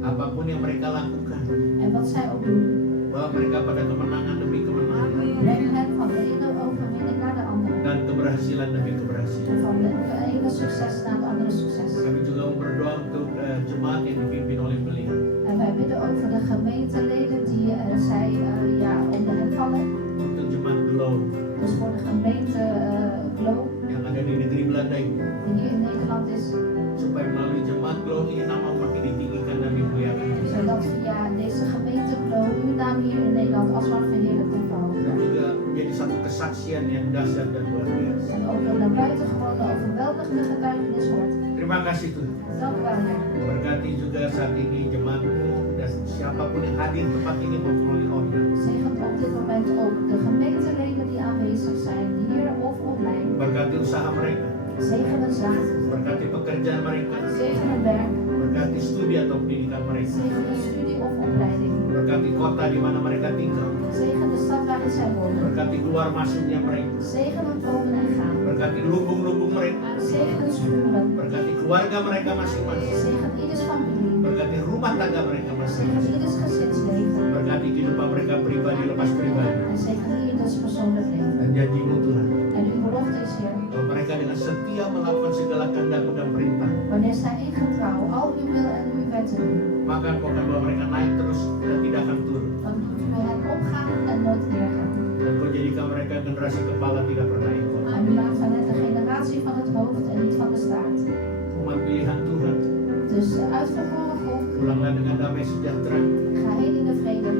Apapun yang mereka lakukan, En wat zij ook doen, bawa mereka pada kemenangan demi kemenangan breng hen van de ene overwinning naar de andere. dan keberhasilan demi keberhasilan. En van de ene succes naar het andere succes. Kami juga mau berdoa untuk jemaat yang dipimpin oleh beliau. En wij bidden ook voor de gemeenteleden die zij onder hen vallen. Untuk jemaat Glow Dus voor de gemeente Glow, yang ada di negeri Belanda ini. die hier in Nederland is. Supaya melalui jemaat Glow ini nama makin ditinggikan dan dimuliakan. Zodat via deze gemeente Glow uw naam hier in Nederland alsmaar verheerlijkt en verhoogd Dan wordt. juga menjadi satu kesaksian yang dahsyat dan luar biasa. En ook een naar buiten gewone overweldigende getuigenis wordt. Terima kasih Tuhan. Dank u wel, Heer. Berkati juga saat ini jemaatmu dan siapapun yang hadir di tempat ini maupun melalui online. Zegent op dit moment ook de gemeenteleden die aanwezig zijn, hier of online. Berkati usaha mereka, Zegen het zaad, berkati pekerjaan mereka, zegen het werk, Berkati studi atau pendidikan mereka. Zegen de studie of opleiding. Berkati kota di mana mereka tinggal. Zegen de stad waarin zij wonen. Berkati keluar masuknya mereka. Zegen het komen en gaan. Berkati lubung-lubung mereka. Zegen het schuren. Berkati keluarga mereka masing-masing. Zegen ieders familie. Berkati rumah tangga mereka Zegen masing-masing. ieders gezinsleven. Berkati kehidupan mereka pribadi lepas pribadi. En zegen ieders persoonlijk leven. Dan janji-Mu Tuhan, En uw belofte is, Heer, bahwa mereka dengan setia melakukan segala kehendak-Mu dan perintah, wanneer zij in getrouw al uw wil en uw wetten doen, maka Engkau akan bawa mereka naik terus dan tidak akan turun. dan doet u hen opgaan en nooit neergaan. Dan Kau jadikan mereka generasi kepala tidak pernah ikut. En u maakt van hen de generatie van het hoofd en niet van de staart. Umat pilihan Tuhan, Dus de uitverkoren volk, pulanglah dengan damai sejahtera. ga heen in de vrede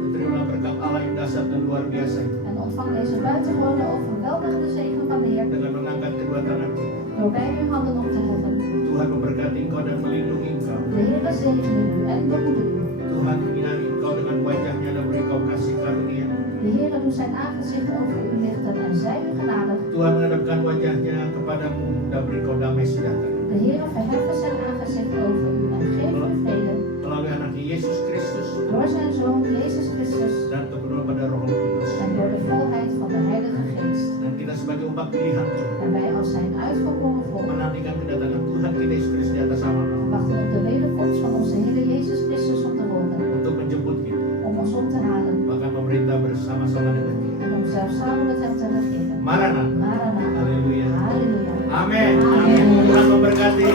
Dan terimalah berkat Allah yang dahsyat dan luar biasa en ontvang deze buitengewone overweldigende zegen van de Heer dengan mengangkat kedua tangan kita. door beide uw handen op te heffen. Tuhan memberkati engkau dan melindungi engkau. De Heer zegene u en behoede u. Tuhan menyinari engkau dengan wajahnya dan beri kau kasih karunia. De Heer doet zijn aangezicht over u lichten en zij u genadig. Tuhan menghadapkan wajahnya kepadamu dan beri kau damai sejahtera. De Heer verheffen zijn aangezicht over u en geeft u vrede. Melalui anaknya Yesus Kristus Door zijn Zoon Jezus Christus dan kepenuhan pada Roh Kudus. en door de volheid van de Heilige Geest. Dan kita sebagai umat pilihan Tuhan En wij als zijn uitverkoren volk menantikan kedatangan Tuhan kita Yesus Kristus di atas awan wachten op de wederkomst van onze Heer Jezus Christus op de wolken. untuk menjemput kita, Om ons op te halen bahkan memerintah bersama-sama dengan Dia. en om zelfs samen met hem te regeren. Maranatha. Maranatha. Haleluya. Halleluja. Amin. Amin. Tuhan memberkati.